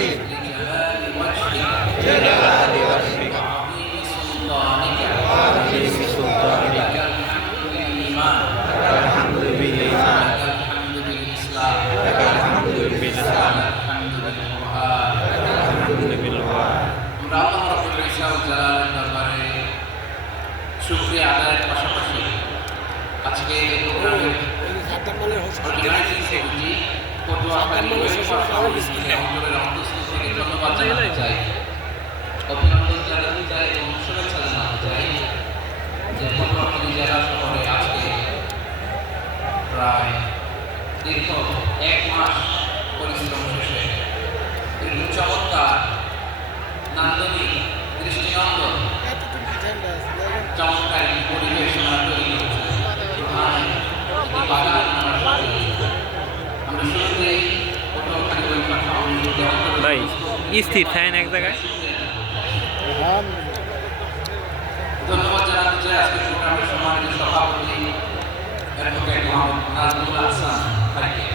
لجلال وجهك لجلال وجهك وعظيم سلطانك وعظيم سلطانك لك الحمد بالإيمان لك الحمد بالإيمان لك الحمد بالإسلام لك الحمد بالإسلام لك الحمد بالقرآن لك الحمد بالقرآن আমরা আল্লাহ রাব্বুল ইজ্জা ওয়াল জালালের দরবারে শুকরিয়া আদায়ের পাশাপাশি আজকে এই প্রোগ্রামের অর্গানাইজিং কমিটি পটুয়াখালী ওয়েলফেয়ার ফাউন্ডেশনের অন্তঃস্থল থেকে ধন্যবাদ জানাতে চাই, অভিনন্দন জানাতে চাই এবং শুভেচ্ছা জানাতে চাই যে পটুয়াখালী জেলা শহরে আজকে প্রায় দীর্ঘ 1 মাস পরিশ্রম শেষে একটি চমৎকার নান্দনিক দৃষ্টিনন্দন চমৎকার একটি পরিবেশ আমরা তৈরি করছি। একটি বাগান আমরা শুরুতেই পটুয়াখালী ওয়েলফেয়ার ফাউন্ডেশনের ভাই স্থির থাকেন এক জায়গায়। ধন্যবাদ জানাতে চাই আজকে প্রোগ্রামের সম্মানিত সভাপতি অ্যাডভোকেট মোহাম্মদ নাজমুল হাসান ভাইকে।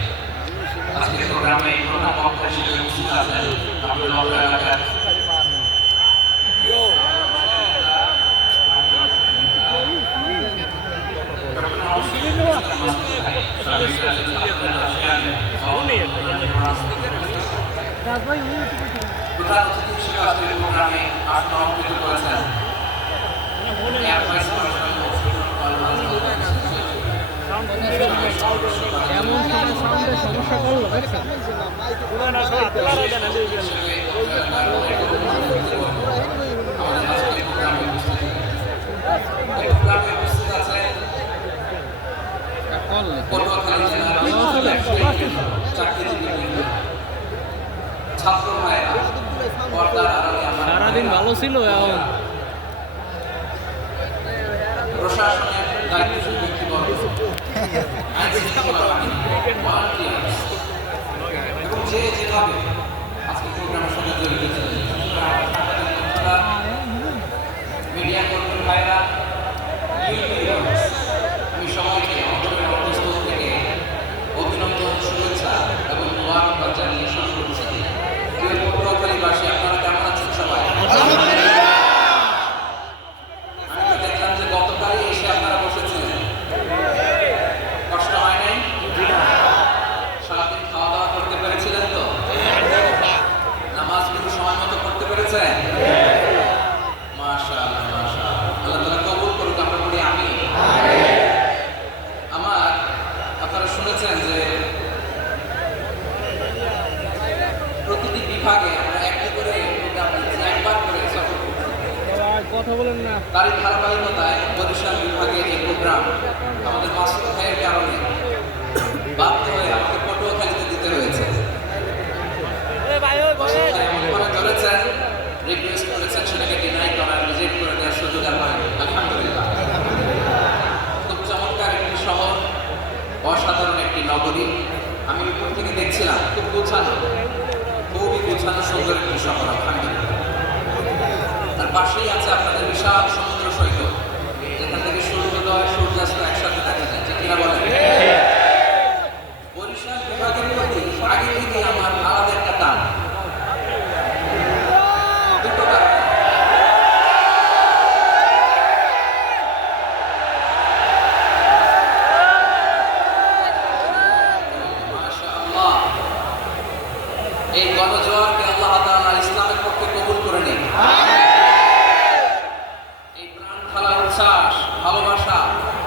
আজকে প্রোগ্রামে প্রধান বক্তা হিসেবে উপস্থিত আছেন আমাদের নগর এলাকার প্রধান অতিথি হিসেবে আজকের প্রোগ্রামে আমন্ত্রিত করেছেন এয়ার ভাইস মার্শাল এমন সাউন্ডের সমস্যা করলো দেখছেন ছাত্র ভাইরা পর্দার আড়ালে আমার সারাদিন ভালো ছিল এখন প্রশাসনের দায়িত্বশীল ব্যক্তিবর্গ আইনশৃঙ্খলা বাহিনী volunteers এবং যে যেভাবে আজকে প্রোগ্রামের সঙ্গে জড়িত ছিলেন মিডিয়া কর্মী ভাইরা ইউটিউবার্স, আমি সবাইকে অন্তরের অন্তঃস্থল থেকে অভিনন্দন, শুভেচ্ছা এবং মোবারকবাদ জানিয়ে শুরু করছি। প্রিয় পটুয়াখালীবাসী, আপনারা কেমন আছেন সবাই? আমি তো দেখলাম যে গতকালই এসে আপনারা বসেছিলেন, কষ্ট হয় নাই? সারাদিন খাওয়া দাওয়া করতে পেরেছিলেন তো? নামাজগুলো সময় মতো করতে পেরেছেন? মাশাআল্লাহ, মাশাআল্লাহ। আল্লাহ তাআলা কবুল করুক, আমরা বলি আমিন। আপনারা শুনেছেন যে প্রতিটি বিভাগে আমরা একটি করে প্রোগ্রাম নিচ্ছি, একবার করে সফর করছি। কথা বলেন না। তারই ধারাবাহিকতায় বরিশাল বিভাগের এই প্রোগ্রাম আমাদের মাসুদ ভাইয়ের কারণে বাধ্য হয়ে আমাকে পটুয়াখালীতে দিতে হয়েছে। ওখানে ধরেছেন, রিকোয়েস্ট করেছেন, সেটাকে ডিনাই করার, রিজেক্ট করে দেওয়ার সুযোগ আর হয়নি। আলহামদুলিল্লাহ, খুব চমৎকার একটি শহর, অসাধারণ একটি নগরী। আমি উপর থেকে দেখছিলাম, খুব গোছানো, খুবই গোছানো সুন্দর একটি শহর। আলহামদুলিল্লাহ, তার পাশেই আছে আপনাদের বিশাল সমুদ্র সৈকত, যেখান থেকে সূর্যোদয় সূর্যাস্ত একসাথে দেখা যায়, ঠিক কিনা বলেন? বরিশাল বিভাগের প্রতি আগে থেকে আমার আলাদা একটা টান, দুটো কারণ। মাশাআল্লাহ, এই গণজোয়ারকে আল্লাহ তাআলা ইসলামের পক্ষে কবুল করে নিন। এই প্রাণ ঢালা উচ্ছ্বাস, ভালোবাসা,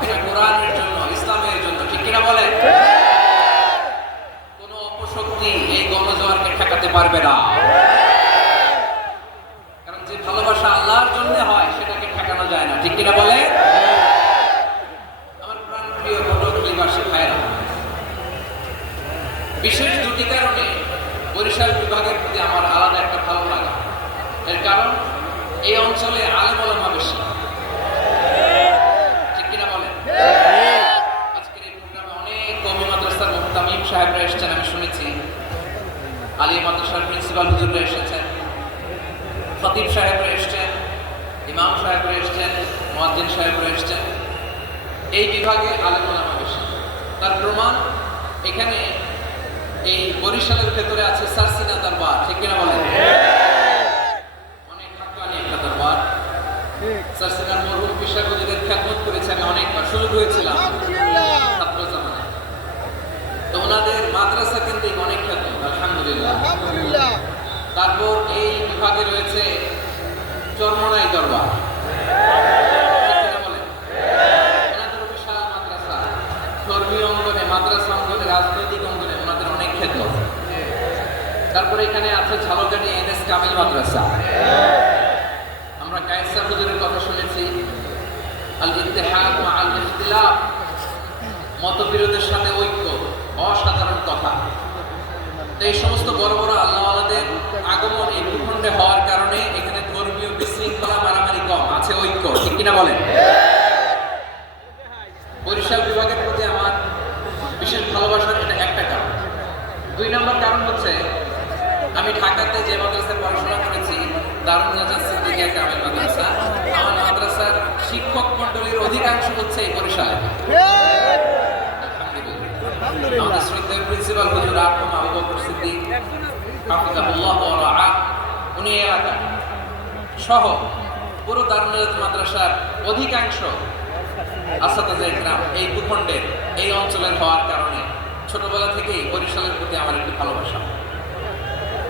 এটা কোরআনের জন্য, ইসলামের জন্য, ঠিক কিনা বলেন? কোনো অপশক্তি এই গণজোয়ারকে ঠেকাতে পারবে না, কারণ যে ভালোবাসা আল্লাহর জন্য হয় সেটাকে ঠেকানো যায় না, ঠিক কিনা বলে? আমার প্রাণ প্রিয় পটুয়াখালীবাসী ভাইরা, বিশেষ দুটি কারণে বরিশাল বিভাগের প্রতি আমার আলাদা একটা ভালো লাগা। এর কারণ, এই অঞ্চলে আলেম ওলামা বেশি, ঠিক কিনা বলেন? আজকের এই প্রোগ্রামে অনেক কওমি মাদ্রাসার মুহতামিম সাহেবরা এসেছেন, আমি শুনেছি। আলিয়া মাদ্রাসার প্রিন্সিপাল হুজুররা এসেছেন, খতিব সাহেবরা এসেছেন, ইমাম সাহেবরা এসেছেন, মুয়াজ্জিন সাহেবরা এসেছেন। এই বিভাগে আলেম ওলামা বেশি। তার প্রমাণ, এখানে এই বরিশালের ভেতরে আছে সারসিনা দরবার, ঠিক কিনা বলেন? তারপর এই বিভাগে রয়েছে চরমনাই দরবার, ওনাদের বিশাল মাদ্রাসা, ধর্মীয় অঙ্গনে, মাদ্রাসা অঙ্গনে, রাজনৈতিক অঙ্গনে ওনাদের অনেক খেদমত। তারপরে এখানে আছে ঝালকাঠি এনএস কামিল মাদ্রাসা। আমরা কায়েসার হুজুরের কথা শুনেছি, আল ইত্তেহাদ মা আল ইখতিলাফ, মতবিরোধের সাথে ঐক্য, অসাধারণ কথা। তো এই সমস্ত বড় বড় আল্লাহওয়ালাদের আগমন এই ভূখণ্ডে হওয়ার কারণে এখানে ধর্মীয় বিশৃঙ্খলা, মারামারি কম, আছে ঐক্য। ঠিক কিনা বলেন? বরিশাল বিভাগের প্রতি আমার বিশেষ ভালোবাসার এটা একটা কারণ। 2 নম্বর কারণ হচ্ছে আমি ঢাকাতে যে মাদ্রাসায় পড়াশোনা করেছি, দারুল নাজাত সিদ্দিকিয়া কামিল মাদ্রাসা, আমার মাদ্রাসার শিক্ষক মণ্ডলীর অধিকাংশ হচ্ছে এই বরিশালে। আমাদের শ্রদ্ধেয় প্রিন্সিপাল হুজুর আহমদ আবু বকর সিদ্দিক হাফিজাহুল্লাহ ওয়া রাআহ, উনি এলাকা সহ পুরো দারুল নাজাত মাদ্রাসার অধিকাংশ আসাতাজে ইকরাম এই ভূখণ্ডের, এই অঞ্চলের হওয়ার কারণে ছোটবেলা থেকেই বরিশালের প্রতি আমার একটি ভালোবাসা।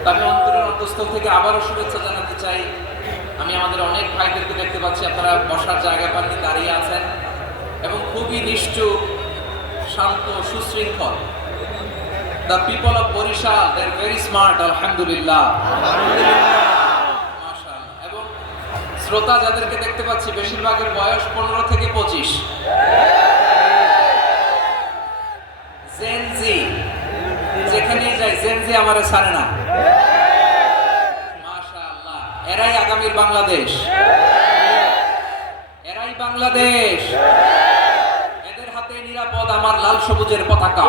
আমি অন্তরের অন্তঃস্থল থেকে আবারও শুভেচ্ছা জানাতে চাই। আমি আমাদের অনেক ভাইদেরকে দেখতে পাচ্ছি, আপনারা বসার জায়গা পাননি, দাঁড়িয়ে আছেন এবং খুবই নিষ্ঠুর, শান্ত, সুশৃঙ্খল। The people of Barisal, they are very smart, আলহামদুলিল্লাহ। মাশাআল্লাহ। এবং শ্রোতা যাদেরকে দেখতে পাচ্ছি, বেশিরভাগের বয়স 15 থেকে 25। জেনজি, যেখানেই যাই জেনজি আমারে ছাড়ে না। মাশাআল্লাহ, এরাই আগামীর বাংলাদেশ, এরাই বাংলাদেশ। এদের হাতে নিরাপদ আমার লাল সবুজের পতাকা,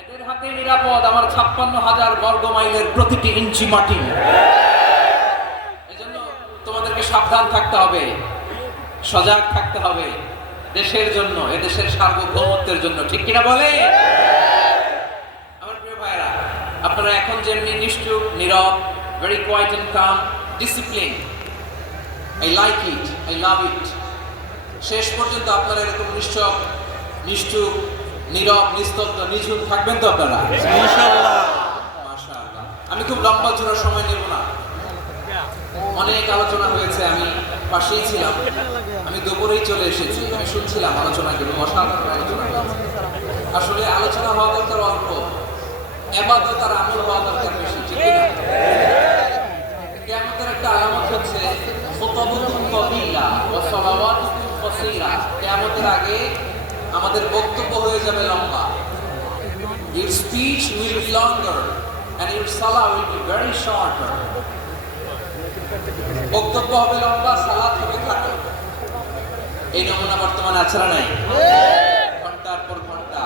এদের হাতে নিরাপদ আমার 56,000 বর্গ মাইলের প্রতিটি ইঞ্চি মাটি। এজন্য তোমাদেরকে সাবধান থাকতে হবে, সজাগ থাকতে হবে দেশের জন্য, এদেশের সার্বভৌমত্বের জন্য। ঠিক কিনা বলে? আমার প্রিয় ভাইরা, আপনারা এখন যেমনি নিষ্ঠুর, নীরব, very quiet and calm, discipline, I like it, I love it. শেষ পর্যন্ত আপনারা এরকম নিষ্ঠুর, নীরব, নিস্তব্ধ, নিঝুম থাকবেন তো আপনারা? ইনশাআল্লাহ। মাশাআল্লাহ। আমি খুব লম্বা চূড়ার সময় নেব না, অনেক আলোচনা হয়েছে, আমি পাশেই ছিলাম, আমি দুপুরেই চলে এসেছি, আমি শুনছিলাম আলোচনাগুলো, অসাধারণ আলোচনা হয়েছে। আসলে আলোচনা হওয়া দরকার অল্প, ইবাদত আর আমল হওয়া দরকার বেশি। ঠিক না? কিয়ামতের একটা আলামত হচ্ছে খুতবাতুন তাওয়িলা ওয়া সালাওয়াতুন কাসীরা। কিয়ামতের আগে আমাদের বক্তব্য হয়ে যাবে লম্বা। Your speech will be longer and your salah will be very shorter. বক্তব্য হবে লম্বা, সালাত হবে খাটো। এই নমুনা বর্তমানে আছে না নাই? ঘন্টার পর ঘন্টা,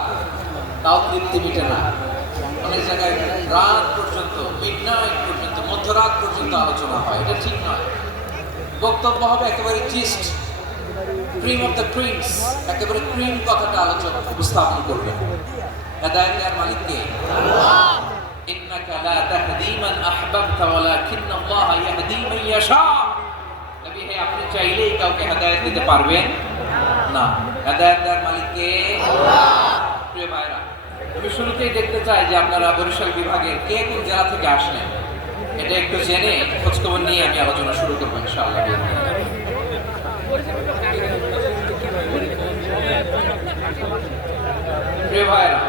তাও তৃপ্তি মিটে না। অনেক জায়গায় রাত পর্যন্ত, মিডনাইট পর্যন্ত, মধ্যরাত পর্যন্ত আলোচনা হয়। এটা ঠিক নয়। বক্তব্য হবে একেবারে gist, cream of the creams, একেবারে ক্রিম কথাটা আলোচনা উপস্থাপন করবে। হেদায়েতের মালিক কে? আল্লাহ। ইন্নাকা লা তাহদি মান আহবাবতা ওয়ালাকিন্না আল্লাহ ইয়াহদি মান ইয়াশা। নবী হে, আপনি চাইলেই কাউকে হেদায়েত দিতে পারবেন না। হেদায়েতের মালিক কে? আল্লাহ। প্রিয় ভাইরা, আমি শুরুতেই দেখতে চাই যে আপনারা বরিশাল বিভাগের কে কোন জেলা থেকে আসলেন, এটা একটু জেনে খোঁজখবর নিয়ে আমি আলোচনা শুরু করবো ইনশাআল্লাহ। প্রিয় ভাইরা,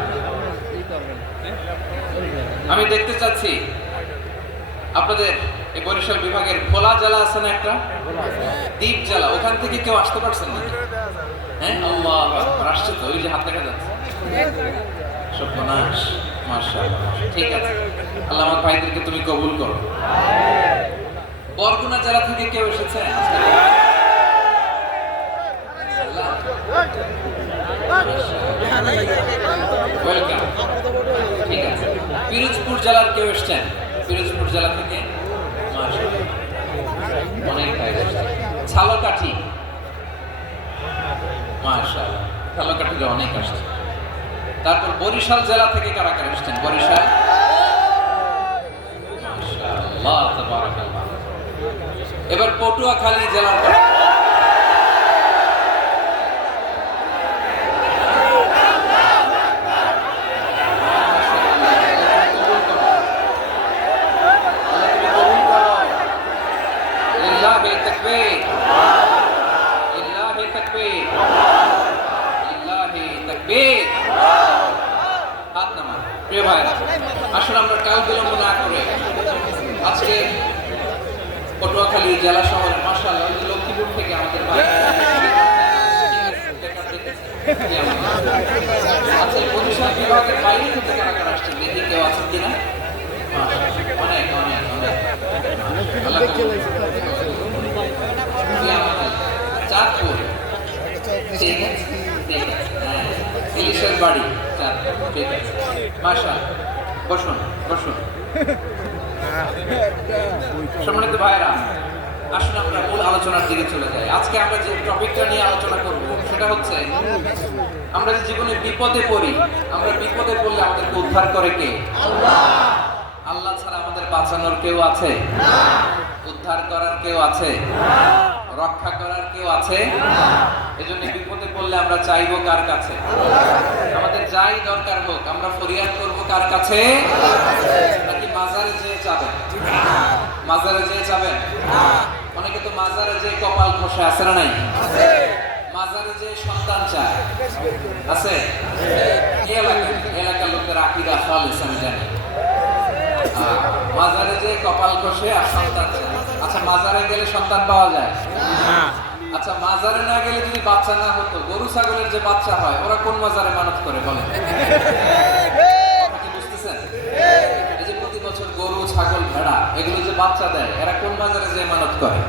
আমি দেখতে চাচ্ছি আপনাদের এই বরিশাল বিভাগের ভোলা জেলা আছে না একটা, দ্বীপ জেলা, ওখান থেকে কেউ আসতে পারছেন না? হ্যাঁ, আল্লাহ আকবার, আসছে তো, ওই যে হাত দেখা যাচ্ছে। সর্বনাশ, মাশাআল্লাহ। ঠিক আছে, আল্লাহ আমার ভাইদেরকে তুমি কবুল করো। বরগুনা জেলা থেকে কেউ এসেছে? ওয়েলকাম। ঠিক আছে, পিরোজপুর জেলার কেউ এসছেন? পিরোজপুর জেলা থেকে মাশাআল্লাহ, অনেক ভাই এসেছে। ঝালকাঠি, মাশাআল্লাহ, ঝালকাঠিতে অনেক আসছে। তারপর বরিশাল জেলা থেকে কারা কারা এসেছেন? বরিশাল, মাশাআল্লাহ, তাবারাকাল্লাহ। এবার পটুয়াখালী জেলার বিলম্ব না করে আজকে পটুয়াখালী জেলা শহরের মাশাআল্লাহ ওই যে লক্ষ্মীপুর থেকে আমাদের ভাই আচ্ছা এই বরিশাল বিভাগের বাইরে থেকে কারা কারা আসছেন দেখি কেউ আছেন কিনা অনেক অনেক অনেক আল্লাহ চাঁদপুর ঠিক আছে ঠিক আছে হ্যাঁ ইলিশের বাড়ি চাঁদপুর ঠিক আছে মাশা বসুন বসুন সম্মানিত ভাইরা আসলে আমরা মূল আলোচনার দিকে চলে যাই আজকে আমরা যে টপিকটা নিয়ে আলোচনা করব সেটা হচ্ছে আমরা যে জীবনে বিপদে পড়ি আমরা বিপদে পড়লে আমাদেরকে উদ্ধার করে কে আল্লাহ আল্লাহ ছাড়া আমাদের বাঁচানোর কেউ আছে না উদ্ধার করার কেউ আছে না রক্ষা করার কেউ আছে না এজন্য বিপদে পড়লে আমরা চাইবো কার কাছে আমাদের যাই দরকার হোক আমরা ফরিয়াদ করব কার কাছে নাকি মাজারে যেয়ে চাবেন মাজারে যেয়ে চাবেন অনেকে তো মাজারে যেয়ে কপাল খসে আছে না নাই মাজারে যেয়ে সন্তান চায় আছে এলাকার লোকের আকিদা খালিস আমি জানি মাজারে যেয়ে কপাল খসে আর সন্তান চায় আচ্ছা মাজারে গেলে সন্তান পাওয়া যায় আচ্ছা মাজারে না গেলে যদি বাচ্চা না হতো গরু ছাগলের যে বাচ্চা হয় ওরা কোন মাজারে মানত করে বলেন বুঝতেছেন এই যে প্রতি বছর গরু ছাগল ভেড়া এগুলো যে বাচ্চা দেয় এরা কোন মাজারে যে মানত করে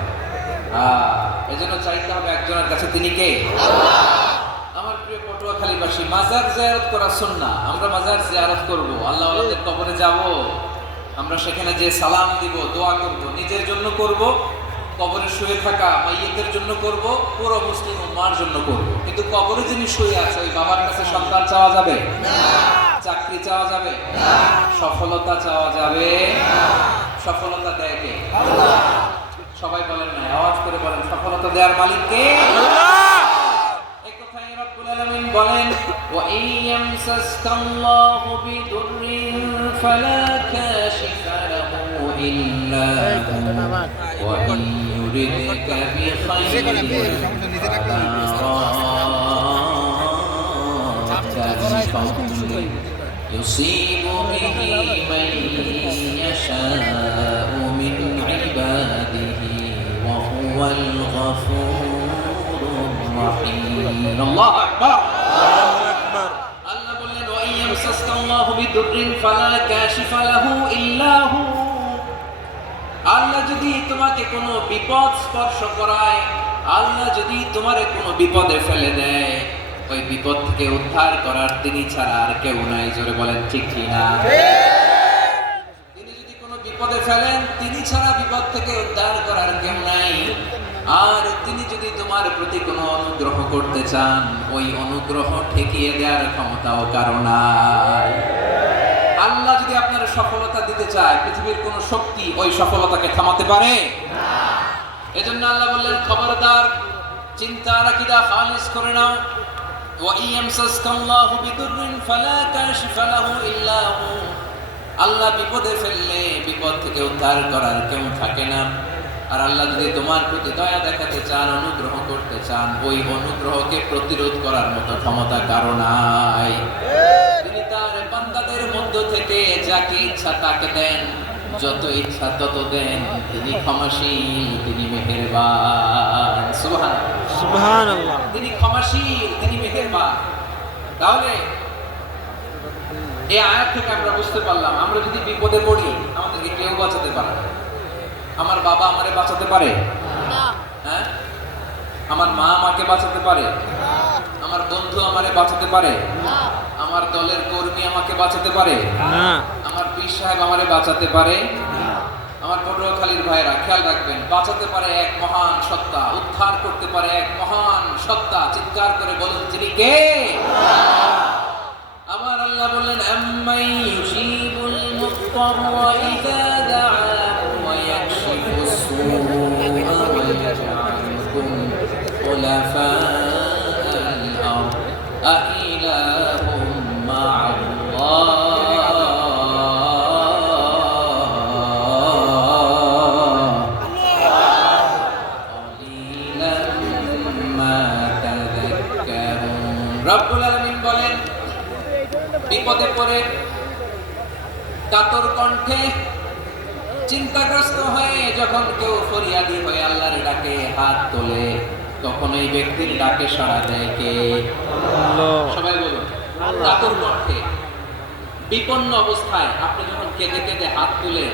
এজন্য চাইতে হবে একজনের কাছে তিনি কে আমার প্রিয় পটুয়াখালীবাসী মাজার জিয়ারত করা সুন্নাহ আমরা মাজার জিয়ারত করব আল্লাহ ওয়ালাদের কবরে যাব আমরা সেখানে যে সালাম দিব দোয়া করব নিজের জন্য করব কবরে শুয়ে থাকা মাইয়িতের জন্য করব পুরো মুসলিম উম্মার জন্য করব কিন্তু কবরে যিনি শুয়ে আছে ওই বাবার কাছে সন্তান চাওয়া যাবে না চাকরি চাওয়া যাবে না সফলতা চাওয়া যাবে না সফলতা দেয় কে আল্লাহ সবাই বলেন না আওয়াজ করে বলেন সফলতা দেওয়ার মালিক কে আল্লাহ এই কথাই রব্বুল আলামিন বলেন ওয়া ইয়ামসাসকাল্লাহু বিদুররিন ফালা কাশিফা লাহু ইল্লা হু ওয়া ইন ইউরিদকা বিখাইরিন يصيب به من يشاء من عباده وهو الغفور الرحيم الله أكبر الله بولن وإن يمسسك الله بضر فلا كاشف له إلا هو আল্লাহ যদি তোমাকে কোনো বিপদ স্পর্শ করায় আল্লাহ যদি তোমারে কোনো বিপদে ফেলে দেয় ওই বিপদ থেকে উদ্ধার করার তিনি ছাড়া আর কেউ নাই জোরে বলেন ঠিক কি না তিনি যদি কোনো বিপদে ফেলেন তিনি ছাড়া বিপদ থেকে উদ্ধার করার কেউ নাই আর তিনি যদি তোমার প্রতি কোনো অনুগ্রহ করতে চান ওই অনুগ্রহ ঠেকিয়ে দেওয়ার ক্ষমতাও কারো নাই আল্লাহ যদি আপনার সফলতা দিতে চায় পৃথিবীর কোনো শক্তি ওই সফলতাকে থামাতে পারে না এজন্য আল্লাহ বললেন খবরদার চিন্তার আকীদা খালিস করে নাও وَإِنْ يَمْسَسْكَ اللَّهُ بِضُرٍّ فَلَا كَاشِفَ لَهُ إِلَّا هُوَ আল্লাহ বিপদে ফেললে বিপদ থেকে উদ্ধার করার কেউ থাকে না আর আল্লাহ যদি তোমার প্রতি দয়া দেখাতে চান অনুগ্রহ করতে চান ওই অনুগ্রহকে প্রতিরোধ করার মতো ক্ষমতা কারো নাই তিনি তার বান্দাদের মধ্য থেকে যাকে ইচ্ছা তাকে দেন যত ইচ্ছা তত দেন তিনি ক্ষমাশীল তিনি মেহেরবান সুবহানাল্লাহ তিনি ক্ষমাশীল তিনি মেহেরবান তাহলে এই আয়াত থেকে আমরা বুঝতে পারলাম আমরা যদি বিপদে পড়ি আমাদেরকে কেউ বাঁচাতে পারে না আমার বাবা আমারে বাঁচাতে পারে না হ্যাঁ আমার মা আমাকে বাঁচাতে পারে না আমার বন্ধু আমারে বাঁচাতে পারে না আমার দলের কর্মী আমাকে বাঁচাতে পারে না আমার পীর সাহেব আমারে বাঁচাতে পারে না আমার পটুয়াখালীর ভাইরা খেয়াল রাখবেন বাঁচাতে পারে এক মহান সত্তা উদ্ধার করতে পারে এক মহান সত্তা চিৎকার করে বলুন তিনি কে আমার আল্লাহ বললেন আম্মাই ইউজিবুল মুত্তাররা ইযা দাআহু ওয়া ইয়াকশিফুস সুআ ওয়া ইয়াজআলুকুম খুলাফাআল আরদ আইলাহুম মা'আল্লাহ রব্বুল আলামিন বলেন বিপদে পড়ে কাতর কণ্ঠে কণ্ঠে চিন্তাগ্রস্ত হয়ে যখন কেউ ফরিয়াদি হয়ে আল্লাহর ডাকে হাত তোলে তখন এই ব্যক্তির ডাকে সাড়া দেয় কে? সবাই বলুন। কাতর কণ্ঠে বিপন্ন অবস্থায় আপনি যখন কেঁদে কেঁদে হাত তুলে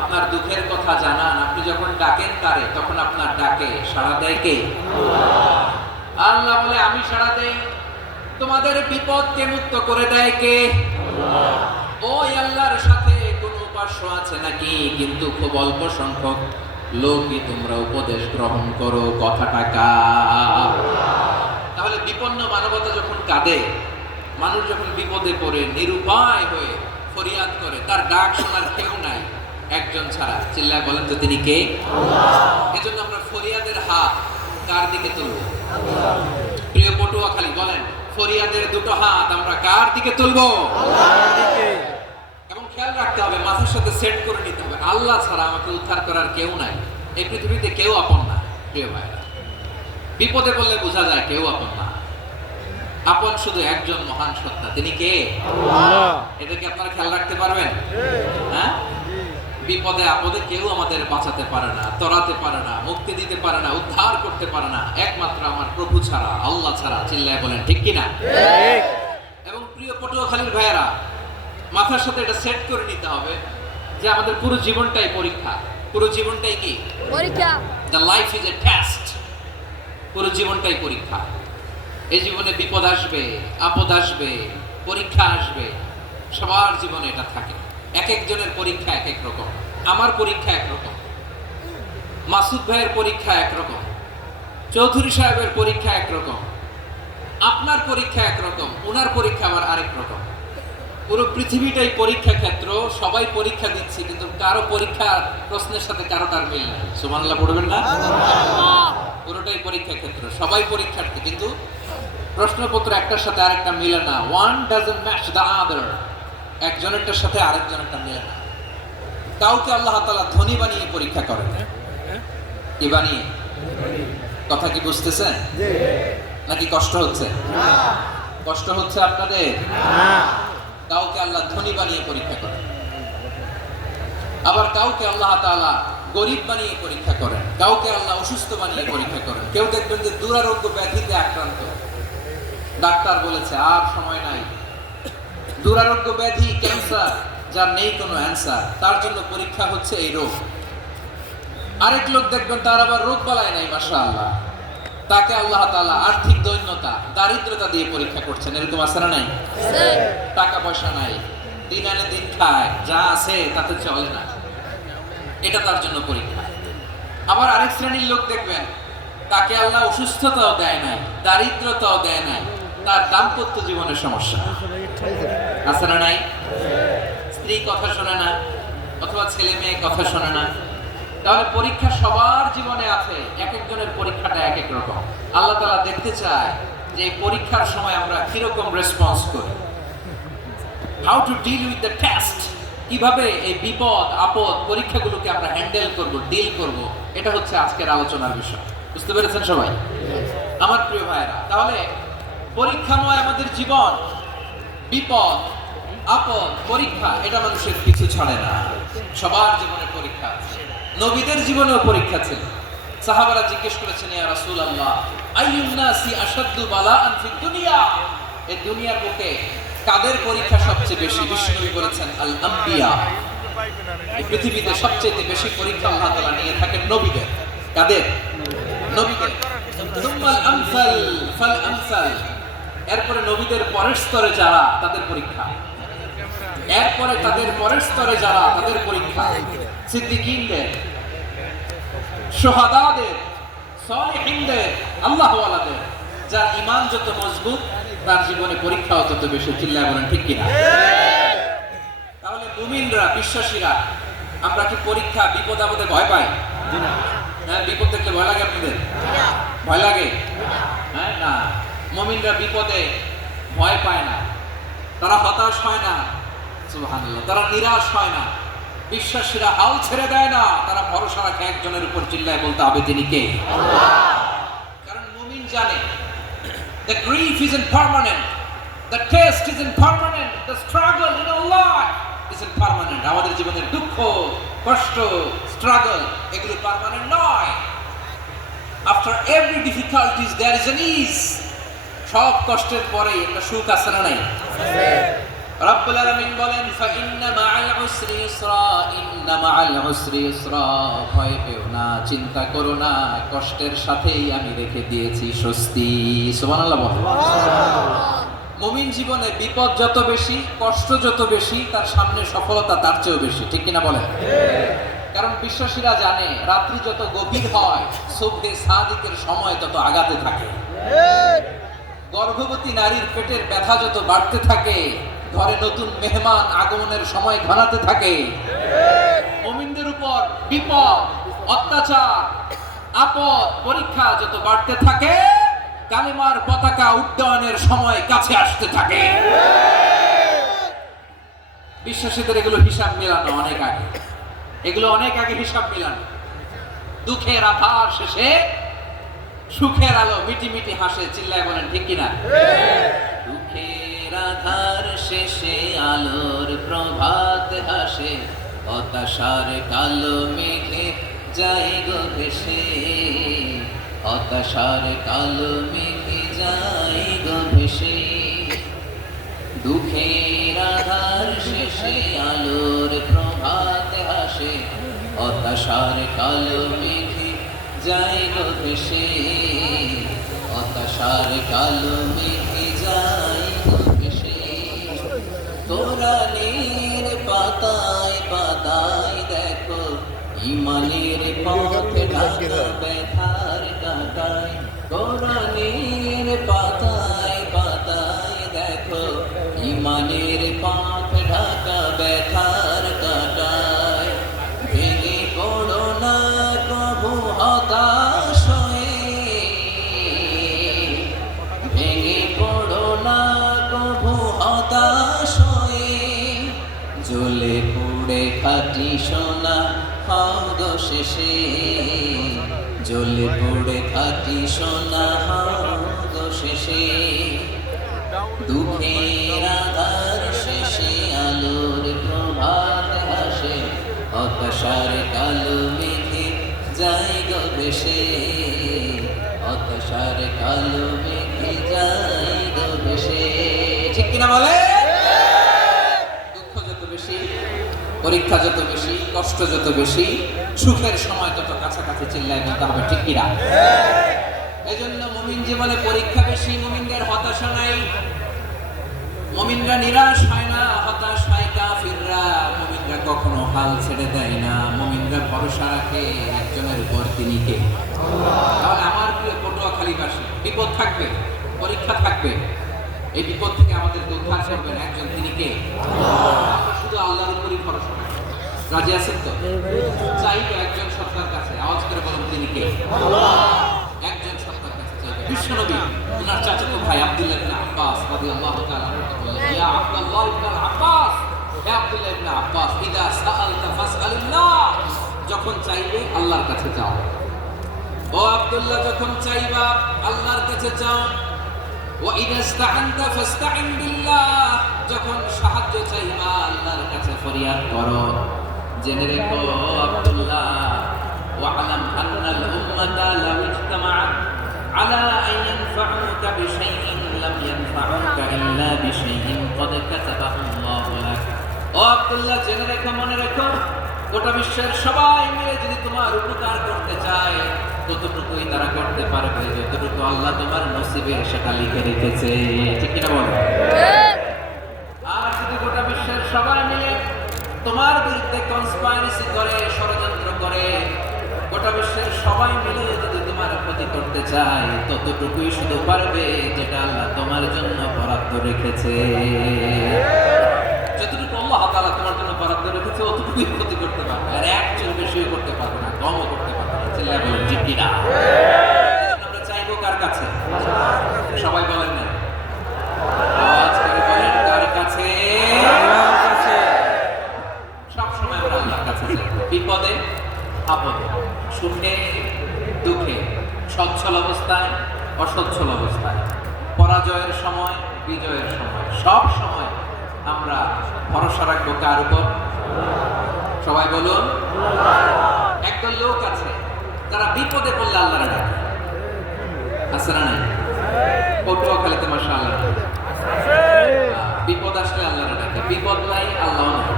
আপনার দুঃখের কথা জানান, আপনি যখন ডাকেন তারে তখন আপনার ডাকে সাড়া দেয় কে? আল্লাহ বলে আমি সাড়া দেই। তোমাদের বিপদকে মুক্ত করে দেয় কে? ওই আল্লাহর সাথে কোন উপাস্য আছে নাকি? কিন্তু খুব অল্প সংখ্যক লোকই তোমরা উপদেশ গ্রহণ করো কথাটা কার? তাহলে বিপন্ন মানবতা যখন কাঁদে, মানুষ যখন বিপদে পড়ে নিরুপায় হয়ে ফরিয়াদ করে, তার ডাক শোনার কেউ নাই একজন ছাড়া। চিল্লায় বলেন তো তিনি কে? এজন্য আমরা ফরিয়াদের হাত কার দিকে তুলব? প্রিয় পটুয়াখালী বলেন, ফরিয়াদের দুটো হাত আমরা কার দিকে তুলবো? এবং খেয়াল রাখতে হবে, মাথার সাথে সেট করে নিতে হবে, আল্লাহ ছাড়া আমাকে উদ্ধার করার কেউ নাই। এই পৃথিবীতে কেউ আপন না। প্রিয় ভাইরা, বিপদে বললে বোঝা যায় কেউ আপন না। আপন শুধু একজন মহান সত্তা, তিনি কে? এটা কি আপনারা খেয়াল রাখতে পারবেন? হ্যাঁ, বিপদে আপদে কেউ আমাদের বাঁচাতে পারে না, তরাতে পারে না, মুক্তি দিতে পারে না, উদ্ধার করতে পারে না, একমাত্র আমার প্রভু ছাড়া, আল্লাহ ছাড়া। চিল্লায় বলেন ঠিক কিনা? এবং প্রিয় পটুয়াখালীর ভাইয়েরা, মাথার সাথে এটা সেট করে নিতে হবে যে আমাদের পুরো জীবনটাই পরীক্ষা। পুরো জীবনটাই কি পরীক্ষা? The life is a test. পুরো জীবনটাই পরীক্ষা। এই জীবনে বিপদ আসবে, আপদ আসবে, পরীক্ষা আসবে, সবার জীবনে এটা থাকে। এক একজনের পরীক্ষা এক এক রকম। আমার পরীক্ষা একরকম, মাসুদ ভাইয়ের পরীক্ষা একরকম, চৌধুরী সাহেবের পরীক্ষা একরকম, আপনার পরীক্ষা একরকম, ওনার পরীক্ষা আবার আরেক রকম। পুরো পৃথিবীটাই পরীক্ষা ক্ষেত্র, সবাই পরীক্ষা দিচ্ছে, কিন্তু কারো পরীক্ষার প্রশ্নের সাথে কারোটার মিল নাই। সুবহানাল্লাহ পড়বেন না? পুরোটাই পরীক্ষা ক্ষেত্র, সবাই পরীক্ষার্থী, কিন্তু প্রশ্নপত্র একটার সাথে আরেকটা মিলে না। One doesn't match the other. একজনেরটার সাথে আরেকজনেরটা মিলে না। কাউকে আল্লাহ তাআলা ধনী বানিয়ে পরীক্ষা করেন। কি বানিয়ে? কথা কি বুঝতেছেন? নাকি কষ্ট হচ্ছে? কষ্ট হচ্ছে আপনাদের? কাউকে আল্লাহ ধনী বানিয়ে পরীক্ষা করেন, আবার কাউকে আল্লাহ তাআলা গরিব বানিয়ে পরীক্ষা করেন, কাউকে আল্লাহ অসুস্থ বানিয়ে পরীক্ষা করেন। কেউ দেখবেন যে দুরারোগ্য ব্যাধিতে আক্রান্ত, ডাক্তার বলেছে আর সময় নাই, দুরারোগ্য ব্যাধি, ক্যান্সার, যার নেই কোনো অ্যান্সার, তার জন্য পরীক্ষা হচ্ছে এই রোগ। আরেক লোক দেখবেন তার আবার রোগ বালাই নাই, মাশাআল্লাহ, তাকে আল্লাহ তাআলা আর্থিক দৈন্যতা, দারিদ্রতা দিয়ে পরীক্ষা করছেন। এরকম আছে না নাই? টাকা পয়সা নাই, দিন আনে দিন খায়, যা আছে তাতে চলে না, এটা তার জন্য পরীক্ষা। আবার আরেক শ্রেণীর লোক দেখবেন তাকে আল্লাহ অসুস্থতাও দেয় নাই, দারিদ্রতাও দেয় নাই, তার দাম্পত্য জীবনের সমস্যা আছে না নাই? স্ত্রী কথা শোনে না, অথবা ছেলে মেয়ে কথা শোনে না। তাহলে পরীক্ষা সবার জীবনে আছে, এক একজনের পরীক্ষাটা এক এক রকম। আল্লাহ তাআলা দেখতে চায় যে এই পরীক্ষার সময় আমরা কিরকম রেসপন্স করি, how to deal with the test, কিভাবে এই বিপদ আপদ পরীক্ষাগুলোকে আমরা হ্যান্ডেল করব, ডিল করব। এটা হচ্ছে আজকের আলোচনার বিষয়। বুঝতে পেরেছেন সবাই আমার প্রিয় ভাইরা? তাহলে পরীক্ষাময় আমাদের জীবন, বিপদ আপদ পরীক্ষা, এটা মানুষের কিছু ছাড়ে না। সবার জীবনে পরীক্ষা আছে। নবীদের জীবনেও পরীক্ষা ছিল। সাহাবারা জিজ্ঞেস করেছেন, ইয়া রাসূলুল্লাহ, আইয়ুন নাসি আশাদ্দু বালাআন ফিদ দুনিয়া, এই দুনিয়ার বুকে কাদের পরীক্ষা সবচেয়ে বেশি? বিষ্ণু বলেছেন, আল আম্বিয়া। এই পৃথিবীতে সবচেয়ে বেশি পরীক্ষা আল্লাহ তাআলা নিয়ে থাকেন নবীদের। কাদের? নবীদের। সুম্মাল আমসাল ফাল আমসাল, এরপরে নবীদের পরের স্তরে যারা, তাদের পরীক্ষা। এরপরে তাদের পরের স্তরে যারা, তাদের পরীক্ষা। সিদ্দিকীনদের, শুহাদাদের, সালিহিনদের, আল্লাহওয়ালাদের, যার ঈমান যত মজবুত তার জীবনে পরীক্ষাও তত বেশি। চিল্লায় বলেন ঠিক কিনা? তাহলে মুমিনরা, বিশ্বাসীরা, আমরা কি পরীক্ষা বিপদ আপদে ভয় পাই? হ্যাঁ, বিপদ দেখলে ভয় লাগে আপনাদের? ভয় লাগে? হ্যাঁ, না, মুমিনরা বিপদে ভয় পায় না, তারা হতাশ হয় না, সুবহানাল্লাহ, তারা নিরাশ হয় না। বিশ্বাসীরা হাল ছেড়ে দেয় না, তারা ভরসা রাখে একজনের উপর। চিল্লায় বলতে হবে তিনি কে? কারণ মুমিন জানে the grief isn't permanent, the test isn't permanent, the struggle in our life isn't permanent. আমাদের জীবনের দুঃখ, কষ্ট, স্ট্রাগল এগুলো পার্মানেন্ট নয়। After every difficulties there is an ease. সব কষ্টের পরে একটা সুখ আছে না নাই? রব্বুল আলামিন বলেন ফাইন্না মাআল উসরি ইসরা, ইন্না মাআল উসরি ইসরা। ভয় পেও না, চিন্তা করো না, কষ্টের সাথেই আমি রেখে দিয়েছি স্বস্তি। সুবহানাল্লাহ বলেন। মুমিন জীবনে বিপদ যত বেশি, কষ্ট যত বেশি, তার সামনে সফলতা তার চেয়েও বেশি, ঠিক কিনা বলেন? কারণ বিশ্বাসীরা জানে রাত্রি যত গভীর হয়, সুবহে সাদিকের সময় তত আগাতে থাকে। গর্ভবতী নারীর পেটের ব্যথা যত বাড়তে থাকে, ঘরে নতুন মেহমান আগমনের সময় ঘনাতে থাকে। মুমিনদের উপর বিপদ, অত্যাচার, আপদ, পরীক্ষা যত বাড়তে থাকে, কালিমার পতাকা উড্ডয়নের সময় কাছে আসতে থাকে। বিশ্বাসীদের এগুলো হিসাব মেলানো অনেক আগে, এগুলো অনেক আগে হিসাব মেলানো। দুঃখের আধার শেষে সুখের আলো মিটি মিটি হাসে, চিল্লায় বলেন ঠিক কিনা? দুঃখের আধার শেষে আলোর প্রভাত হাসে, হতাশার কালো মেঘে যাই গো ভেসে, হতাশার কালো মেঘে যাই গো ভেসে। দুঃখের আধার শেষে আলোর প্রভাত হাসে, হতাশার কালো মেঘে যাই গো ভেসে, হতাশার কালো মেঘে যাই গো ভেসে। কোরআনের পাতায় পাতায় দেখো ইমানের পথে ঢাকা ব্যথার কাঁটায়। কোরআনের পাতায় পাতায় দেখো ইমানের পথ ঢাকা ব্যথার কাঁটায়। ভেঙে পড়ো না প্রভু হতাশ হয়ে, ভেঙে পড়ো না প্রভু হতাশ হয়ে। জ্বলে পুড়ে খাঁটি সোনা হও গো শেষে, জ্বলে পুড়ে খাঁটি সোনা হও গো শেষে। দুঃখের আধার শেষে আলোর প্রভাত হাসে, হতাশার কালো মেঘে যাই গো ভেসে, হতাশার কালো মেঘে যাই গো ভেসে। ঠিক কিনা বলে? দুঃখ যত বেশি, পরীক্ষা যত বেশি, কষ্ট যত বেশি, সুখের সময় তত কাছাকাছি, চিল্লায় বলতে হবে ঠিক কিনা? এজন্য মুমিন জীবনে পরীক্ষা বেশি, মুমিনদের হতাশা নাই, মুমিনরা নিরাশ হয় না, হতাশ হয় কাফিররা। মুমিনরা কখনো হাল ছেড়ে দেয় না, মুমিনরা ভরসা রাখে একজনের উপর, তিনি কে? তাহলে আমার প্রিয় পটুয়াখালীবাসী, বিপদ থাকবে, পরীক্ষা থাকবে, এই বিপদ থেকে আমাদেরকে উদ্ধার করবেন একজন, তিনি কে? শুধু আল্লাহর উপরই ভরসা রাখে। রাজি আছেন তো? চাইবে একজন সত্তার কাছে, আওয়াজ করে বলুন তিনি কে? একজন সত্তার কাছে চাইবে। বিশ্বনবী ওনার চাচাতো ভাই আব্দুল্লাহ ইবনে আব্বাস রাদিয়াল্লাহু তাআলা বললেন, ইয়া আব্দুল্লাহ ইবনে আব্বাস, হে আব্দুল্লাহ ইবনে আব্বাস, ইদা সাআলতা ফাসআলিল্লাহ, যখন চাইবে আল্লাহর কাছে যাও। ও আব্দুল্লাহ, যখন চাইবা আল্লাহর কাছে যাও। ওয়া ইদা ইসতাআনতা ফাসতাইন বিল্লাহ, যখন সাহায্য চাইবা আল্লাহর কাছে ফরিয়াদ করো। জেনে রেখো আব্দুল্লাহ, ওয়া'লাম আন্নাল উম্মাতা লাউ ইজতামাআত আলা আন ইয়ানফাউকা বিশাইইন লাম ইয়ানফাউকা ইল্লা বিশাইইন ক্বাদ কাতাবাহু আল্লাহু লাক। ও আব্দুল্লাহ, জেনে রেখো, মনে রেখো, গোটা বিশ্বের সবাই মিলে যদি তোমার উপকার করতে চায়, ততটুকুই তারা করতে পারবে যতটুকু আল্লাহ তোমার নসিবে সেটা লিখে রেখেছে। ঠিক কিনা বলো? আর যদি গোটা বিশ্বের সবাই মিলে তোমার বিরুদ্ধে কনস্পাইরেসি করে, ষড়যন্ত্র করে, গোটা বিশ্বের সবাই মিলে যদি তোমার ক্ষতি করতে চায়, ততটুকুই শুধু পারবে যেটা আল্লাহ তোমার জন্য বরাদ্দ রেখেছে। যতটুকু আল্লাহ তাআলা তোমার জন্য বরাদ্দ রেখেছে, অতটুকুই ক্ষতি করতে পারবে, আর এক চুল বেশিও করতে পারবে না, কমও করতে পারবে না। চিল্লায় বলেন ঠিক কিনা? আমরা চাইবো কার কাছে? সবাই বলেন না, আওয়াজ করে বলেন কার কাছে? সবসময় আমরা আল্লাহর কাছে চাইবো, বিপদে আপদে, সুখে দুঃখে, সচ্ছল অবস্থায় অসচ্ছল অবস্থায়, পরাজয়ের সময় বিজয়ের সময়, সব সময় আমরা ভরসা রাখবো কার উপর? সবাই বলুন। একটা লোক আছে যারা বিপদে পড়লে আল্লাহর ডাকে, আছে না নাই? পটুয়াখালীতে মাশাআল্লাহ বিপদ আসলে আল্লাহর ডাকে, বিপদ নাই আল্লাহ নাই।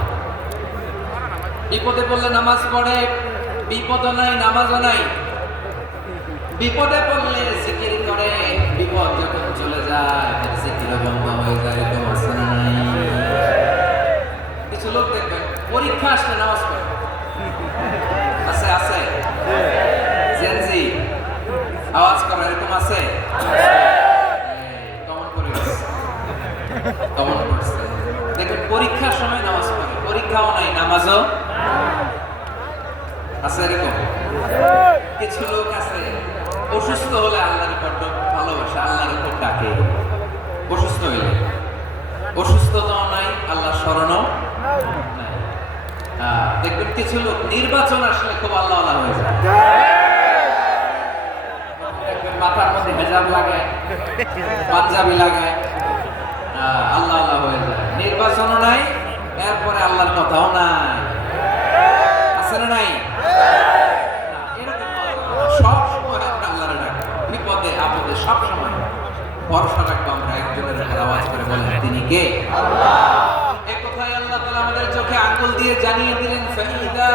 বিপদে পড়লে নামাজ পড়ে, বিপদও নাই নামাজও নাই। বিপদে পড়লে জিকির করে, বিপদ যখন চলে যায় জিকির বন্ধ হয়ে যায়। এরকম আছে না নাই? কিছু লোক দেখবেন পরীক্ষা আসলে নামাজ পড়ে, আছে আছে জেনজি আওয়াজ করে, এরকম আছে? কমন করে গেছে, কমন করছে। দেখবেন পরীক্ষার সময় নামাজ পড়ে, পরীক্ষাও নাই নামাজও আছে। এরকম কিছু লোক আছে অসুস্থ হলে আল্লাহর বড্ড ভালোবাসে, আল্লাহর উপর ডাকে। অসুস্থ হইলে অসুস্থতাও নাই, আল্লাহর স্মরণও নাই। দেখবেন কিছু লোক নির্বাচন আসলে খুব আল্লাহ আল্লাহ হয়ে যায়। মাথার মধ্যে হেজাব লাগায়, পাঞ্জাবি লাগায়, আল্লাহ আল্লাহ হয়ে যায়। নির্বাচনও নাই, এরপরে আল্লাহর কথাও নাই, আছে না নাই? সব সময় আমরা আল্লাহর ডাকবো, বিপদে আপদে সব সময় ভরসা রাখবো আমরা একজনের উপর। আওয়াজ করে বলেন তিনি কে? এই কথাই আল্লাহ তাআলা আমাদের চোখে আঙ্গুল দিয়ে জানিয়ে দিলেন, ফাইদা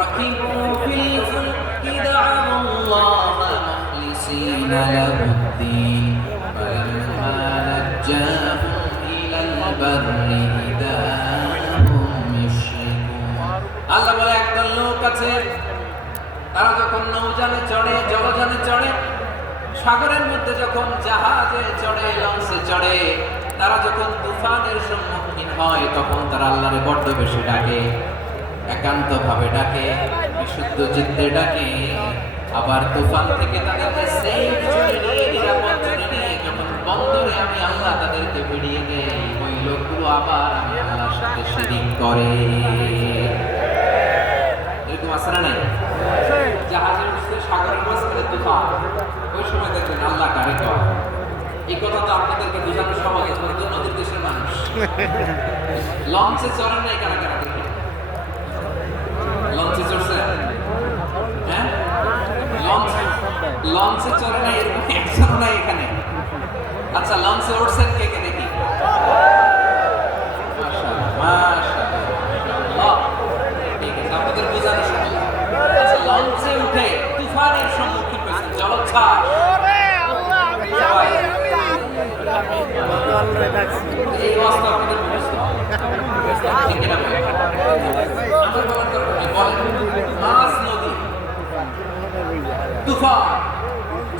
রাকিবু ফিল ফুলকি দা'আল্লাহ মুখলিসিনা লাহুদ্দিন ফালাম্মা নাজ্জাহুম ইলাল বাররি ইদাহুম ইউশরিকুন। আল্লাহ বলে একদল লোক আছে তারা যখন নৌযানে চড়ে, জলযানে চড়ে, সাগরের মধ্যে যখন জাহাজে চড়ে, লঞ্চে চড়ে, তারা যখন তুফানের সম্মুখীন হয় তখন তারা আল্লাহরে বড্ড বেশি ডাকে, একান্ত ভাবে ডাকে, বিশুদ্ধ চিত্তে ডাকে। আবার তুফান থেকে তাদেরকে সেফ জোনে নিয়ে, নিরাপদ জোনে নিয়ে যখন বন্দরে আমি আল্লাহ তাদেরকে ফিরিয়ে দেই, ওই লোকগুলো আবার আমি আল্লাহর সাথে শিরিক করে। এরকম আছে না নাই? জাহাজের মধ্যে সাগরের মাঝখানে তুফান, ওই সময় দেখবেন আল্লাহ কারে কয়। এই কথা তো আপনাদেরকে বোঝানো সহজ, আমরা তো নদীর দেশের মানুষ। লঞ্চে চড়েন নাই কারা কারা দেখি? লঞ্চে চড়ছে? হ্যাঁ, লঞ্চে চড়ে নাই এরকম একজনও নাই এখানে। আচ্ছা, লঞ্চে উঠছেন কে কে দেখি? মাশাআল্লাহ, মাশাআল্লাহ, ঠিক আছে, আপনাদের বোঝানো সহজ। আচ্ছা, লঞ্চে উঠে তুফানের সম্মুখীন হয়েছেন, জলোচ্ছ্বাস, এই অবস্থা আপনাদের বুঝতে হবে। ঠিক কিনা বলেন? আমার বলার দরকার নেই, বলেন। মাছ নদী, তুফান,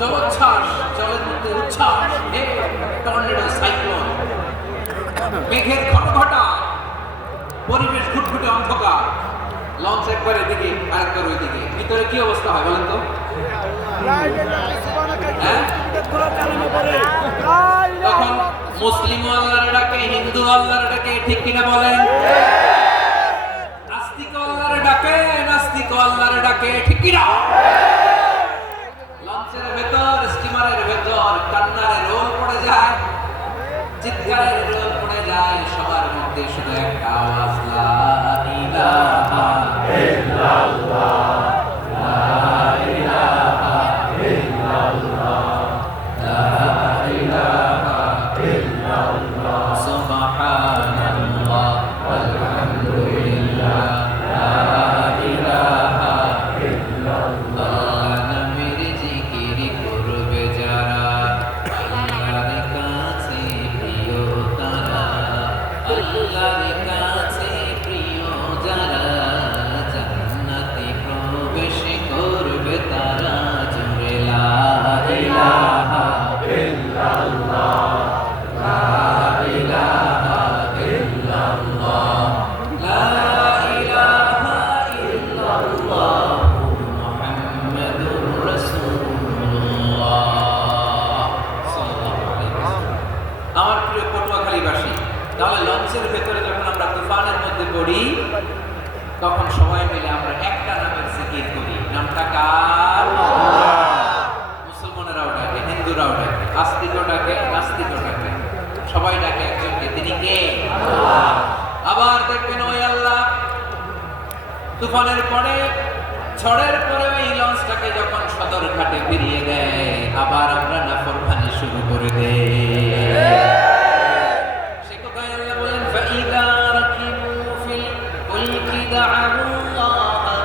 জলোচ্ছ্বাস, জলের মধ্যে উচ্ছ্বাস, টর্নেডো, সাইক্লোন, মেঘের ঘটঘটা, পরিবেশ ঘুটঘুটে অন্ধকার, লঞ্চ একবার এদিকে আরেকবার ওইদিকে, ভিতরে কি অবস্থা হয় বলেন তো? তখন মুসলিম আল্লাহর ডাকে, হিন্দু আল্লাহর ডাকে, ঠিক কিনা বলেন? নাস্তিক আল্লাহর ডাকে, নাস্তিক আল্লাহর ডাকে, ঠিক কিনা? লঞ্চের ভেতর, স্টিমারের ভেতর কান্নারে রোল পড়ে যায়, চিৎকারের রোল পড়ে যায়, সবার মধ্যে শুধু একটা আওয়াজ, লা ইলাহা ইল্লাল্লাহ, লা ইলাহা ইল্লাল্লাহ, লা ইলাহা ইল্লাল্লাহ, সুবহানাল্লাহ, আলহামদুলিল্লাহ, লা ইলাহা ইল্লাল্লাহ। নামের জিকির করবে যারা, আল্লাহর কাছে প্রিয় তারা, আল্লাহর কাছে প্রিয় যারা, জান্নাতে প্রবেশ করবে তারা, জোরে লা ইলাহা ইল্লাল্লাহ, লা ইলাহা ইল্লাল্লাহ, লা ইলাহা ইল্লাল্লাহ, মুহাম্মাদুর রাসূলুল্লাহ সাল্লাল্লাহু আলাইহি ওয়াসাল্লাম। আমার প্রিয় পটুয়াখালীবাসী, তাহলে লঞ্চের ভেতরে যখন আমরা তুফানের মধ্যে পড়ি তখন সবাই মিলে আমরা একটা নামের জিকির করি। নামটা কার? মুসলমানেরাও ডাকে, হিন্দুরাও ডাকে, আস্তিকও ডাকে, নাস্তিকও ডাকে, সবাই ডাকে একজনকে, তিনি কে? আবার দেখবেন ওই আল্লাহ তুফানের পরে ঝড়ের পরে ওই লঞ্চটাকে যখন সদর ঘাটে ফিরিয়ে দেয় আবার আমরা নাফরমানি শুরু করে দেই। সে কথায় আল্লাহ বলেন ফাইদা রাকিবু ফিল ফুলকি দা'আল্লাহ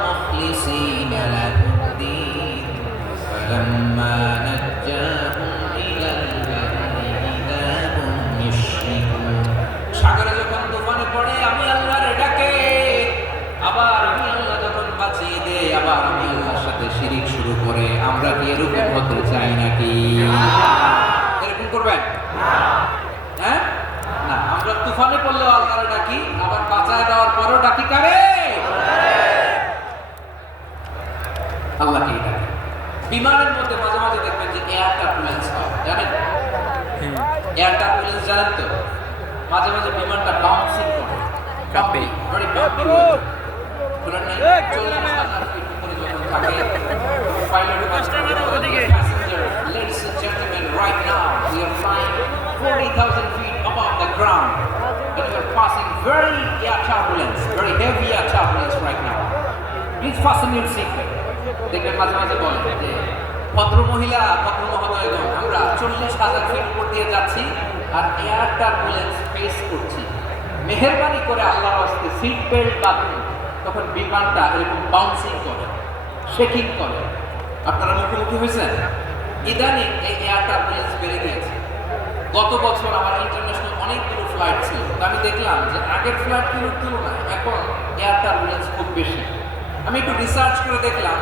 মুখলিসিনা লাহুদ্দিন ফালাম্মা নাজ্জাহুম ইলাল বাররি ইযা হুম ইউশরিকুন। সাগরে যখন তুফানে পড়ে আমি আল্লাহর ডাকে, আবার আমি আল্লাহ যখন বাঁচিয়ে দেই আবার আমি আল্লাহর সাথে শিরিক শুরু করে। আমরা কি এরকম হতে চাই নাকি? এরকম করবেন? হ্যাঁ না, আমরা তুফানে পড়লেও আল্লাহর ডাকি, আবার বাঁচায় দেওয়ার পরও ডাকি কারে? আল্লাহকে ডাকি। বিমানের মধ্যে মাঝে মাঝে দেখবেন যে এয়ার টার্বুলেন্স হয়, জানেন? এয়ার টার্বুলেন্স জানেন তো? মাঝে মাঝে বিমানটা বাউন্সিং করে, কাঁপে। very bumpy weather. বলেন নাই, 40,000 feet উপরে যখন থাকে, pilot passenger, ladies and gentlemen, right now we are flying 40,000 feet above the ground and we are passing very air turbulence, very heavy air turbulence right now. Please fasten your seatbelt. দেখবেন মাঝে মাঝে বলেন যে ভদ্র মহিলা, ভদ্র মহোদয়গণ, আমরা 40,000 ফিট উপর দিয়ে যাচ্ছি আর এয়ার টার্বুলেন্স ফেস করছি, মেহেরবানি করে আল্লাহর হস্তে সিট বেল্ট বাঁধুন। তখন বিমানটা এরকম বাউন্সিং করে, শেকিং করে। আপনারা মুখোমুখি হয়েছেন? ইদানিং এই এয়ার টার্বুলেন্স বেড়ে গিয়েছে। গত বছর আমার ইন্টারন্যাশনাল অনেকগুলো ফ্লাইট ছিল, তো আমি দেখলাম যে আগের ফ্লাইটগুলোর তুলনায় এখন এয়ার টার্বুলেন্স খুব বেশি। আমি একটু রিসার্চ করে দেখলাম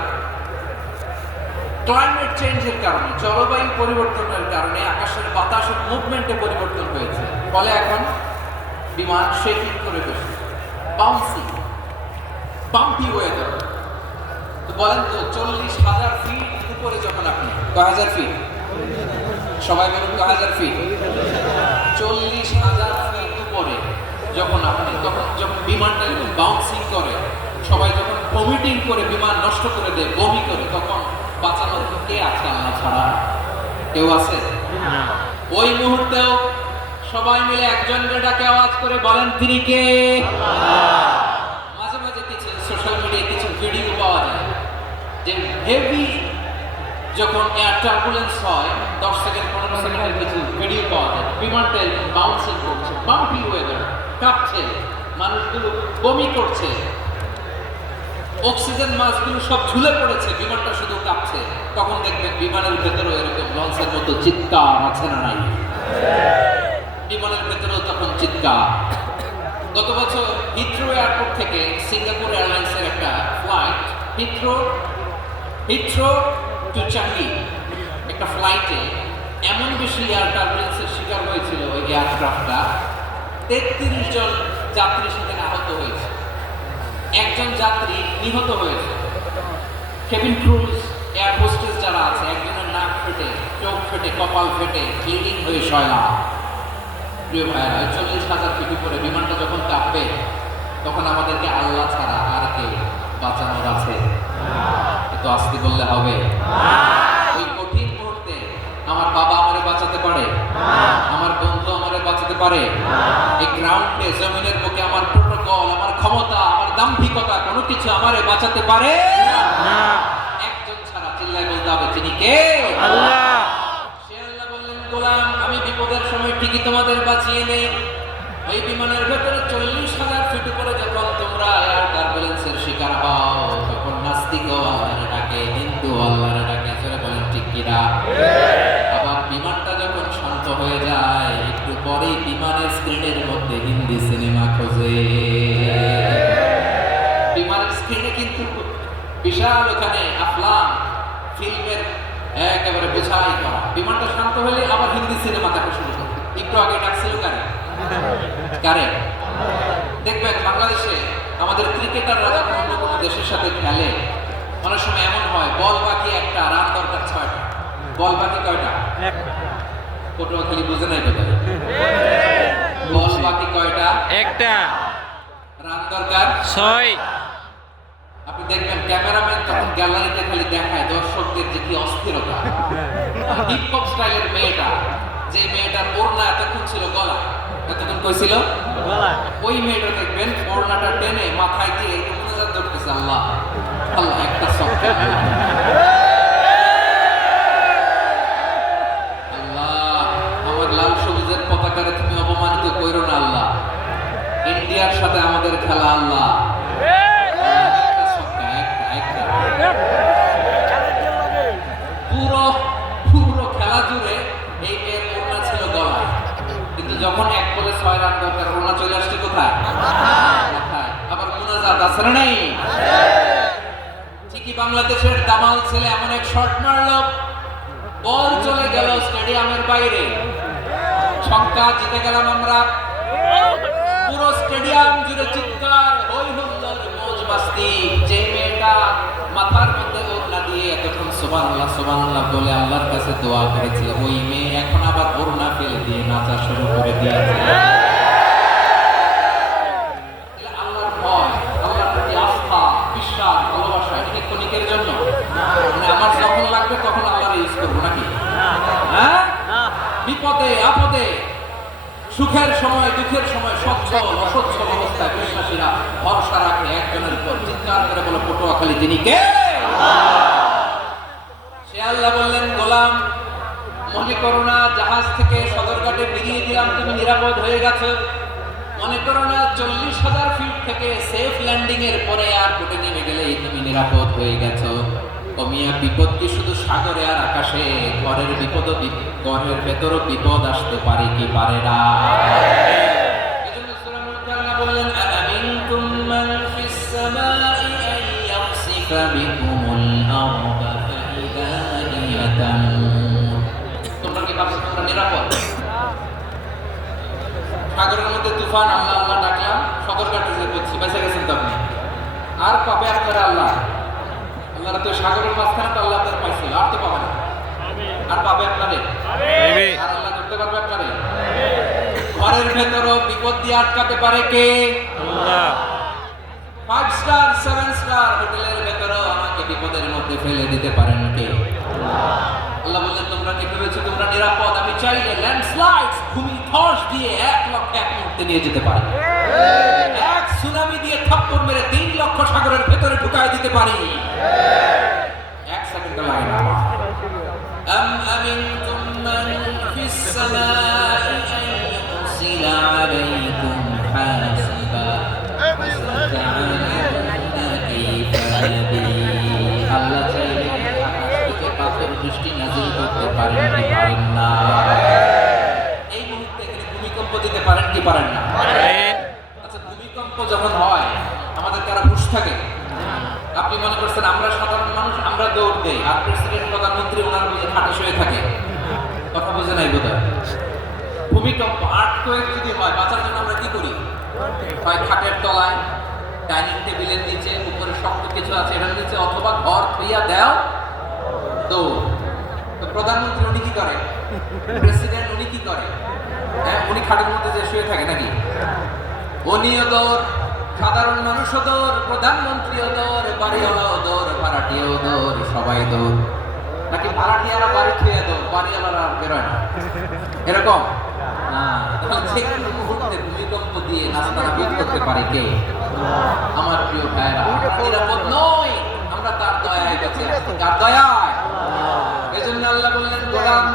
ক্লাইমেট চেঞ্জের কারণে, জলবায়ু পরিবর্তনের কারণে আকাশের বাতাসের মুভমেন্টে পরিবর্তন হয়েছে, ফলে এখন বিমান শেকিং করে বসে, বাউন্সিং, বাম্পি ওয়েদার। তো বলেন তো 40,000 ফিট উপরে যখন আপনি, কয় হাজার ফিট? সবাই বলুন কয় হাজার ফিট? 40,000 ফিট উপরে যখন আপনি, তখন যখন বিমানটা এরকম বাউন্সিং করে, সবাই যখন ভমিটিং করে বিমান নষ্ট করে দেয়, বমি করে, তখন বাঁচানোর কে আছে আল্লাহ ছাড়া? কেউ আছে? ওই মুহূর্তেও সবাই মিলে একজনের ডাকে আওয়াজ করে বলেন তিনি কে? মাঝে মাঝে কিছু সোশ্যাল মিডিয়ায় কিছু ভিডিও পাওয়া যায় যে হেভি যখন এয়ার টার্বুলেন্স হয় 10 সেকেন্ড 15 সেকেন্ডের কিছু ভিডিও পাওয়া যায়, বিমানটা এরকম বাউন্সিং করছে, বাম্পি ওয়েদার, কাঁপছে, মানুষগুলো বমি করছে, অক্সিজেন মাস্কগুলো সব ঝুলে পড়েছে, বিমানটা শুধু কাঁপছে। তখন দেখবেন বিমানের ভেতরেও এরকম লঞ্চের মতো চিৎকার আছে না নাই? বিমানের ভেতরেও তখন চিৎকার। গত বছর হিথ্রো এয়ারপোর্ট থেকে সিঙ্গাপুর এয়ারলাইন্সের একটা ফ্লাইট, হিথ্রো টু চাঙ্গি, একটা ফ্লাইটে এমন বেশি এয়ার টার্বুলেন্সের শিকার হয়েছিল ওই এয়ারক্রাফটটা, 33 জন যাত্রী সেখানে আহত হয়েছে, একজন যাত্রী নিহত হয়েছে। কেবিন ক্রুজ, এয়ার হোস্টেস যারা আছে, একজনের নাক ফেটে, চোখ ফেটে, কপাল ফেটে, ব্লিডিং হয়ে শয়লা। প্রিয় ভাইরা, 40,000 ফিট উপরে বিমানটা যখন কাঁপবে, তখন আমাদেরকে আল্লাহ ছাড়া আর কেউ বাঁচানোর আছে? তো আস্তে বললে হবে। ওই কঠিন মুহূর্তে আমার বাবা আমারে বাঁচাতে পারে? আমার বন্ধু আমারে বাঁচাতে পারে? এই গ্রাউন্ডে, জমিনের বুকে আমার প্রোটোকল, আমার ক্ষমতা, আমার দাম্ভিকতা কোনো কিছু আমারে বাঁচাতে পারে না। একজন ছাড়া, চিল্লায় বলতে হবে তিনি কে? আল্লাহ। সে আল্লাহ বললেন, গোলাম আমি বিপদের সময় ঠিকই তোমাদের বাঁচিয়ে নেই। ওই বিমানের ভেতরে 40,000 ফিট উপরে যখন তোমরা এয়ার টার্বুলেন্সের শিকার হও, তখন নাস্তিকও আল্লাহরে ডাকে, হিন্দু আল্লাহরে ডাকে, সেটা বলেন ঠিক কিনা? আবার বিমানটা যখন শান্ত হয়ে যায়, একটু পরেই বিমানের স্ক্রিনের মধ্যে হিন্দি সিনেমা খোঁজে। বিমানের স্ক্রিনে কিন্তু বিশাল ওখানে আফলাম ফিল্মের একেবারে বোঝাই করা। বিমানটা শান্ত হলে আবার হিন্দি সিনেমা দেখা শুরু করে। একটু আগে ডাকছিল কারে? দেখবেন বাংলাদেশে আমাদের ক্রিকেটাররা যখন অন্য কোনো দেশের সাথে খেলে, অনেক সময় এমন হয় বল বাকি একটা, রান দরকার 6টা। বল বাকি কয়টা? পটুয়াখালী বুঝে নাই বোধ হয়। বল বাকি কয়টা? একটা। রান দরকার 6। আপনি দেখবেন ক্যামেরাম্যান তখন গ্যালারিতে খালি দেখায় দর্শকদের যে কি অস্থিরতা। হিপ হপ স্টাইলের মেয়েটা, যে মেয়েটার ওড়না এতক্ষণ ছিল গলা, এতক্ষণ কইছিল ওই মেয়েটা দেখবেন ওড়নাটা টেনে মাথায় দিয়ে মুনাজাত করতেছে, আল্লাহ আল্লাহ একটা সবটা আল্লাহ আমার লাল সবুজের পতাকারে তুমি অপমানিত কইরো না আল্লাহ, ইন্ডিয়ার সাথে আমাদের খেলা আল্লাহ, একটা সবটা, একটা পুরো পুরো খেলা জুড়ে এই মেয়ের ওড়না ছিল গলায়, কিন্তু যখন 1 বলে 6 রান দরকার ওড়না চলে আসছে কোথায়? মাথায়। আবার মুনাজাত আছে না নাই? ঠিকই বাংলাদেশের দামাল ছেলে এমন এক শট মারলো, বল চলে গেল স্টেডিয়ামের বাইরে, ছক্কা, জিতে গেলাম আমরা। পুরো স্টেডিয়াম জুড়ে চিৎকার, হই হুল্লোড়, মৌজ মাস্তি। যে মেয়েটা মাথার মধ্যে ওড়না দিয়ে এতক্ষণ সুবহানাল্লাহ সুবহানাল্লাহ বলে আল্লাহর কাছে দোয়া করেছিল, ওই মেয়ে এখন আবার ওড়না ফেলে দিয়ে নাচা শুরু করে দিয়েছে। আল্লাহর ভয়, আল্লাহর প্রতি আস্থা, বিশ্বাস, ভালোবাসা, এটা কি ক্ষণিকের জন্য? মানে আমার যখন লাগবে তখন আল্লাহর ইউজ করবো নাকি? হ্যাঁ, বিপদে আপদে, সুখের সময় দুঃখের সময় সচ্ছল অসচ্ছল অবস্থায় বিশ্বাসীরা ভরসা রাখে একজনের উপর, চিৎকার করে বলে পটুয়াখালী তিনি কে? সে আল্লাহ বললেন, গোলাম মনে করো না জাহাজ থেকে সদরঘাটে বেরিয়ে দিলাম তুমি নিরাপদ হয়ে গেছো, মনে করো না 40,000 ফিট থেকে সেফ ল্যান্ডিং এর পরে এয়ারপোর্টে নেমে গেলেই তুমি নিরাপদ হয়ে গেছো। কমিয়া বিপদ কি শুধু সাগরে আর আকাশে? ঘরের বিপদ, ঘরের ভেতরও বিপদ আসতে পারে কি পারে না? এজন্য সূরা মুলকে আল্লাহ বললেন, আমিনতুম মান ফিস সামাই আন ইয়াখসিফা বিকুমুল আরদা ফাইদা হিয়া তামুর। তোমরা কি ভাবছো তোমরা নিরাপদ? সাগরের মধ্যে তুফান, আল্লাহ আল্লাহ ডাকলাম, সদরঘাটে যে পড়ছি, বেঁচে গেছেন তো আপনি। আর পাবে আপনারা আল্লাহ, আল্লাহরা তো সাগরের মাঝখানে তো আল্লাহ আপনার পাইছিল, আর তো পাবে না। আর পাবে আপনারে, আর আল্লাহ করতে পারবে আপনারে। ঘরের ভেতরও বিপদ দিয়ে আটকাতে পারে কে? আল্লাহ। 5 স্টার 7 স্টার হোটেলের ভেতরও আমাকে বিপদের মধ্যে ফেলে দিতে পারেন কে? আল্লাহ বললেন, তোমরা কি ভেবেছো তোমরা নিরাপদ? আমি চাইলে ল্যান্ডস্লাইড, ভূমিধস দিয়ে 1 লক্ষ 1 মুহূর্তে নিয়ে যেতে পারি। এক সুনামি দিয়ে থাপ্পড় মেরে 3 লক্ষ সাগরের ভেতরে ঢুকায় দিতে পারি। 1 সেকেন্ড লাগে না। আম আমিনতুম মান ফিস সামাই আন ইউরসিলা আলাইকুম হাসিবা ফাসাতা'লামুনা কাইফা নাযীর। আল্লাহ চাইলে আকাশ থেকে পাথর বৃষ্টি নাযিল করতে পারেন কি পারেন না? এই মুহূর্তে এখানে ভূমিকম্প দিতে পারেন কি পারেন না? আচ্ছা, ভূমিকম্প যখন হয় আমাদের কারা হুঁশ থাকে? আপনি মনে করছেন আমরা সাধারণ মানুষ, আমরা দৌড় দেই, আর প্রেসিডেন্ট প্রধানমন্ত্রী ওনার বুঝে খাটে শুয়ে থাকে? কথা বুঝে নাই বোধহয়। ভূমিকম্প, আর্থকোয়েক যদি হয়, বাঁচার জন্য আমরা কি করি? হয় খাটের তলায়, ডাইনিং টেবিলের নিচে, উপরে শক্ত কিছু আছে এটার নিচে, অথবা ঘর থইয়া দেও দৌড়। তো প্রধানমন্ত্রী উনি কি করে? প্রেসিডেন্ট উনি কি করে? হ্যাঁ, উনি খাটের মধ্যে যে শুয়ে থাকে নাকি? উনিও দৌড়, সাধারণ মানুষও দৌড়, প্রধানমন্ত্রীও দৌড়, বাড়িওয়ালাও দৌড়, ভাড়াটিয়াও দৌড়, সবাই দৌড়। নাকি ভাড়াটিয়ারা বাড়ি খেয়ে দৌড়, বাড়িওয়ালারা বেরোয় না? এরকম না। যে কোনো মুহূর্তে ভূমিকম্প দিয়ে নাস্তানা বোধ করতে পারে কে? আমার প্রিয় ভাইরা, আমরা নিরাপদ নই, আমরা তার দয়ায় বেঁচে আছি। তার দয়ায়। এজন্য আল্লাহ বললেন, গোলাম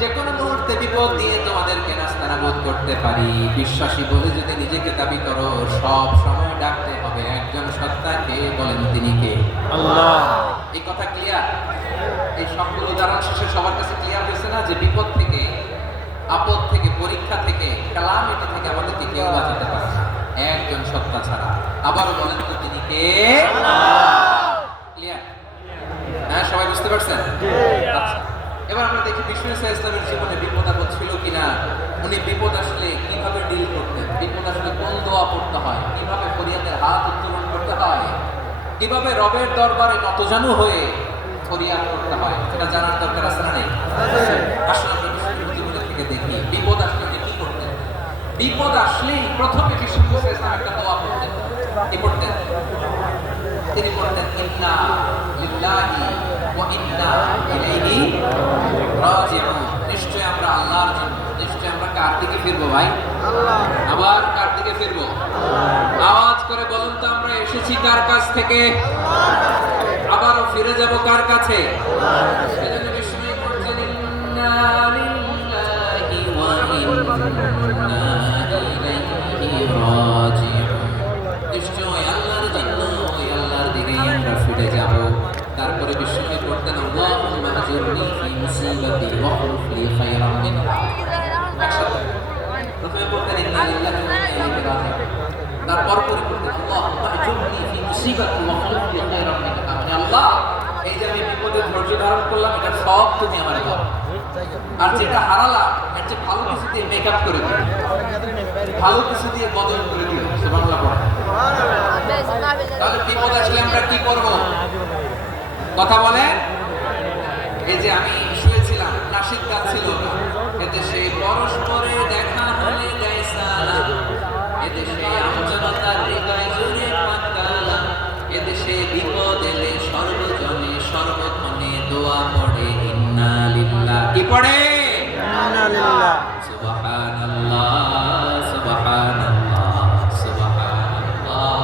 যে কোনো মুহূর্তে বিপদ দিয়ে তোমাদেরকে নাস্তানা বোধ করতে পারি। বিশ্বাসী বলে যদি নিজেকে দাবি করো, সব সময় ডাকতে হবে একজন সত্তাকে। বলেন তিনি কে? আল্লাহ। এই কথা ক্লিয়ার? এই সবগুলো উদাহরণ শেষে সবার কাছে ক্লিয়ার হয়েছে না যে বিপদ থেকে, আপদ থেকে, পরীক্ষা থেকে, ক্যালামিটি থেকে আমাদেরকে কেউ বাঁচাতে পারে না একজন সত্তা ছাড়া। আবারও বলেন তো তিনি কে? ক্লিয়ার? হ্যাঁ, সবাই বুঝতে পারছেন? আচ্ছা, এবার আমরা দেখি বিষ্ণু ইসলামের জীবনে বিপদ আপদ ছিল কিনা। উনি বিপদ আসলে কিভাবে ডিল করতেন, বিপদ আসলে কোন দোয়া পড়তে হয়, কিভাবে ফরিয়াদের হাত উত্তোলন করতে হয়, কিভাবে রবের দরবারে নতজানু হয়ে ফরিয়াদ করতে হয়, সেটা জানার দরকার আছে না নেই? আসলে আমরা বিষ্ণুর জীবনের থেকে দেখি বিপদ আসলে উনি কি করতেন। বিপদ আসলেই প্রথমে বিষ্ণু ইসলাম একটা দোয়া পড়তেন। কি পড়তেন? তিনি পড়তেন, ইন্না লিল্লাহি ওয়া ইন্না ইলাইহি রাজিউন। নিশ্চয় আমরা আল্লাহর জন্য, নিশ্চয় আমরা কার দিকে ফিরবো ভাই? আবার কার দিকে ফিরবো? আওয়াজ করে বলুন তো, আমরা এসেছি কার কাছ থেকে? আবারও ফিরে যাব কার কাছে? সেজন্য বিষ্ণু বলছেন, ইন্না লিল্লাহি ওয়া ইন্না ইলাইহি রাজিউন। নিশ্চয় আল্লাহর জন্য, ওই আল্লাহর দিকেই আমরা ফিরে যাব। তারপরে বিষ্ণু বলতেন, আল্লাহুম্মা আজুরনি ফি মুসিবাতি ওয়া আখলিফ লি খায়রাম মিনহা। একসাথে প্রথমে বলতেন ইন্না লিল্লাহি ওয়া ইন্না ইলাইহি রাজিউন, তারপর পরে বলতেন আল্লাহুম্মা আজুরনি ফি মুসিবাতি ওয়া আখলিফ লি খায়রাম মিনহা। মানে আল্লাহ, এই যে আমি বিপদে ধৈর্য ধারণ করলাম, এটা সব তুমি আমারে দাও, আর যেটা হারালাম এর চেয়ে ভালো কিছু দিয়ে মেকআপ করে দিও, ভালো কিছু দিয়ে বদল করে দিও। সুবহানাল্লাহ পড়ো। তাহলে বিপদ আসলে আমরা কি করব? কথা বলে। এই যে আমি শুয়েছিলাম, নাশিদ গান ছিল, এদেশে পরস্পরে দেখা হলে দেয় সালাম, এদেশে আমজনতার হৃদয় জুড়ে পাতালা, এদেশে বিপদ এলে সর্বজনে সর্বক্ষণে দোয়া পড়ে ইন্না লিল্লাহ। কি পড়ে? ইন্না লিল্লাহ। সুবহানাল্লাহ, সুবহানাল্লাহ, সুবহানাল্লাহ,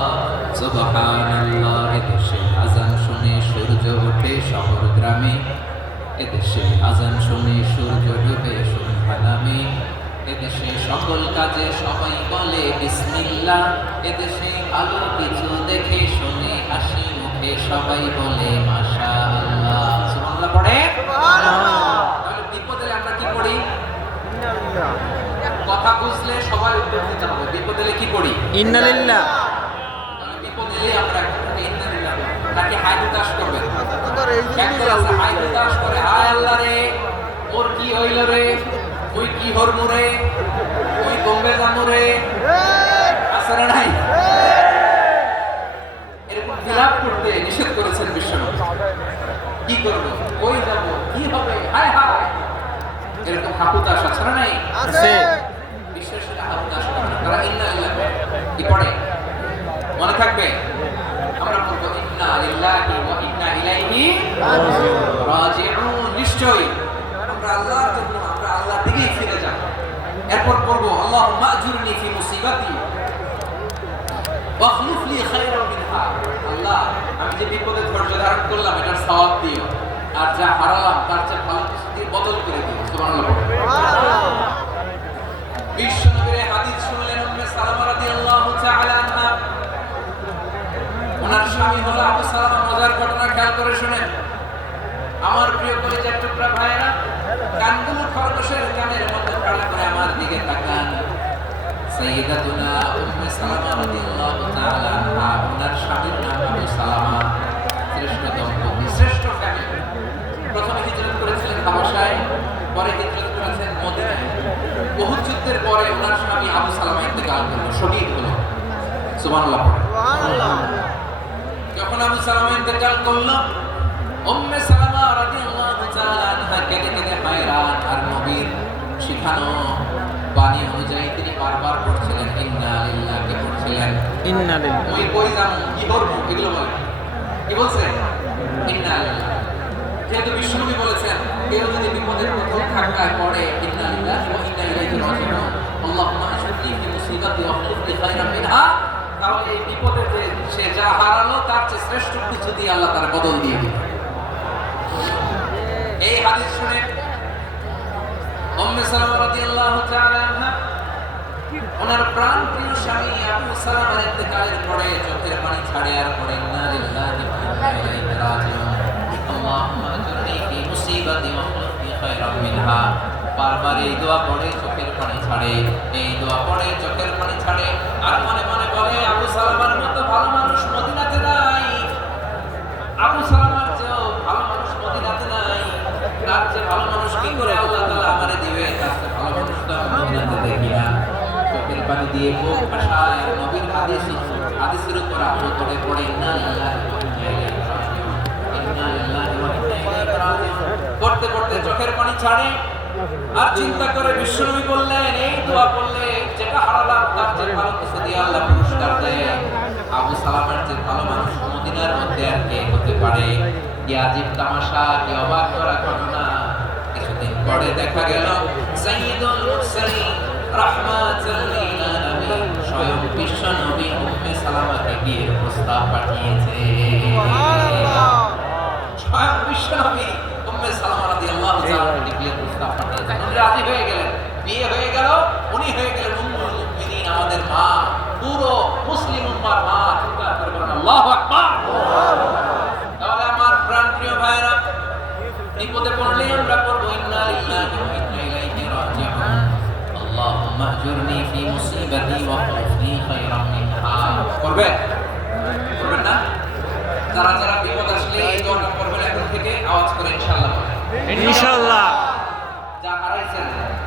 সুবহানাল্লাহ। এদেশে আজান শুনে সূর্য ওঠে শহর গ্রামে, এদেশে আজান শুনে সূর্য ডুবে সন্ধ্যা নামে, এদেশে সকল কাজে সবাই বলে বিসমিল্লাহ, এদেশে ভালো কিছু দেখে শুনে হাসি মুখে সবাই বলে মাশাআল্লাহ। সুবহানাল্লাহ পড়ে। তাহলে বিপদে আমরা কি পড়ি? কথা বুঝলে সবাই উত্তর দিতে হবে। বিপদে কি পড়ি? ইন্না লিল্লাহ। তাহলে বিপদ এলে আমরা ইন্না লিল্লাহ নাকি হাই উদাস করবেন? একদল আছে হাই উদাস করে, হায় আল্লাহ রে, ওর কি হইল রে, ওই কি হরমু রে, ওই কমবে জানু রে, আছে না নাই? এরকম বিলাপ করতে নিষেধ করেছেন বিশ্বনবী। কি করবো, কই যাবো, কি হবে, হায় হায়, এরকম হাকুদাস আছে না নাই? আছে। বিশ্বের সাথে হাকুদাস করে না, তারা ইন্না লিল্লাহ কি পড়ে? মনে থাকবে, আমরা বলবো ইন্না লিল্লাহি ওয়া ইন্না ইলাইহি রাজিউন। নিশ্চয়ই আমরা আল্লাহর জন্য, আমরা আল্লাহর দিকেই ফিরে যাব। এরপর পড়বো আল্লাহুম্মা আজুরনি ফি মুসিবাতি ওয়া আখলিফ লি খায়রাম মিনহা। আল্লাহ, আমি যে বিপদে ধৈর্য ধারণ করলাম এটার সওয়াব দিও, আর যা হারালাম তার চেয়ে ভালো কিছু দিয়ে বদল করে দিও। সুবহানাল্লাহ। বিশ্বনবীর হাদিস শুনলেন উম্মে সালামা রাদিয়াল্লাহু তাআলা আনহা। ওনার স্বামী হলো আবু সালামা। মজার ঘটনা খেয়াল করে শুনেন। আমার প্রিয় কলিজার টুকরা ভাইরা, কানগুলো খরগোশের কানের মতো খাড়া করে আমার দিকে তাকান। সাইয়্যিদাতুনা উম্মে সালামা রাদিয়াল্লাহু তাআলা আনহা, ওনার স্বামীর নাম আবু সালামা। শ্রেষ্ঠ দম্পতি, শ্রেষ্ঠ ফ্যামিলি। প্রথমে হিজরত করেছিলেন হাবশায়, পরে হিজরত করেছেন মদিনায়। উহুদ যুদ্ধের পরে ওনার স্বামী আবু সালামা ইন্তেকাল করলো, শহীদ হলো। সুবহানাল্লাহ। যখন আবু সালামা ইন্তেকাল করলো, উম্মে সালামা রাদিয়াল্লাহু তাআলা আনহা কেঁদে কেঁদে হায়রান। আর নবীর শিখানো বাণী অনুযায়ী তিনি বারবার পড়ছিলেন ইন্না লিল্লাহি। কি পড়ছিলেন? ইন্না লিল্লাহ। ওই কই যাবো, কি করবো, এগুলো বলে কি বলছে? ইন্না লিল্লাহ। যেহেতু বিশ্বনবী বলেছেন, কেউ যদি বিপদের প্রথম ধাক্কায় পড়ে ইন্না লিল্লাহি ওয়া ইন্না ইলাইহি রাজিউন, আল্লাহুম্মা আজুরনি ফি মুসিবাতি ওয়া আখলিফ লি খায়রাম মিনহা, তাহলে এই বিপদে যে সে যা হারালো তার চেয়ে শ্রেষ্ঠ কিছু দিয়ে আল্লাহ তার বদল দিয়ে দিবে। এই হাদিস শুনে উম্মে সালামা রাদিয়াল্লাহু তাআলা আনহা, ওনার প্রাণ প্রিয় স্বামী আবু সালামার ইন্তেকালের পরে চোখের পানি ছাড়ে আর পড়ে ইন্না লিল্লাহি ওয়া ইন্না ইলাইহি রাজিউন, আল্লাহুম্মা আজুরনি ফি মুসিবাতি ওয়া আখলিফ লি খায়রাম মিনহা। বারবার এই দোয়া পড়ে চোখের পানি ছাড়ে, এই দোয়া পড়ে চোখের পানি ছাড়ে, আর মনে মনে বলে আবু সালামার মতো ভালো মানুষ মদিনাতে নাই, আবু সালামার চেয়েও ভালো মানুষ মদিনাতে নাই, তার চেয়ে ভালো মানুষ কি করে আল্লাহ তাআলা আমারে দিবে, তার চেয়ে ভালো মানুষ তো আমি মদিনাতে দেখি না। চোখের পানি দিয়ে বুক ভাসায় আর নবীর হাদিসের উপর আমল করে পড়ে ইন্না লিল্লাহি ওয়া ইন্না ইলাইহি রাজিউন, ইন্না লিল্লাহি ওয়া ইন্না ইলাইহি রাজিউন। পড়তে পড়তে চোখের পানি ছাড়ে আর চিন্তা করে বিশ্বনবী বললেন, এই দোয়া পড়লে যেটা হারালাম তার চেয়ে ভালো কিছু দিয়ে আল্লাহ পুরস্কার দেয়। আবু সালামার চেয়ে ভালো মানুষ মদিনার মধ্যে আর কে হতে পারে? কি আজীব তামাশা, কি অবাক করা ঘটনা। কিছুদিন পরে দেখা গেল সাইয়্যিদুল মুরসালিন রাহমাতাল লিল আলামিন স্বয়ং বিশ্ব নবী উম্মে সালামাকে গিয়ে প্রস্তাব পাঠিয়েছে। সুবহানাল্লাহ। স্বয়ং বিশ্ব নবী উম্মে সালামা রাদিয়াল্লাহু তাআলা গিয়ে প্রস্তাব পাঠিয়েছেন। উনি রাজি হয়ে গেলেন, বিয়ে হয়ে গেল, উনি হয়ে গেলেন উম্মুল মুমিনিন, আমাদের মা, পুরো মুসলিম উম্মার মা। চিন্তা করে বলেন আল্লাহু আকবার। তাহলে আমার প্রাণপ্রিয় ভাইরা, বিপদে পড়লে আমরা পড়বো ইন্না লিল্লাহি ওয়া ইন্না ইলাইহি রাজিউন। আল্লাহুম্মা আজুরনি ফি মুসিবাতি ওয়া আখলিফনি খায়রাম মিনহা। করবে? করবেন না? যারা যারা বিপদ আসলে এই দোয়াটা করবেন এখন থেকে, আওয়াজ করে ইনশাআল্লাহ বলেন। ইনশাআল্লাহ। যা হারাইছেন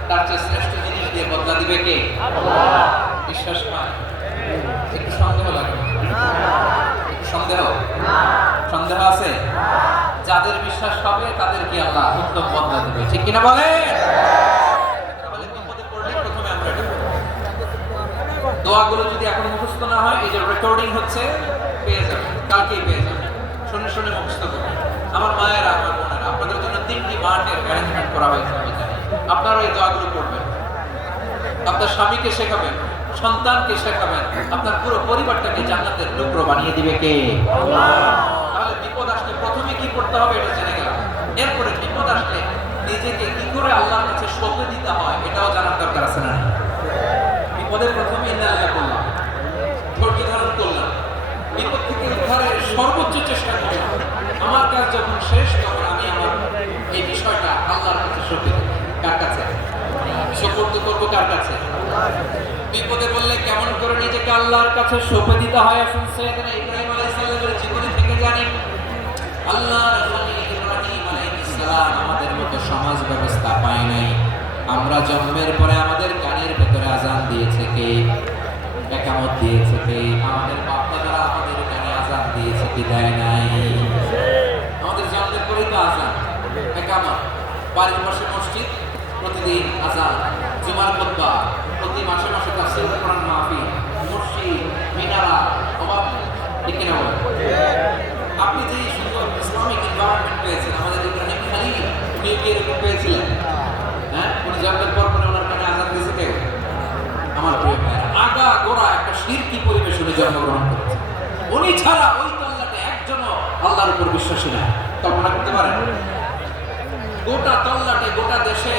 তার চেয়ে শ্রেষ্ঠ জিনিস দিয়ে বদলা দিবে কে? আল্লাহ। বিশ্বাস পায়? একটু সন্দেহ লাগে? একটু সন্দেহ? সন্দেহ আছে? যাদের বিশ্বাস হবে তাদের কি আল্লাহ উত্তম বদলা দেবে, ঠিক কিনা বলে? তাহলে বিপদে পড়লে প্রথমে আমরা এটা করব। দোয়াগুলো যদি এখন মুখস্থ না হয়, এই যে রেকর্ডিং হচ্ছে, পেয়ে যাবেন, কালকেই পেয়ে যাবেন। শুনে শুনে মুখস্থ করুন। আমার মায়েরা, আমার বোনেরা, আপনাদের জন্য 3টি মাঠের অ্যারেঞ্জমেন্ট করা হয়েছে আমি জানি। আপনারা এই দোয়াগুলো করবেন, আপনার স্বামীকে শেখাবেন, সন্তানকে শেখাবেন, আপনার পুরো পরিবারটাকে জান্নাতের টুকরো বানিয়ে দিবে কে? আল্লাহ। তাহলে বিপদ আসলে প্রথমে কি করতে হবে এটা জেনে গেলাম। এরপরে বিপদ আসলে নিজেকে কি করে আল্লাহর কাছে সঁপে দিতে হয় এটাও জানার দরকার আছে না? বিপদের প্রথমে ইন্নালিল্লাহ বললাম, ধৈর্য ধারণ করলাম, বিপদ থেকে উদ্ধারের সর্বোচ্চ চেষ্টা করলাম। আমার কাজ যখন শেষ, তখন আমি আমার এই বিষয়টা আল্লাহর কাছে সঁপে দেব। কার কাছে সুপর্দ করবো? কার কাছে? বিপদে বললে কেমন করে নিজেকে আল্লাহর কাছে সঁপে দিতে হয় আসুন সাইয়েদনা ইব্রাহিম আলাইহিস সালামের জীবনী থেকে জানি। আল্লাহর খলিল ইব্রাহিম আলাইহিস সালাম আমাদের মতো সমাজ ব্যবস্থা পায় নাই। আমরা জন্মের পরে আমাদের কানের ভেতরে আজান দিয়েছে কে? একামত দিয়েছে কে? আমাদের বাপ-দাদারা আমাদের কানে আজান দিয়েছে কি? দেয় নাই। আমাদের জন্মের পরেই তো আজান, একামত, বাড়ির পাশে মসজিদ, প্রতিদিন আজান, জুমার খুতবা, প্রতি মাসে মাসে তাফসীর কোরআন মাহফিল, মসজিদ, মিনারা, অবাক, ঠিক কিনা বলেন? আপনি যে সুন্দর ইসলামিক এনভায়রনমেন্ট পেয়েছেন, আমাদের ইব্রাহিম খালিল উনি কি এরকম পেয়েছিলেন? হ্যাঁ, উনি জন্মের পর পরে ওনার কানে আজান দিয়েছে কে? আমার প্রিয় ভাইরা, আগা গোড়া একটা শিরকি পরিবেশ উনি জন্মগ্রহণ করেছেন। উনি ছাড়া ওই তল্লাটে একজনও আল্লাহর উপর বিশ্বাসী না। কল্পনা করতে পারেন? গোটা তল্লাটে, গোটা দেশে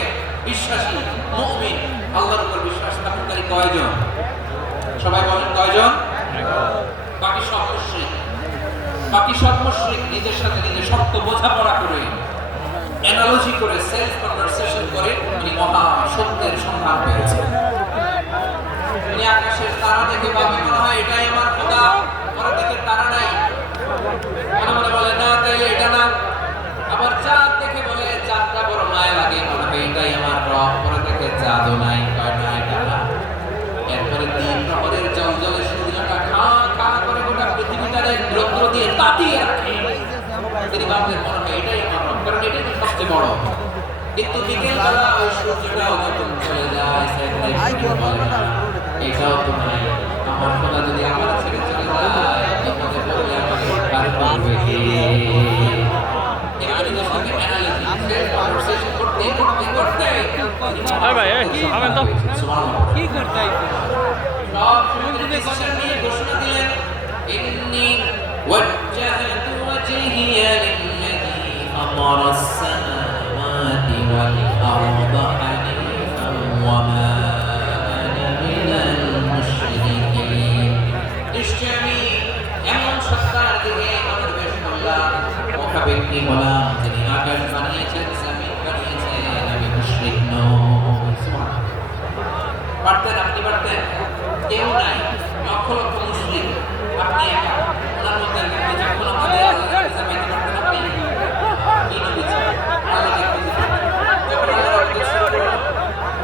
বিশ্বাসী মুমিন, আল্লাহর উপর বিশ্বাস স্থাপনকারী কয়জন? সবাই বলেন কয়জন? বাকি সব মুশরিক। বাকি সব মুশরিক নিজের সাথে নিজে শক্ত বোঝাপড়া করে, অ্যানালজি করে, সেলফ কনভারসেশন করে উনি মহা সত্যের সন্ধান পেয়েছেন। উনি আকাশের তারা দেখে ভাবি মনে হয় এটাই আমার খোদা, পরে দেখে তারা নাই, মনে মনে বলে না তাইলে এটা না। আবার চাঁদ দেখে বলে চাঁদটা বড় মায়া লাগে, মনে হয় এটাই আমার রব, পরে দেখে চাঁদও নাই, কয় না এটা না। এরপরে দিন প্রহরের জলজলে সূর্যটা খা খা করে গোটা পৃথিবীটারে রৌদ্র দিয়ে তাতিয়ে রাখে। তিনি ভাবলেন মনে হয় এটাই আমার রব, কারণ এটাই তো সবচেয়ে বড়। কিন্তু বিকেলবেলা ওই সূর্যটাও যখন চলে যায়, বলে না এটাও তো নাই, আমার খোদা যদি আমার ছেড়ে চলে যায় তখন বললে আমাকে উদ্ধার করবে কে? কি করতে ঘোষণা দিলেন ইন্নী ওয়াজ্জাহতু ওয়াজহিয়া লিল্লাযী ফাতারাস সামাওয়াতি ওয়াল আরদা হানিফান ওয়া মা আনা মিনাল মুশরিকিন। নিশ্চয় আমি এমন সত্তার দিকে মনোনিবেশ করলাম, ওকা ব্যক্তি হলাম যিনি আকাশ বানিয়েছেন, জমিন বানিয়েছেন, আমি মুশরিক নই। পারতেন? আপনি পারতেন? কেউ নাই, লক্ষ লক্ষ মুশরিক, আপনি একা। ওনার মধ্যে আপনি যখন আমাদের আল্লাহকে জানাইতে পারতেন, আপনি কি নবী ছিলেন? আল্লাহকে খুঁজে পেতেন। যখন আল্লাহর আবাদত শুরু করলো,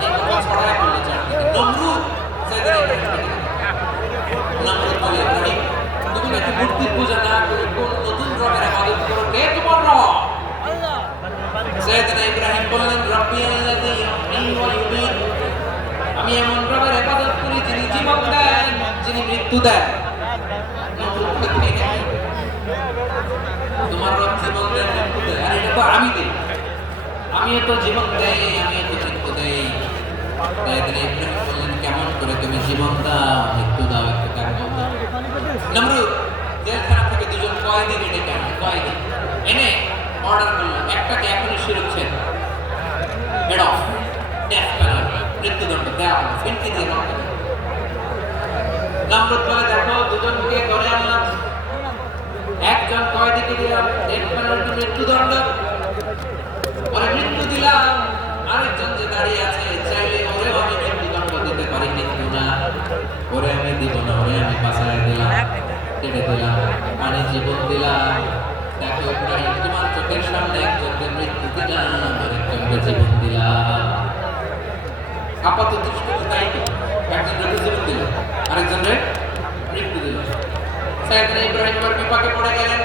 এই কথা ছড়ায় পড়লো চারদিকে। নমরুদ সাইয়েদনা ইব্রাহিম, নমরুদ বলে ইব্রাহিম তুমি নাকি মূর্তি পূজা না করে কোন নতুন রবের ইবাদত করো, কে তোমার রব? আল্লাহ। সাইয়েদনা ইব্রাহিম বললেন রব্বি আল্লাযী ইউহয়ী ওয়া ইউমীত, আমি এমন রবের ইবাদত করি যিনি জীবন দেন, যিনি মৃত্যু দেন। তোমার রব জীবন দেন, মৃত্যু দেন, আর এটা তো আমি দেই। আমি তো জীবন দেই, আমি তো মৃত্যু দেই। তাই তিনি ইব্রাহিম বললেন, কেমন করে তুমি জীবন দাও মৃত্যু দাও একটু কার মধ্যে। নমরুদ জেলখানা থেকে দুজন কয়েদি ডেকে আনলো, কয়েদি এনে অর্ডার করলো, একটাকে এখনই শিরোচ্ছেদ হেড অফ ডেথ পেনাল্টি, মৃত্যুদণ্ড দেওয়া হলো, ফিরকি দিয়ে রক্ত দিল। নমরুদ বলে, দেখো দুজনকে ধরে আনলাম, একজন কয়েদিকে দিলাম ডেথ পেনাল্টি মৃত্যুদণ্ড, ওরে মৃত্যু দিলাম, আরেকজন যে দাঁড়িয়ে আছে চাইলে ওরেও আমি মৃত্যুদণ্ড দিতে পারি, কিন্তু না, ওরে আমি দিব না, ওরে আমি বাঁচায় দিলাম, কেটে দিলাম, মানে জীবন দিলাম। দেখো ইব্রাহিম, তোমার চোখের সামনে একজনকে মৃত্যু দিলাম, আরেকজনকে জীবন দিলাম। আপাত দৃষ্টিতে তাই তো, একজনকে জীবন দিল, আরেকজনের মৃত্যু দিল। সাইয়েদনা ইব্রাহিম এর বিপাকে পড়ে গেলেন,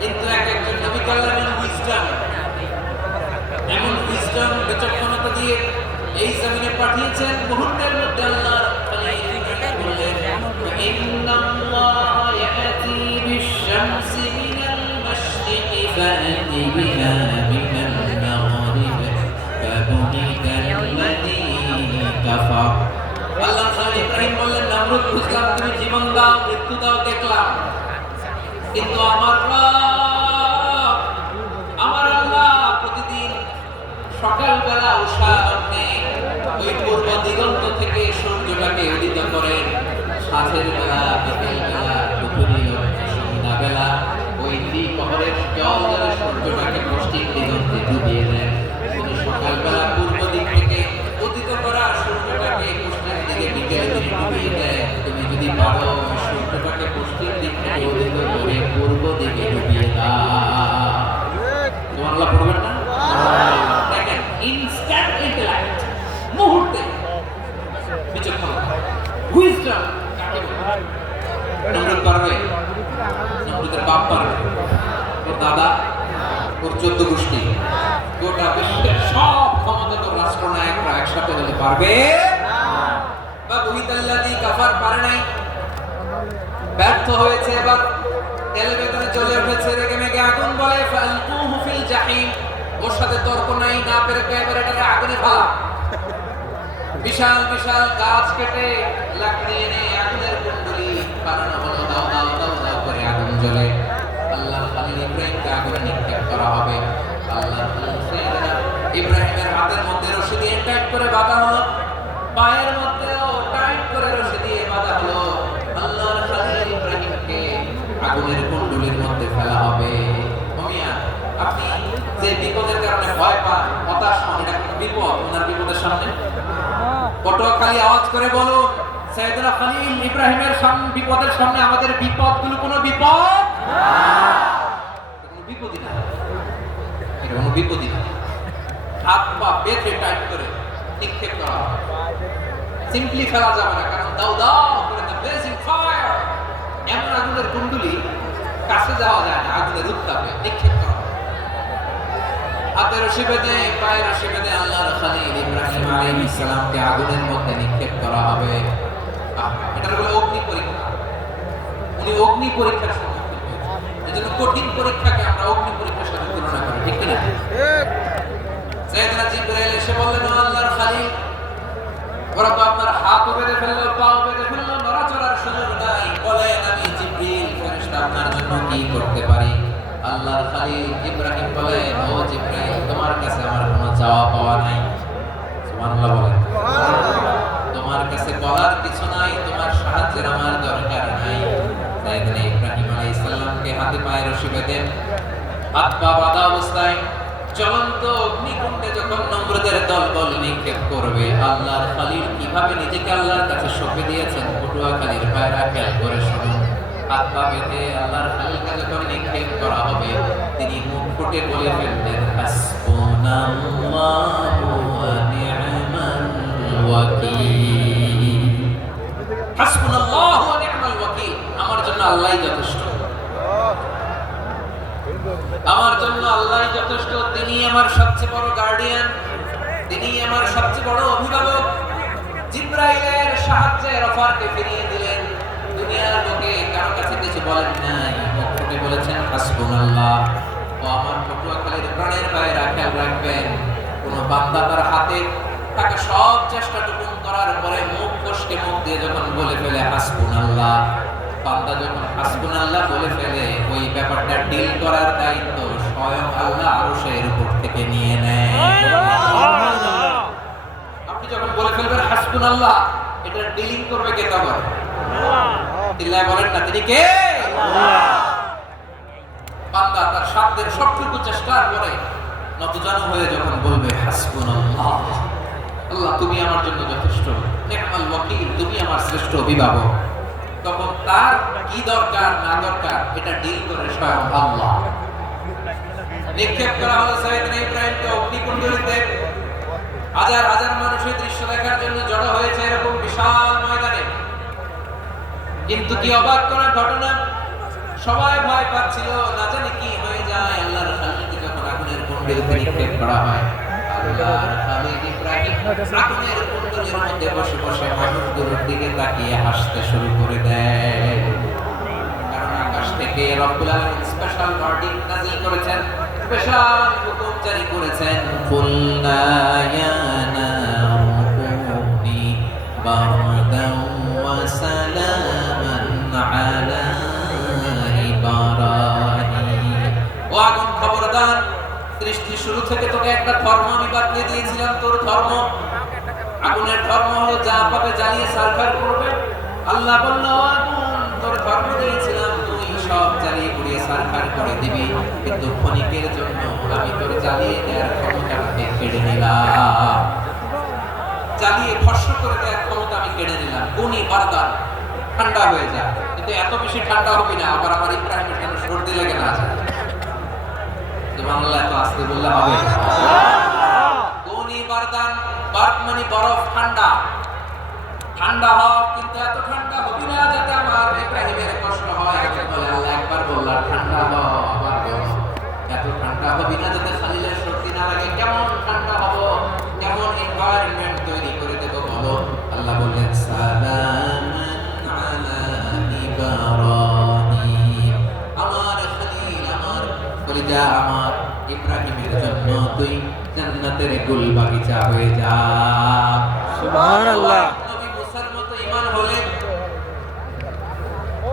কিন্তু একজন নবী কাল্লামের উইজডম, এমন উইজডম বিচক্ষণতা দিয়ে এই জমিনে পাঠিয়েছেন, মুহূর্তের মধ্যে আল্লাহর খলিল ইব্রাহিম বললেন, ইন্নাল্লাহা ইয়াতি বিশ-শামসি মিনাল মাশরিকি ফাআতি বিহা মিনাল মাগরিব ফাবুহিতাল্লাযী কাফার। আল্লাহ খলিল ইব্রাহিম বললেন, নমরুদ বুঝলাম তুমি জীবন দাও মৃত্যু দাও দেখলাম, কিন্তু আমার রব, আমার আল্লাহ প্রতিদিন সকালবেলা উষা লগ্নে ওই পূর্ব দিগন্ত থেকে সূর্যটাকে উদিত করেন, সাঁঝের বেলা, বিকেল বেলা, দুপুরি সন্ধ্যা বেলা ওই দ্বিপ্রহরের জল জলে সূর্যটাকে পশ্চিম দিগন্তে ডুবিয়ে দেন। তিনি সকালবেলা পূর্ব দিক থেকে উদিত করা সূর্যটাকে পশ্চিম দিকে বিকেলে তিনি ডুবিয়ে দেন। তুমি যদি পারো ওই সূর্যটাকে পশ্চিম দিক থেকে উদিত করে পূর্ব দিকে ডুবিয়ে দাও। তোমার আল্লাহ পড়বেন না? দেখেন, ইনস্ট্যান্ট ইন্টেলেক্ট, মুহূর্তে বিচক্ষণতা, উইজডম কাকে বলে? নমরুদ পারবে? নমরুদের বাপ পারবে? ওর দাদা, ওর 14 গোষ্ঠী, গোটা বিশ্বের সব ক্ষমতাধর রাষ্ট্রনায়করা একসাথে হলে পারবে? বা বুহিতাল্লাযী কাফার পারে নাই, ব্যর্থ হয়েছে, এবার তেলে বেগুনে জ্বলে উঠেছে, রেগে মেগে আগুন বলে ফালকুহু ফিল জাহিম। ওর সাথে তর্ক নাই, না পেরে এবার এটাকে আগুনে ফেলা। বিশাল বিশাল গাছ কেটে লাকড়ি এনে আগুনের কুণ্ডলি বানানো হলো, দাও দাও দাও দাও করে আগুন জ্বলে। আল্লাহ খলিল ইব্রাহিমকে আগুনে নিক্ষেপ করা হবে। আল্লাহ সাইয়েদনা ইব্রাহিমের হাতের মধ্যে রশি দিয়ে টাইট করে বাঁধা হলো, পায়ের মধ্যেও টাইট করে রশি দিয়ে বাঁধা হলো। আল্লাহ খলিল ইব্রাহিমকে আগুনের কুণ্ডলির মধ্যে ফেলা হবে। মিয়া, আপনি যে বিপদের কারণে ভয় পান, হতাশ হন, এটা কোনো বিপদ? ওনার বিপদের সামনে পটুয়াখালী আওয়াজ করে বলুন, সাইয়েদনা খলিল ইব্রাহিমের বিপদের সামনে আমাদের বিপদগুলো কোনো বিপদ না, কোনো বিপদই না, এটা কোনো বিপদই না। হাত পা বেঁধে টাইট করে নিক্ষেপ করা হবে, সিম্পলি ফেলা যাবে না, কারণ দাও দাও করে দ্য ব্লেজিং ফায়ার, এমন আগুনের কুণ্ডলি কাছে যাওয়া যায় না, আগুনের উত্তাপে নিক্ষেপ করা হবে। হাতে রশি বেঁধে, পায়ে রশি বেঁধে আল্লাহর খলিল ইব্রাহিম আলাইহিস সালামকে আগুনের মধ্যে নিক্ষেপ করা হবে। এটা হলো অগ্নি পরীক্ষা। উনি অগ্নি পরীক্ষার সম্মুখীন হয়েছেন। এজন্য কঠিন পরীক্ষাকে আমরা অগ্নি পরীক্ষার সাথে তুলনা করি, ঠিক কি না? সাইয়েদনা জিবরাইল এসে বললেন, আল্লাহর খলিল, ওরা তো আপনার হাতও বেঁধে ফেললো, পাও বেঁধে ফেললো, নড়াচড়ার সুযোগ নাই, বলেন আমি জিবরিল ফেরেশতা আপনার জন্য কি করতে পারি? আল্লাহর খলিল ইব্রাহিম বলেন, ও জিবরাইল, তোমার কাছে আমার কোনো চাওয়া পাওয়া নাই। সুবহানাল্লাহ বলেন। তোমার কাছে বলার কিছু নাই, তোমার সাহায্যের আমার দরকার নাই। সাইয়েদনা ইব্রাহিম আলাইহিস সালামকে হাতে পায়ে রশি বেঁধে হাত পা বাঁধা অবস্থায় চলন্ত অগ্নিকুণ্ডে যখন নমরুদের দলবল নিক্ষেপ করবে, আল্লাহর খলিল কিভাবে নিজেকে আল্লাহর কাছে সঁপে দিয়েছেন, পটুয়াখালীর ভাইরা খেয়াল করে শুনুন। হাত পা বেঁধে আল্লাহর খলিলকে যখন নিক্ষেপ করা হবে, তিনি মুখ ফুটে বলে ফেললেন, হাসবুনাল্লাহু ওয়া নি'মাল ওয়াকিল। হাসবুনাল্লাহু ওয়া নি'মাল ওয়াকিল, আমার জন্য আল্লাহই যথেষ্ট, আমার জন্য আল্লাহই যথেষ্ট। তিনি আমার সবচেয়ে বড় গার্ডিয়ান, তিনি আমার সবচেয়ে বড় অভিভাবক। জিবরাইলের সাহায্যে রফারকে ফিরিয়ে দিলেন। দুনিয়ার লোকে কারো কাছে কিছু বলেন নাই, মুখ ফুটে বলেছেন হাসবুনাল্লাহ। ও আমার পটুয়াখালীর প্রাণের ভাইয়েরা, খেয়াল রাখবেন, কোন বান্দা তার হাতে তাকে সব চেষ্টাটুকু করার পরে মুখ ফসকে মুখ দিয়ে যখন বলে ফেলে হাসবুনাল্লাহ, বান্দা যখন হাসবুনাল্লাহ বলে ফেলে, ওই ব্যাপারটা ডিল করার দায়িত্ব স্বয়ং আল্লাহ আরশের উপর থেকে নিয়ে নেয়। আপনি যখন বলে ফেলবেন হাসবুনাল্লাহ, এটা ডিলিং করবে কে তখন? চিল্লায় বলেন না, তিনি কে? বান্দা তার সাধ্যের সবটুকু চেষ্টার পরে নতজানু হয়ে যখন বলবে হাসবুনাল্লাহ, আল্লাহ তুমি আমার জন্য যথেষ্ট, নি'মাল ওয়াকিল, তুমি আমার শ্রেষ্ঠ অভিভাবক, তখন তার কি দরকার না দরকার এটা ডিল করে স্বয়ং আল্লাহ। নিক্ষেপ করা হলো সাইয়েদনা ইব্রাহিমকে অগ্নিকুণ্ডলিতে। হাজার হাজার মানুষ এই দৃশ্য দেখার জন্য জড়ো হয়েছে এরকম বিশাল ময়দানে। কিন্তু কি অবাক করা ঘটনা, সবাই ভয় পাচ্ছিল না জানি কি হয়ে যায়। আল্লাহর খালিলকে যখন আগুনের কুণ্ডলিতে নিক্ষেপ করা হয়, আল্লাহর খালিল ইব্রাহিম আগুনের কুণ্ডলের মধ্যে বসে বসে মানুষগুলোর দিকে তাকিয়ে হাসতে শুরু করে দেয়। কারণ আকাশ থেকে রব্বুল আলামিন স্পেশাল ওয়ার্ডিং নাযিল করেছেন, স্পেশাল হুকুম জারি করেছেন, কুলনা ইয়া নারু কুনি বারদান ওয়া সালামান আলা ইব্রাহিম। ও আগুন খবরদার, সৃষ্টির শুরু থেকে তোকে একটা ধর্ম আমি বাতলে দিয়েছিলাম, তোর ধর্ম, আগুনের ধর্ম হলো যা পাবে জ্বালিয়ে সারভার করবে। আল্লাহ বলল আগুন তোর ধর্ম দিয়েছিলাম, তুই সব জ্বালিয়ে পুড়িয়ে সারভার করে দিবি, কিন্তু ক্ষণিকের জন্য আমি তোর জ্বালিয়ে দেওয়ার ক্ষমতাকে কেড়ে নিলাম, জ্বালিয়ে ভস্ম করে দেওয়ার ক্ষমতা আমি কেড়ে নিলাম। কোনি বারদান, ঠান্ডা হয়ে যায়, কিন্তু এত বেশি ঠান্ডা হবি না আবার আমার ইব্রাহিমের জন্য সর্দি লেগে না যায়। বাংলা এত আসতে বললে হবে? কোনি বারদান, বারদ মানে বরফ, ঠান্ডা, ঠান্ডা হও, কিন্তু এত ঠান্ডা হবি না যাতে আমার ইব্রাহিমের কষ্ট হয়। আগে বলে আল্লাহ একবার বললাম ঠান্ডা হও, আবার এত ঠান্ডা হবি না যাতে খালিলের সর্দি না লাগে। কেমন ঠান্ডা হব, কেমন এনভায়রনমেন্ট তৈরি করে দেব বলো? আল্লাহ বললেন সালামান আলা ইব্রাহিম, আমার খালিল, আমার কলিজা, আমার ইব্রাহিমের জন্য তুই জান্নাতের গুল বাগিচা হয়ে যা। সুবহানাল্লাহ। নবী মুসার মতো ঈমান হলে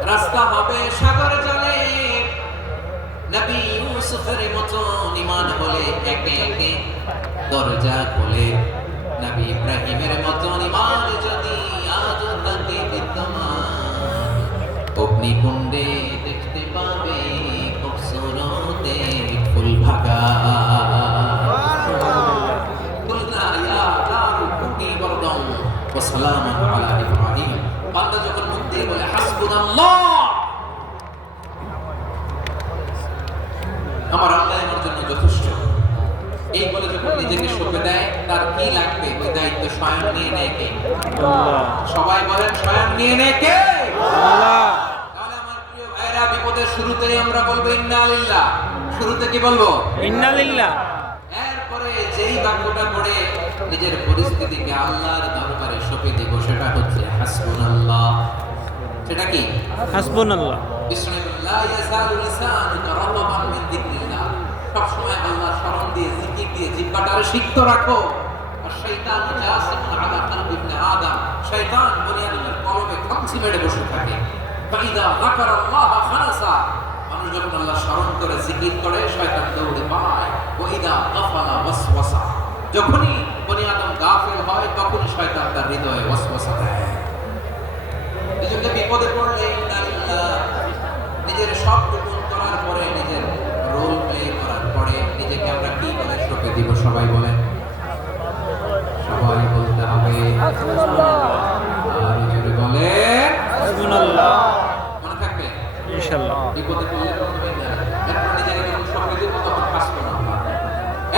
রাস্তা হবে সাগর জলে, নবী ইউসুফের মতো ঈমান হলে একে একে দরজা খোলে, নবী ইব্রাহিমের মতো ঈমান যদি আজও থাকে বিদ্যমান, অগ্নিকুণ্ডে দেখতে পাবে খুবসুরতে ফুল ভাগা। কুলনা ইয়া নারু কুনি বারদান ওয়া সালামান আলা ইব্রাহিম, বান্দা যখন মুখ দিয়ে বলে হাসবুনাল্লাহ, আমার আল্লাহ আমার জন্য যথেষ্ট, এই বলে যখন নিজেকে সঁপে দেয়, তার কি লাগবে ওই দায়িত্ব স্বয়ং নিয়ে নেয় কে? সবাই বলেন স্বয়ং নিয়ে নেয় কে? তাহলে আমার প্রিয় ভাইরা, বিপদের শুরুতেই আমরা বলবো ইন্না লিল্লাহ। শুরুতে কি বলবো? ইন্না লিল্লাহ। এরপরে যেই বাক্যটা পড়ে নিজের পরিস্থিতিকে আল্লাহর দরবারে সঁপে দিব, সেটা হচ্ছে হাসবুনাল্লাহ। সেটা কি? হাসবুনাল্লাহ। বিসমিল্লাহ ইয়াসালু লিসানুকা রাতাবান মিন যিকরিল্লাহ, সব সময় আল্লাহর স্মরণ দিয়ে, জিকির দিয়ে জিহ্বাটারে সিক্ত রাখো। আর শয়তান জাসিমুন আলা কলবি ইবনে আদম, শয়তান বনি আদমের কলবে খামচি মেরে বসে থাকে। ফাইদা যাকারাল্লাহ খানাসা, মানুষ যখন আল্লাহ স্মরণ করে জিকির করে শয়তান দৌড়ে পায়। ওয়াইদা গাফালা ওয়াসওয়াসা, যখনই বনি আদম গাফিল হয় তখনই শয়তান তার হৃদয়ে ওয়াসওয়াসা দেয়। এজন্য বিপদে পড়লে নিজের সব টুকুন করার পরে, নিজের রোল প্লে করার পরে নিজেকে আমরা কি বলে সঁপে দিব? সবাই বলেন, সবাই বলতে হবে আর জোরে বলে হাসবুনাল্লাহ। মনে থাকবে ইনশাআল্লাহ। বিপদে পড়লে প্রথমে এরপর নিজেকে যখন সঁপে দিব তখন হাসবুনাল্লাহ।